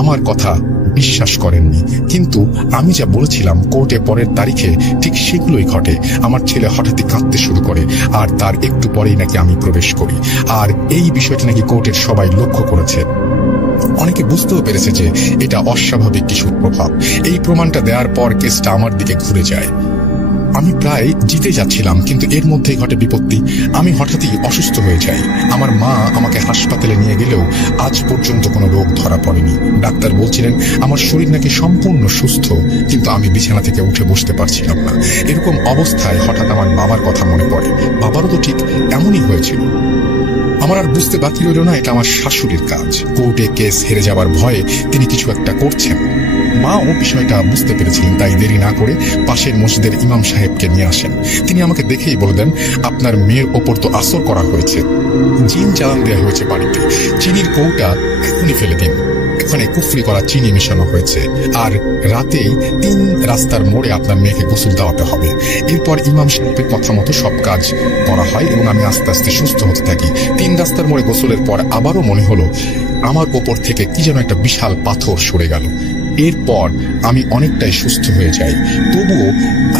আমার কথা বিশ্বাস করেননি, কিন্তু আমি যা বলেছিলাম কোর্টে পরের তারিখে ঠিক সেগুলোই ঘটে। আমার ছেলে হঠাৎই কাঁদতে শুরু করে আর তার একটু পরেই নাকি আমি প্রবেশ করি। আর এই বিষয়টি নাকি কোর্টের সবাই লক্ষ্য করেছে। অনেকে বুঝতেও পেরেছে যে এটা অস্বাভাবিক কিছুর প্রভাব। এই প্রমাণটা দেওয়ার পর কেসটা আমার দিকে ঘুরে যায়। আমি প্রায় জিতে যাচ্ছিলাম, কিন্তু এর মধ্যেই ঘটে বিপত্তি। আমি হঠাৎই অসুস্থ হয়ে যাই। আমার মা আমাকে হাসপাতালে নিয়ে গেলেও আজ পর্যন্ত কোনো রোগ ধরা পড়েনি। ডাক্তার বলছিলেন আমার শরীর নাকি সম্পূর্ণ সুস্থ, কিন্তু আমি বিছানা থেকে উঠে বসতে পারছিলাম না। এরকম অবস্থায় হঠাৎ আমার বাবার কথা মনে পড়ে। বাবারও তো ঠিক এমনই হয়েছিল। আমার আর বুঝতে বাকি রইল না এটা আমার শাশুড়ির কাজ। কোর্টে কেস হেরে যাবার ভয়ে তিনি কিছু একটা করছেন। মাও বিষয়টা বুঝতে পেরেছিলেন, তাই দেরি না করে পাশের মসজিদের ইমাম সাহেবকে নিয়ে আসেন। তিনি আমাকে দেখেই বলে দেন আপনার মেয়ের ওপর তো আসর করা হয়েছে, জিন চালান দেওয়া হয়েছে বাড়িতে, চিনির কৌটা এখনই ফেলে দিন, এখানে কুফরি করা চিনি মেশানো হয়েছে, আর রাতেই 3 রাস্তার মোড়ে আপনার মেয়েকে গোসল দেওয়াতে হবে। এরপর ইমাম সাহেবের কথা মতো সব কাজ করা হয় এবং আমি আস্তে আস্তে সুস্থ হতে থাকি। 3 রাস্তার মোড়ে গোসলের পর আবারও মনে হলো আমার ওপর থেকে কি যেন একটা বিশাল পাথর সরে গেল। এরপর আমি অনেকটাই সুস্থ হয়ে যাই। তবুও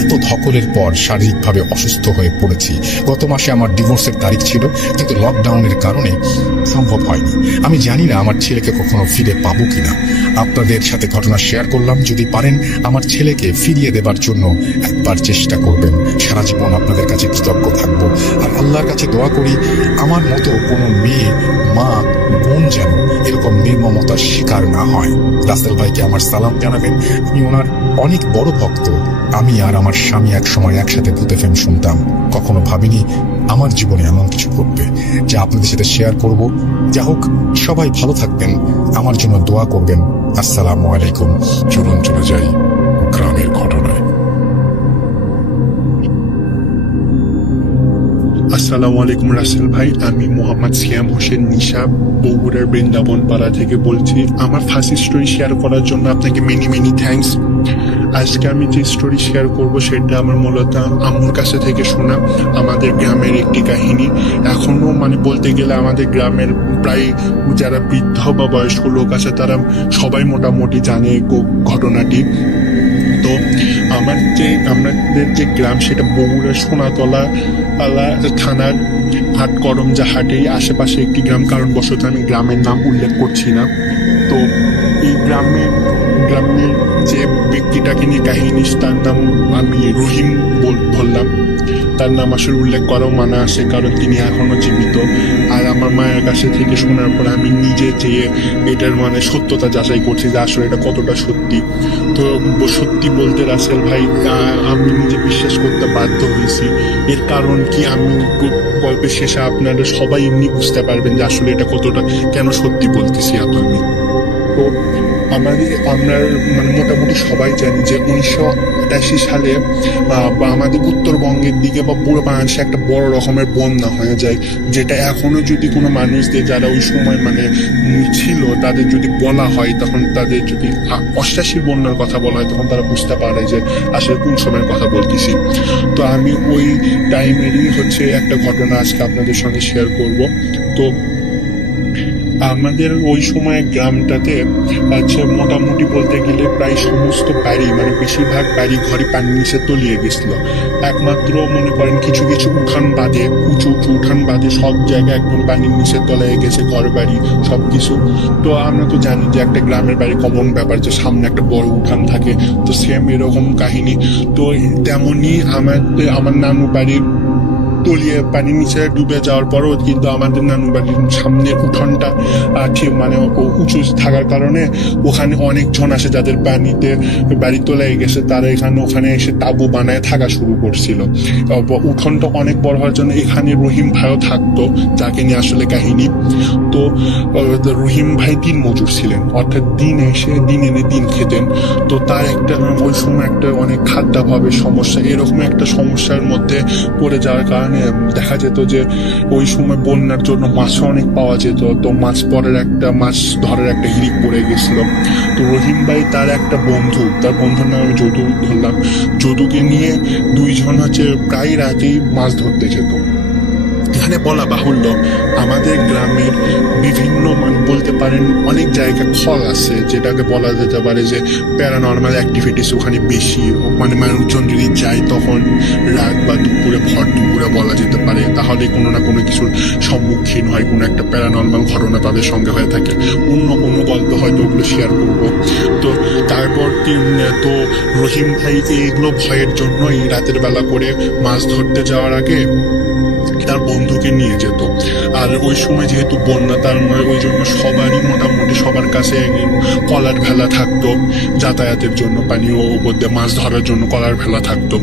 এত ধকলের পর শারীরিকভাবে অসুস্থ হয়ে পড়েছি। গত মাসে আমার ডিভোর্সের তারিখ ছিল, কিন্তু লকডাউনের কারণে সম্ভব হয়নি। আমি জানি না আমার ছেলেকে কখনো ফিরে পাবো কিনা। আপনাদের সাথে ঘটনা শেয়ার করলাম। যদি পারেন আমার ছেলেকে ফিরিয়ে দেবার জন্য একবার চেষ্টা করবেন। সারা জীবন আপনাদের কাছে কৃতজ্ঞ থাকবো। আর আল্লাহর কাছে দোয়া করি আমার মতো কোনো মেয়ে, মা, বোন যেন এরকম নির্মমতার শিকার না হয়। রাসেল ভাইকে আমার সালাম জানাবেন। আমি ওনার অনেক বড় ভক্ত। আমি আর আমার স্বামী এক সময় একসাথে ভূত এফএম শুনতাম। কখনো ভাবিনি আমার জীবনে এমন কিছু ঘটবে যা আপনাদের সাথে শেয়ার করব। যা হোক, সবাই ভালো থাকবেন, আমার জন্য দোয়া করবেন। আসসালামু আলাইকুম। চলুন চলে যাই গ্রামের ঘটনায়। আসসালামু আলাইকুম রাসেল ভাই, আমি মোহাম্মদ সিয়াম হোসেন নিশা, বগুড়ার বৃন্দাবন পাড়া থেকে বলছি। আমার ফার্স্ট স্টোরি শেয়ার করার জন্য আপনাকে মেনি থ্যাঙ্কস। আজকে আমি যে স্টোরি শেয়ার করব সেটা আমার মূলত আম্মুর কাছে থেকে শোনা আমাদের গ্রামের একটি কাহিনী। এখনো বলতে গেলে আমাদের গ্রামের প্রায় যারা বৃদ্ধ বা বয়স্ক লোক আছে তারা সবাই মোটামুটি জানে ঘটনাটি। তো আমাদের যে গ্রাম সেটা বগুড়ার সোনাতলা থানার হাটকরমজা হাটের আশেপাশে একটি গ্রাম। কারণ বশত আমি গ্রামের নাম উল্লেখ করছি না। তো এই গ্রামের যে ব্যক্তিটাকে নিয়ে কাহিনী, তার নাম আমি রহিম বললাম। তার নাম আসলে উল্লেখ করাও মানা আসে, কারণ তিনি এখনো জীবিত। আর আমার মায়ের কাছে থেকে শোনার পর আমি নিজে যেয়ে এটার সত্যতা যাচাই করছি যে আসলে এটা কতটা সত্যি। তো সত্যি বলতে রাসেল ভাই, আমি নিজে বিশ্বাস করতে বাধ্য হয়েছি। এর কারণ কি, আমি গল্পের শেষে আপনারা সবাই এমনি বুঝতে পারবেন যে আসলে এটা কতটা কেন সত্যি বলতেছি এত আমি। তো আমরা মোটামুটি সবাই জানি যে 1988 সালে আমাদের উত্তরবঙ্গের দিকে বা পুরো বাংলাদেশে একটা বড় রকমের বন্যা হয়ে যায়, যেটা এখনো যদি কোনো মানুষদের যারা ওই সময় ছিল তাদের যদি বলা হয়, তখন তাদের যদি 88 বন্যার কথা বলা হয় তখন তারা বুঝতে পারে যে আসলে কোন সময়ের কথা বলতেছি। তো আমি ওই টাইমেরই একটা ঘটনা আজকে আপনাদের সঙ্গে শেয়ার করব। তো আমাদের ওই সময় গ্রামটাতে মোটামুটি বলতে গেলে প্রায় সমস্ত বাড়ি বেশিরভাগ বাড়ি ঘরে পানি নিচে তলিয়ে গেছিল। একমাত্র মনে করেন কিছু কিছু উঠান বাদে, উঁচু উঠান বাদে সব জায়গায় একদম পানির নিচে তলায় গেছে, ঘর বাড়ি সবকিছু। তো আমরা তো জানি যে একটা গ্রামের বাড়ি কমন ব্যাপার যে সামনে একটা বড় উঠান থাকে। তো সেম এরকম কাহিনী। তো তেমনই আমার নানু বাড়ির তলিয়ে পানির নিচে ডুবে যাওয়ার পরও কিন্তু আমাদের নানু বাড়ির সামনের উঠোনটা ঠিক উঁচু থাকার কারণে ওখানে অনেকজন আসে যাদের পানিতে বাড়ি তলায় গেছে, তারা ওখানে এসে তাঁবু বানায় থাকা শুরু করছিল। উঠোনটা অনেক বড় হওয়ার জন্য এখানে রহিম ভাইও থাকতো, যাকে নিয়ে আসলে কাহিনী। তো রহিম ভাই দিন মজুর ছিলেন, অর্থাৎ দিন এসে দিন এনে দিন খেতেন। তো তার ওই সময় অনেক খাদ্যাভাবের সমস্যা, এরকম একটা সমস্যার মধ্যে পড়ে যাওয়ার কারণে দেখা যেত যে ওই সময় বন্যার জন্য মাছও অনেক পাওয়া যেত। তো মাছ ধরার একটা হিড়িক পড়ে গেছিল। তো রহিম ভাই তার একটা বন্ধু, তার বন্ধুর নাম আমি যদু ধরলাম, যদুকে নিয়ে দুইজন প্রায় রাতেই মাছ ধরতে যেত। এখানে বলা বাহুল্য মানুষদের গ্রামের বিভিন্ন বলতে পারেন অনেক জায়গা খল আছে, যেটাকে বলা যেতে পারে যে প্যারানর্মাল অ্যাক্টিভিটিস ওখানে বেশি। মানুষজন যদি যায় তখন রাত বা দুপুরে ভর দুপুরে বলা যেতে পারে, তাহলে কোনো না কোনো কিছুর সম্মুখীন হয়, কোনো একটা প্যারানর্মাল ঘটনা তাদের সঙ্গে হয়ে থাকে। অন্য কোনো গল্প হয়তো ওগুলো শেয়ার করবো। তো তারপর তো রহিম ভাই এইগুলো ভয়ের জন্যই রাতের বেলা করে মাছ ধরতে যাওয়ার আগে তার বন্ধুকে নিয়ে যেত। আর ওই সময় যেহেতু বন্যা, তার ওই জন্য সবারই মোটামুটি সবার কাছে কলার ভেলা থাকতো যাতায়াতের জন্য, পানীয় উপর দিয়ে মাছ ধরার জন্য কলার ভেলা থাকতো।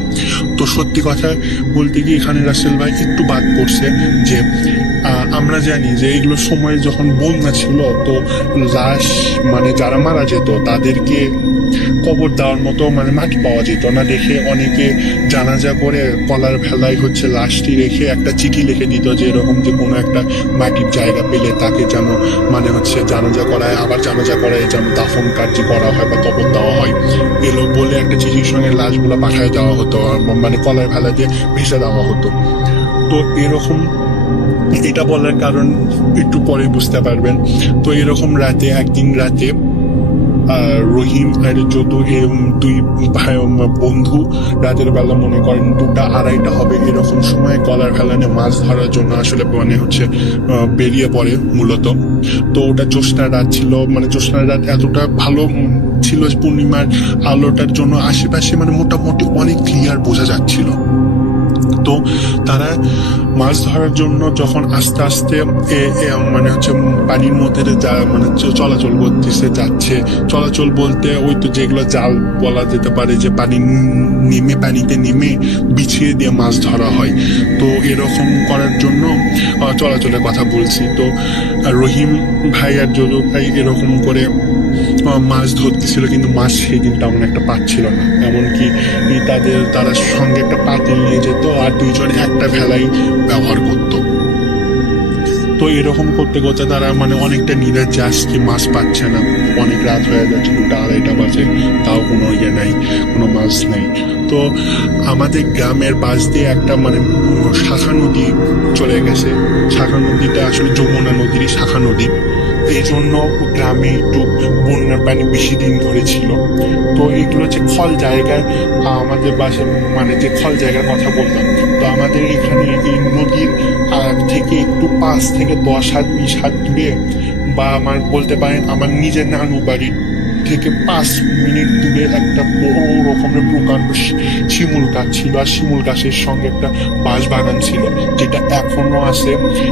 তো সত্যি কথা বলতে গিয়ে এখানে রাসেল ভাই একটু বাদ পড়ছে যে আমরা জানি যে এইগুলোর সময় যখন বন্যা ছিল তো লাশ যারা মারা যেত তাদেরকে কবর দেওয়ার মতো মাটি পাওয়া যেত না দেখে অনেকে জানাজা করে কলার ভেলায় লাশটি রেখে একটা চিঠি লিখে দিত যে এরকম যে কোনো একটা মাটির জায়গা পেলে তাকে যেন জানাজা করায়, আবার জানাজা করায় যেন দাফন কার্য করা হয় বা কবর দেওয়া হয়। এলো বলে একটা চিঠির সঙ্গে লাশগুলো পাঠায় দেওয়া হতো, কলার ভেলা দিয়ে ভেসে দেওয়া হতো। তো এরকম, এটা বলার কারণ একটু পরে বুঝতে পারবেন। তো এরকম একদিন রাতে রহিম আর যদু দুই ভাই বন্ধু রাতের বেলা মনে করেন 2টা-2:30 হবে এরকম সময় গলার ফেলানে মাছ ধরার জন্য আসলে মানে হচ্ছে বেরিয়ে পড়ে মূলত। তো ওটা জ্যোৎস্না রাত ছিল, মানে জ্যোৎস্না রাত এতটা ভালো ছিল পূর্ণিমার আলোটার জন্য আশেপাশে মানে মোটামুটি অনেক ক্লিয়ার বোঝা যাচ্ছিল। তো তারা মাছ ধরার জন্য যখন আস্তে আস্তে মানে হচ্ছে পানির মধ্যে মানে চলাচল করতেছে যাচ্ছে, চলাচল বলতে ওই তো যেগুলো জাল বলা যেতে পারে, যে পানিতে নেমে বিছিয়ে দিয়ে মাছ ধরা হয়, তো এরকম করার জন্য চলাচলের কথা বলছি। তো রহিম ভাই আর যদু ভাই এরকম করে মাছ ধরতেছিল, কিন্তু মাছ সেদিন তেমন একটা পাচ্ছিল না। এমনকি তারা সঙ্গে একটা পাতিল নিয়ে যেত আর দুইজন একটা ভেলাই ব্যবহার করতো। তো এরকম করতে করতে তারা মানে অনেকটা নিরাশ কি মাছ পাচ্ছে না, অনেক রাত হয়ে যাচ্ছে, 2টা-2:30 বাজে, তাও কোনো ইয়ে নাই, কোনো মাছ নেই। তো আমাদের গ্রামের পাশ দিয়ে একটা মানে শাখা নদী চলে গেছে। শাখা নদীটা আসলে যমুনা নদীরই শাখা নদী, এই জন্য গ্রামে একটু বন্যার পানি বেশি দিন ধরে ছিল। তো এগুলো হচ্ছে খল জায়গায়, আমাদের বাসে মানে যে খল জায়গার কথা বললাম, তো আমাদের এখানে এই নদীর থেকে একটু 5 থেকে 10 হাত 20 হাত দূরে, বা আমার বলতে পারেন আমার নিজের নানু বাড়ির থেকে 5 মিনিট দূরে একটা বড় রকমের প্রকাণ্ড শিমুল গাছ ছিল, আর শিমুল গাছের সঙ্গে একটা বাঁশ বাগান ছিল, যেটা এখনো আছে।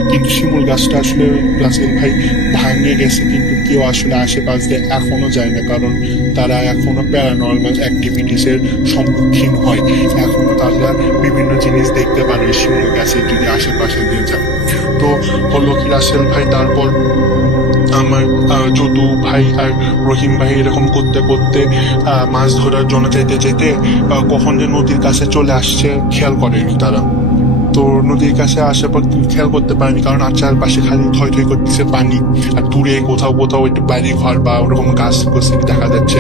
কিন্তু শিমুল গাছটা আসলে রাসেল ভাই ভাঙে গেছে, কিন্তু কেউ আসলে আশেপাশ দিয়ে এখনো যায় না, কারণ তারা এখনো প্যারানর্মাল অ্যাক্টিভিটিসের সম্মুখীন হয়, এখনো তারা বিভিন্ন জিনিস দেখতে পারে শিমুল গাছের যদি আশেপাশে দিয়ে যায়। তো হলো কি রাসেল ভাই তারপর আমার যদু ভাই আর রহিম ভাই এরকম করতে করতে মাছ ধরার জন্য যেতে যেতে কখন যে নদীর কাছে চলে আসছে খেয়াল করেনি তারা। তো নদীর কাছে আসার পর খেয়াল করতে পারেনি, কারণ চারপাশে খালি থই থই করতেছে পানি, আর দূরে কোথাও কোথাও একটু বাড়ি ঘর বা ওরকম গাছ দেখা যাচ্ছে।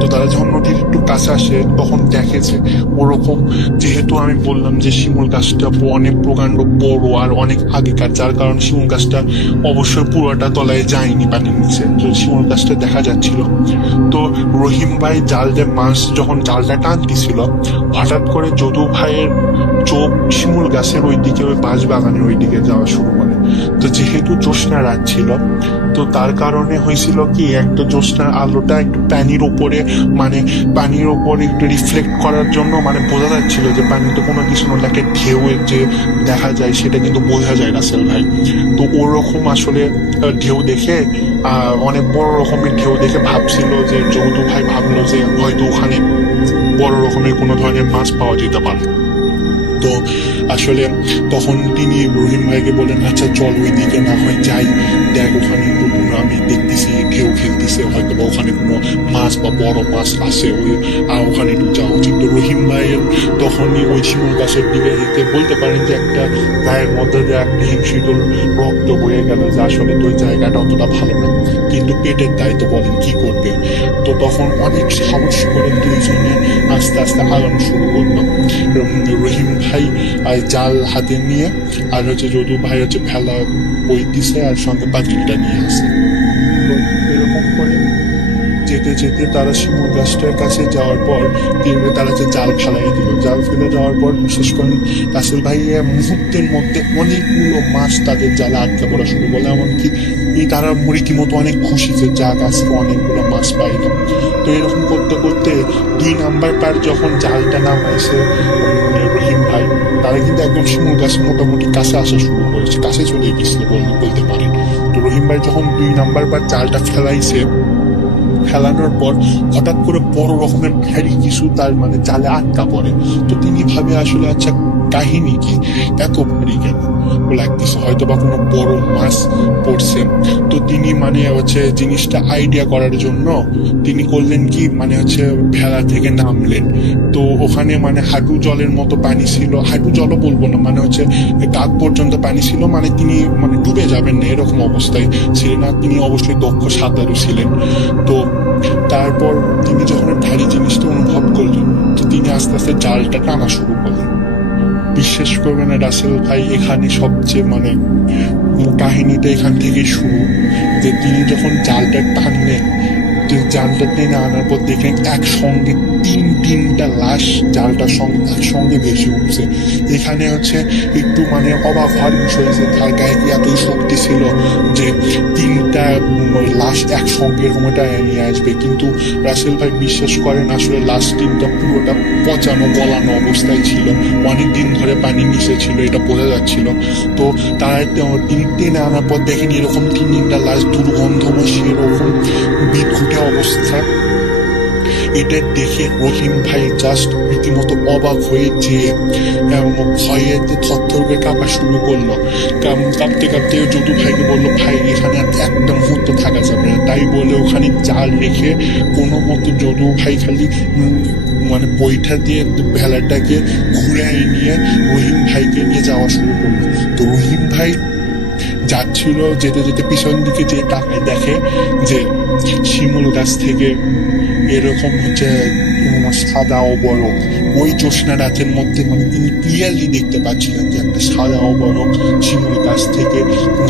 তো তারা যখন নদীর একটু কাছে আসে তখন দেখেছে ওরকম, যেহেতু আমি বললাম যে শিমুল গাছটা অনেক প্রকাণ্ড বড় আর অনেক আগেকার, যার কারণে শিমুল গাছটা অবশ্যই পুরোটা তলায় যায়নি পানির নিচে, তো শিমুল গাছটা দেখা যাচ্ছিল। তো রহিম ভাই মাছ যখন জালটা টানতেছিল, হঠাৎ করে যদু ভাইয়ের চোখ শিমুল গাছের ওই দিকে, ওই বাঁশ বাগানের ওই দিকে যাওয়া শুরু করে। তো যেহেতু জ্যোৎস্না রাত ছিল, তো তার কারণে হয়েছিল কি, একটা জ্যোৎস্নার আলোটা একটু পানির উপরে একটু রিফ্লেক্ট করার জন্য মানে বোঝা যাচ্ছিল যে পানিতে কোনো কিছু একটা ঢেউয়ের যে দেখা যায় সেটা কিন্তু বোঝা যায় রাসেল ভাই। তো ওরকম আসলে ঢেউ দেখে অনেক বড় রকমের ঢেউ দেখে ভাবছিল যে যদু ভাই ভাবলো যে হয়তো ওখানে বড় রকমের কোনো ধরনের মাছ পাওয়া যেতে পারে। তো আসলে তখন তিনি রহিম ভাইকে বলেন, আচ্ছা চল ওই দিকে না হয় যাই, দেখ ওখানে আমি দেখতেছি ঢেউ খেলতেছে, হয়তো বা ওখানে কোনো মাছ বা বড় মাছ আছে, ওখানে একটু যাওয়া উচিত। তো রহিম ভাইয়ের তখনই ওই শিমুল গাছের দিকে যেতে বলতে পারেন যে একটা গায়ের মধ্যে যে একটা হিমশীতল রক্ত বয়ে গেল, যে আসলে তো ওই জায়গাটা অতটা ভালো না, কিন্তু পেটের দায়িত্ব বলেন কি করবে। তো তখন অনেক সাহস করে দুইজনে আস্তে আস্তে আগানো শুরু করলো। রহিম ভাই জাল হাতে নিয়ে, আর হচ্ছে যদু ভাই হচ্ছে ভেলা বইতেছে আর সঙ্গে পাতিলটা নিয়ে আসে। তো এরকম করে যেতে যেতে তারা শিমুল গাছটার কাছে যাওয়ার পর তারা যে জাল ফেলাই দিল, জাল ফেলে যাওয়ার পর বিশেষ করে রাসেল ভাই মুহূর্তের মধ্যে অনেকগুলো মাছ তাদের জালে আটকে পড়া শুরু করলো। এমনকি তারা রীতিমতো অনেক খুশি যে যাক আজকে অনেকগুলো মাছ পাইলাম। তো এরকম করতে করতে 2 নাম্বার পার যখন জালটা নামাইছে রহিম ভাই, তারা কিন্তু একদম শিমুল গাছ মোটামুটি কাছে আসা শুরু করেছে, কাছে চলে গেছিল বলতে পারেন। তো রহিম ভাই যখন 2 নাম্বার পার জালটা ফেলানোর পর হঠাৎ করে বড় রকমের ভারী কিছু তার মানে জালে আটকা পড়ে। তো তিনি ভাবে আসলে আচ্ছা কাহিনী কি, এত ভারী কেন লাগতেছে, হয়তো বা কোনো বড় মাছ পড়ছে। তো তিনি মানে হচ্ছে জিনিসটা আইডিয়া করার জন্য তিনি করলেন কি, মানে হচ্ছে ভেলা থেকে নামলেন। তো ওখানে মানে হাঁটু জলের মতো পানি ছিল, হাঁটু জলও বলবো না, মানে হচ্ছে কাঁধ পর্যন্ত পানি ছিল, মানে তিনি মানে ডুবে যাবেন না এরকম অবস্থায় ছিলেন, আর তিনি অবশ্যই দক্ষ সাঁতারু ছিলেন। তো তারপর তিনি যখন ভারী জিনিসটা অনুভব করলেন, তো তিনি আস্তে আস্তে জালটা টানা শুরু করলেন। বিশ্বাস করবেন না রাসেল ভাই, এখানে সবচেয়ে মানে কাহিনীটা এখান থেকে শুরু, যে তিনি যখন জালটা টানলেন জালটা টেনে আনার পর দেখলেন একসঙ্গে তিনটা লাশ জালটার সঙ্গে একসঙ্গে ভেসে উঠছে। এখানে হচ্ছে একটু মানে অবাক হওয়ার বিষয় যে তার গায়ে কি এতই শক্তি ছিল যে তিনটা লাশ একসঙ্গে এরকমটা নিয়ে আসবে। কিন্তু রাসেল ভাই বিশ্বাস করেন আসলে লাশ তিনটা পুরোটা পচানো গলানো অবস্থায় ছিল, অনেক দিন ধরে পানি নিচে ছিল, এটা বোঝা যাচ্ছিল। তো তারা তিনি টেনে আনার পর দেখেন এরকম তিনটা লাশ দুর্গন্ধময় সেরকম বিদ্ঘুটে অবস্থা। এটা দেখে রহিম ভাই জাস্ট রীতিমতো অবাক হয়ে যে ভয়ে থরথর করে কাঁপা শুরু করলো। কাঁপতে কাঁপতে যদু ভাইকে বললো, ভাই এখানে একটা মুহূর্ত থাকা যাবে না। তাই বলে ওখানে জাল রেখে কোনো মতো যদু ভাই খালি মানে বইটা দিয়ে ভেলাটাকে ঘুরে নিয়ে রহিম ভাইকে নিয়ে যাওয়া শুরু করলো। তো রহিম ভাই যাচ্ছিল, যেতে যেতে পিছন দিকে যে তাকায় দেখে যে শিমুল গাছ থেকে এরকম হচ্ছে সাদা অবরক, ওই জ্যোৎস্না রাতের মধ্যে মানে তিনি ক্লিয়ারলি দেখতে পাচ্ছিলেন যে একটা সাদা অবরক শিমুল গাছ থেকে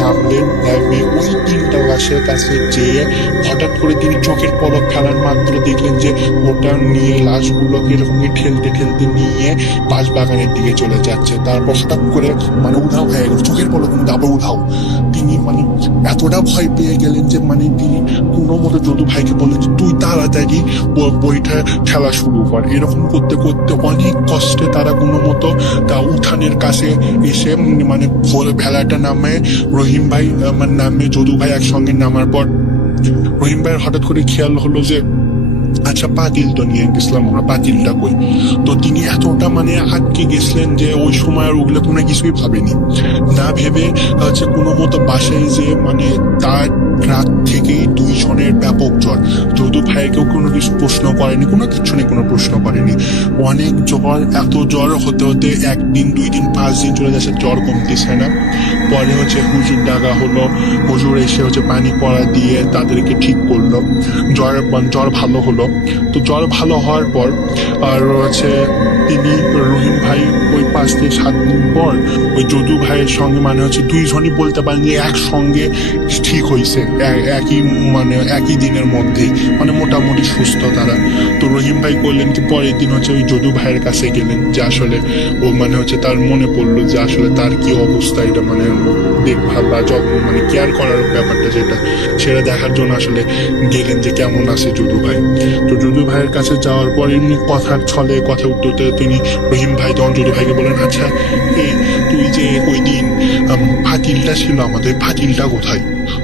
নামলেন। ওই তিনটা গাছের কাছে যেয়ে হঠাৎ করে তিনি চোখের পলক ফেলার মাত্র দেখলেন যে ওটা নিয়ে লাশগুলোকে এরকম ঠেলতে ঠেলতে নিয়ে বাঁশবাগানের দিকে চলে যাচ্ছে। তারপর হঠাৎ করে মানে উধাও হয়ে গেল, চোখের পলক আবার উধাও। তিনি মানে এতটা ভয় পেয়ে গেলেন যে মানে তিনি কোনো মতো যদু ভাইকে বললেন যে তুই তাড়াতাড়ি বইটা ঠেলা শুরু কর। এরকম করতে করতে অনেক কষ্টে তারা কোনো মতো তা উঠানের কাছে এসে মানে ভেলাটা নামে রহিম ভাই আমার নামে যদু ভাই একসঙ্গে নামার পর রহিম ভাইয়ের হঠাৎ করে খেয়াল হলো যে আচ্ছা পাতিল তো নিয়ে গেছিলাম আমরা, পাতিলটা কই। তো তিনি এতটা মানে আটকে গেছিলেন যে ওই সময় আর ওগুলো কোনো কিছুই ভাবেনি, না ভেবে হচ্ছে কোনো মতো বাসায় যে মানে তার রাত থেকেই দুইজনের ব্যাপক জ্বর। যদু ভাইকেও কোনো কিছু প্রশ্ন করেনি, কোনো কিছু নেই, কোনো প্রশ্ন করেনি। অনেক জ্বর, এত জ্বর হতে হতে 1 দিন 2 দিন 5 দিন চলে যাচ্ছে, জ্বর কমতেছে না। পরে হচ্ছে হুজুর ডাকা হলো, হুজুর এসে হচ্ছে পানি পড়া দিয়ে তাদেরকে ঠিক করলো, জ্বর ভালো হলো। তো জ্বর ভালো হওয়ার পর আর হচ্ছে তিনি রহিম ভাই ওই 5 থেকে 7 দিন পর ওই যদু ভাইয়ের সঙ্গে মানে হচ্ছে দুইজনই বলতে পারেন যে একসঙ্গে ঠিক হয়েছে, একই দিনের মধ্যেই মানে মোটামুটি সুস্থ তারা। তো রহিম ভাই করলেন কি পরের দিন হচ্ছে ওই যদু ভাইয়ের কাছে গেলেন, যে আসলে ও মানে হচ্ছে তার মনে পড়লো যে আসলে তার কি অবস্থা, এটা মানে দেখভাল বা যত্ন মানে কেয়ার করার ব্যাপারটা যেটা সেটা দেখার জন্য আসলে গেলেন যে কেমন আছে যদু ভাই। তো যদু ভাইয়ের কাছে যাওয়ার পর এমনি কথার ছলে কথা উঠতে তিনি রহিম ভাই তখন যদু ভাইকে বলেন, আচ্ছা তুই যে ওই দিন ফাতিলটা ছিল আমাদের, ফাতিলটা কোথায়?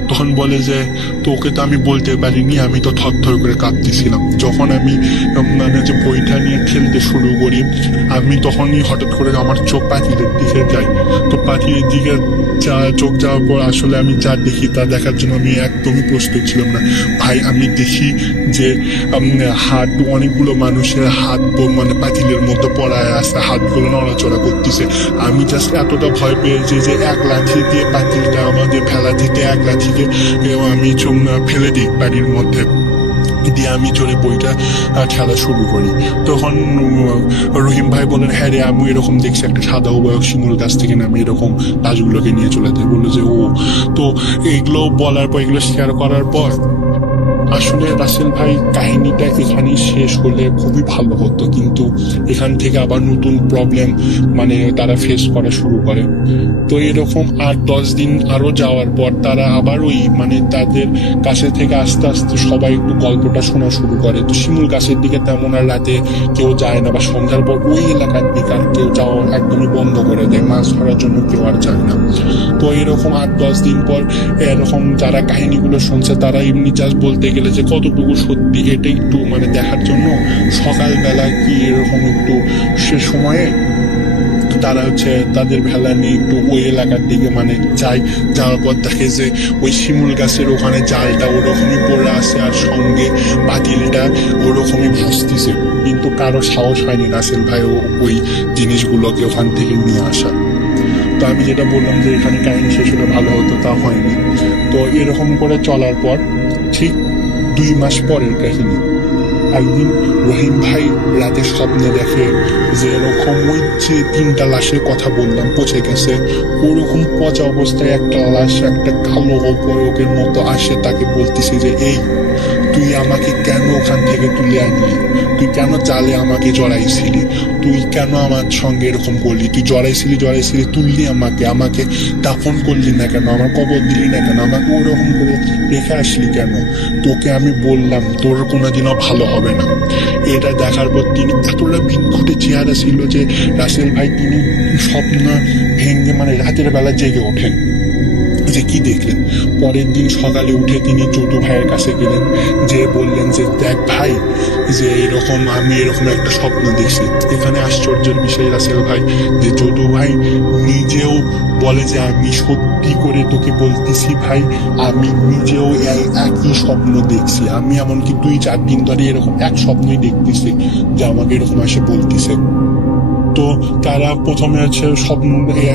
তখন বলে যে তোকে তো আমি বলতে পারিনি, আমি তো থরথর করে কাঁপতেছিলাম। যখন আমি মানে যে বইটা নিয়ে ঠেলতে শুরু করি আমি তখনই হঠাৎ করে আমার চোখ পাতিলের দিকে যাই। তো পাতিলের দিকে চোখ যাওয়ার পর আসলে আমি যা দেখি তা দেখার জন্য আমি একদমই প্রস্তুত ছিলাম না ভাই। আমি দেখি যে হাত, অনেকগুলো মানুষের হাত মানে পাতিলের মধ্যে পড়ায় আছে, হাতগুলো নড়াচড়া করতেছে। আমি জাস্ট এতটা ভয় পেয়েছি যে এক লাঠি দিয়ে পাতিলটা আমাদের ফেলা দিতে, এক লাঠিকে আমি ফেলে দিই পানির মধ্যে দিয়ে আমি চলে বইটা খেলা শুরু করি। তখন রহিম ভাই বলেন, হ্যাঁ রে আমি এরকম দেখছি একটা সাদা উভয়ক শিমুল গাছ থেকে নামে এরকম লাশগুলোকে নিয়ে চলে যায়। বললো যে ও তো এগুলো বলার পর, এগুলো শেয়ার করার পর আসলে রাসেল ভাই কাহিনীটা এখানেই শেষ হলে খুবই ভালো হতো, কিন্তু এখান থেকে আবার নতুন প্রবলেম মানে তারা ফেস করা শুরু করে। তো এরকম 8-10 দিন আরো যাওয়ার পর তারা আবার ওই মানে তাদের কাছে থেকে আস্তে আস্তে সবাই একটু গল্পটা শোনা শুরু করে। তো শিমুল গাছের দিকে তেমন আর রাতে কেউ যায় না, বা সন্ধ্যার পর ওই এলাকার দিকে আর কেউ যাওয়া একদমই বন্ধ করে দেয়, মাছ ধরার জন্য কেউ আর যায় না। তো এরকম 8-10 দিন পর এরকম যারা কাহিনীগুলো শুনছে তারা এমনি জাস্ট বলতে গেলে যে কতটুকু সত্যি এটা একটু মানে দেখার জন্য সকালবেলা কি এরকম একটু সে সময়ে তারা হচ্ছে তাদের ভেলা নিয়ে একটু ওই এলাকার দিকে মানে যায়। যাওয়ার পর দেখে যে ওই শিমুল গাছের ওখানে জালটা ওরকমই পড়ে আছে আর সঙ্গে পাতিলটা ওরকমই ভাসতেছে, কিন্তু কারো সাহস হয়নি রাসেল ভাই ওই জিনিসগুলোকে ওখান থেকে নিয়ে আসা। তো আমি যেটা বললাম যে এখানে কাহিনী শেষ হলে ভালো হতো, তা হয়নি। তো এরকম করে চলার পর ঠিক 2 মাস পরের কাহিনী, একদিন রহিম ভাই রাতের স্বপ্নে দেখে যে এরকম ওই যে 3টা লাশের কথা বললাম পচে গেছে, ওরকম পচা অবস্থায় একটা লাশ একটা কালো অপয়কের মতো আসে, তাকে বলতেছে যে এই তুই আমাকে কেন ওখান থেকে তুলে আনলি, তুই কেন জালে আমাকে জড়াইছিলি, তুই কেন আমার সঙ্গে এরকম করলি, তুই জড়াইছিলি তুললি আমাকে দাফন করলি না কেন, আমার কবর দিলি না কেন, আমাকে ওরকম করে রেখে আসলি কেন, তোকে আমি বললাম তোর কোনোদিনও ভালো হবে না। এটা দেখার পর তিনি এতটা বিক্ষুটে চেহারা ছিল যে রাসেল ভাই তিনি স্বপ্ন ভেঙে মানে রাতের বেলা জেগে ওঠেন যে কি দেখলেন। পরের দিন সকালে উঠে তিনি যদু ভাইয়ের কাছে গেলেন, যে বললেন যে দেখ ভাই, যে এরকম আমি এরকম একটা স্বপ্ন দেখছি। এখানে আশ্চর্যের বিষয় রাসেল ভাই যে যদু ভাই নিজেও বলে যে আমি সত্যি করে তোকে বলতেছি ভাই, আমি নিজেও একই স্বপ্ন দেখছি, আমি এমনকি 2-4 দিন ধরে এরকম এক স্বপ্নই দেখতেছি যে আমাকে এরকম এসে বলতেছে। তো তারা প্রথমে হচ্ছে স্বপ্ন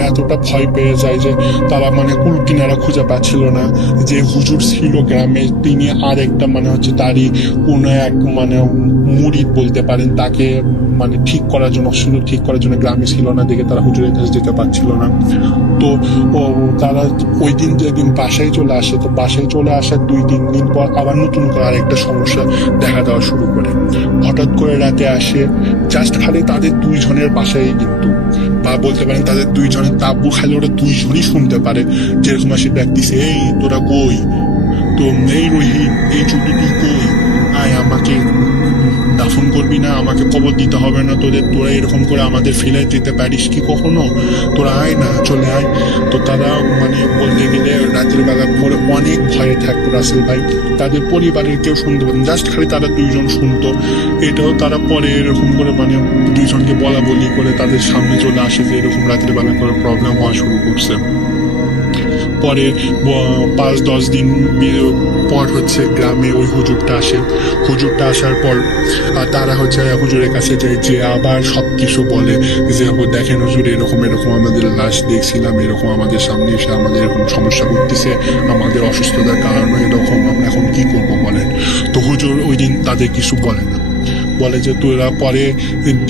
এতটা ভয় পেয়ে যায় যে তারা মানে কুল কিনারা খুঁজে পাচ্ছিল না। যে হুজুর ছিল গ্রামে তিনি আর একটা মানে হচ্ছে তারই কোনো এক মানে মুরিদ বলতে পারেন, তাকে মানে ঠিক করার জন্য অসুবিধা ঠিক করার জন্য গ্রামে ছিল না, দেখে তারা হুজুরের কাছে যেতে পারছিল না। তো তারা ওই দিন যেদিন বাসায় চলে আসে, তো বাসায় চলে আসার 2-3 দিন পর আবার নতুন করে আরেকটা সমস্যা দেখা দেওয়া শুরু করে। হঠাৎ করে রাতে আসে, জাস্ট খালি তাদের 2 জনের বাসায়, কিন্তু বা বলতে পারেন তাদের 2 জনের তাবু খালি ওরা 2 জনই শুনতে পারে যেরকম আসে ডাকতেছে, এই তোরা কই, তো এই রহিম, এই যদু তুই কই, আয় আমাকে দাফন করবি না, আমাকে কবর দিতে হবে না তোদের, তোরা এরকম করে আমাদের ফেলে দিতে পারিস কি কখনো, তোরা আয় না, চলে আয়। তো তারা মানে বলতে গেলে রাতের বেলা পরে অনেক ভয়ে থাকতো রাসেল ভাই, তাদের পরিবারের কেউ শুনতে পারেন, জাস্ট খালি তারা 2 জন শুনতো। এটাও তারা পরে এরকম করে মানে 2 জনকে বলা বলি করে তাদের সামনে চলে আসে যে এরকম রাতের বেলা করে প্রবলেম হওয়া শুরু করছে। পরে 5-10 দিন পর হচ্ছে গ্রামে ওই হুজুরটা আসে। হুজুরটা আসার পর তারা হচ্ছে হুজুরের কাছে যায়, যে আবার সবকিছু বলে যে দেখেন হুজুর এরকম আমাদের লাশ দেখছিলাম, এরকম আমাদের সামনে এসে আমাদের এরকম সমস্যা করতেছে, আমাদের অসুস্থতার কারণে এরকম, আমরা এখন কি করবো বলেন। তো হুজুর ওই দিন তাদের কিছু বলে না, বলে যে তোরা পরে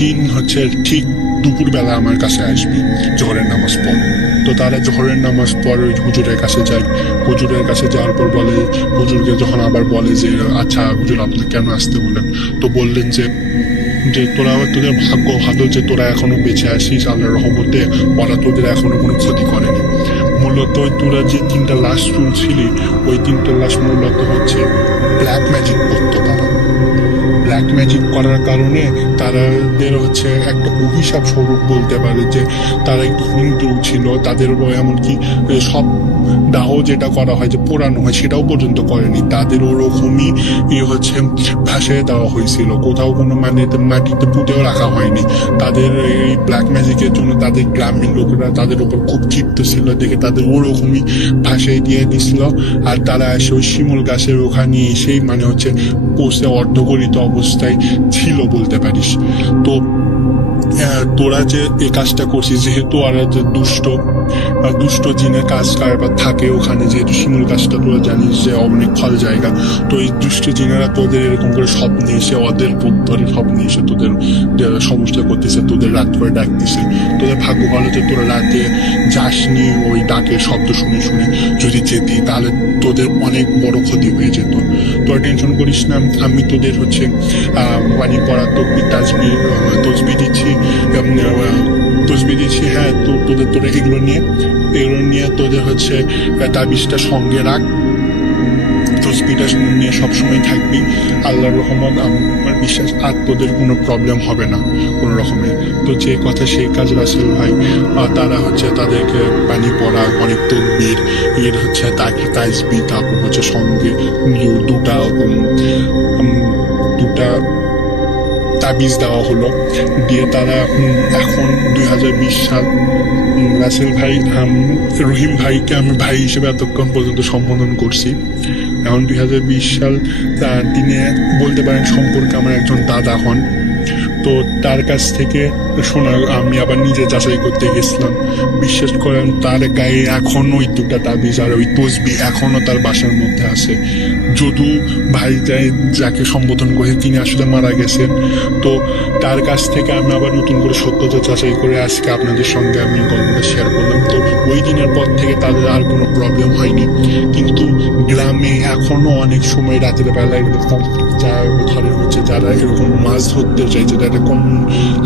দিন হচ্ছে ঠিক দুপুরবেলা আমার কাছে আসবি জোহরের নামাজ পর। তো তারা জোহরের নামাজ পর ওই হুজুরের কাছে যায়। হুজুরের কাছে যাওয়ার পর বলে, হুজুরকে যখন আবার বলে যে আচ্ছা হুজুর আপনি কেন আসতে বললেন, তো বললেন যে তোরা তোদের ভাগ্য ভালো যে তোরা এখনো বেঁচে আসিস, আল্লাহর রহমতে ওরা তোদের এখনো কোনো ক্ষতি করেনি। মূলত তোরা যে 3টা লাশ তুলছিলি, ওই 3টা লাশ মূলত হচ্ছে ব্ল্যাক ম্যাজিক করতো তারা। ব্ল্যাক ম্যাজিক করার কারণে তাদের হচ্ছে একটা অভিশাপ স্বরূপ বলতে পারে যে তারা একটু হিন্দু ছিল, তাদের এমনকি সব দাহ যেটা করা হয় যে পোড়ানো হয় সেটাও পর্যন্ত করেনি, তাদের ওরকমই হচ্ছে ভাসিয়ে দেওয়া হয়েছিল, কোথাও কোনো মাটিতে পুঁতেও রাখা হয়নি। তাদের এই ব্ল্যাক ম্যাজিকের জন্য তাদের গ্রামীণ লোকেরা তাদের উপর খুব ক্ষিপ্ত ছিল, দেখে তাদের ওরকমই ভাসিয়ে দিয়ে দিছিল। আর তারা এসে ওই শিমুল গাছের ওখানে এসেই মানে হচ্ছে পোষে অর্ধগরিত অবস্থায় ছিল বলতে পারিস। তো তোরা যে এই কাজটা করছিস, যেহেতু ওরা যে দুষ্ট জিনের কাজ কারবার থাকে ওখানে, যেহেতু শিমুল গাছটা তোরা জানিস যে অনেক ফল জায়গা, তো এই দুষ্ট জিনেরা তোদের এরকম করে স্বপ্নে এসে ওদের রূপ ধরে স্বপ্নে এসে তোদের সমস্যা করতেছে, তোদের রাত করে ডাকতেছে। তোদের ভাগ্য ভালো যে তোরা রাতে যাসনি, ওই ডাকের শব্দ শুনে যদি যেতি তাহলে তোদের অনেক বড় ক্ষতি হয়ে যেত। তোরা টেনশন করিস না, আমি তোদের হচ্ছে বাড়ি পড়া তসবি দিচ্ছি, হ্যাঁ তো তোরা এগুলো নিয়ে তোদের হচ্ছে তাবিজটা সঙ্গে রাখ, তসবিটা নিয়ে সবসময় থাকবি, আল্লাহর রহমত আমার বিশ্বাস আর তোদের কোনো প্রবলেম হবে না কোনো রকমের। তো যে কথা সেই কাজ রাসেল ভাই, তারা হচ্ছে তাদেরকে পানি পড়া, অনেক তকবীর এর হচ্ছে তাকে তাজবি, তারপর হচ্ছে সঙ্গে দুটা তাবিজ দেওয়া হলো, দিয়ে তারা এখন 2020 সাল রাসেল ভাই রহিম ভাইকে আমি ভাই হিসেবে এতক্ষণ পর্যন্ত সম্বোধন করছি। এখন 2020 সাল তিনি বলতে পারেন সম্পর্কে আমার একজন দাদা হন। তো তার কাছ থেকে শোনা আমি আবার নিজে যাচাই করতে গেছিলাম। বিশ্বাস করেন তার গায়ে এখনো ওই দুটা তাবিজ আর ওই তসবি এখনো তার বাসার মধ্যে আছে। যদু ভাই যাকে সম্বোধন করে তিনি আসলে মারা গেছেন। তো তার কাছ থেকে আমি আবার নতুন করে সত্যতা যাচাই করে আজকে আপনাদের সঙ্গে আমি গল্পটা শেয়ার করলাম। তো ওই দিনের পর থেকে তাদের আর কোনো প্রবলেম হয়নি। কিন্তু গ্রামে এখনো অনেক সময় রাতের বেলা এরকম ধরেন হচ্ছে যারা এরকম মাছ ধরতে যায়, যেটা একটা কমন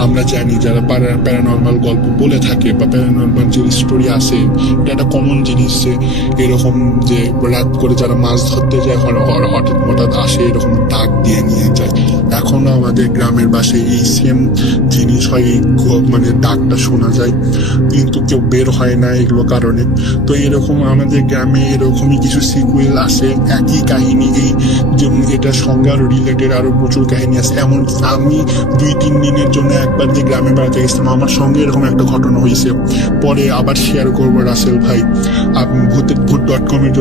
আমরা জানি, যারা প্যারানর্মাল গল্প বলে থাকে বা প্যারানর্মাল যে স্টোরি আছে, এটা একটা কমন জিনিস যে এরকম যে রাত করে যারা মাছ ধরতে যায় হঠাৎ আসে এরকম ডাক দিয়ে নিয়ে যায়। এখনো আমাদের গ্রামের বাসে এই সেম জিনিস হয়, এই মানে ডাকটা শোনা যায়, কিন্তু কেউ বের হয় না এগুলো কারণে। তো এরকম আমাদের গ্রামে এরকমই কিছু সিকুয়েল আছে, একই কাহিনী, এই যেমন এটার সঙ্গে আরো রিলেটেড আরো প্রচুর কাহিনী আছে। এমন আমি 2-3 দিনের জন্য একবার যে গ্রামে বেড়াতে গেছিলাম, আমার সঙ্গে এরকম একটা ঘটনা হয়েছে, পরে আবার শেয়ার করবো রাসেল ভাই। আপনি ভূত.com-এর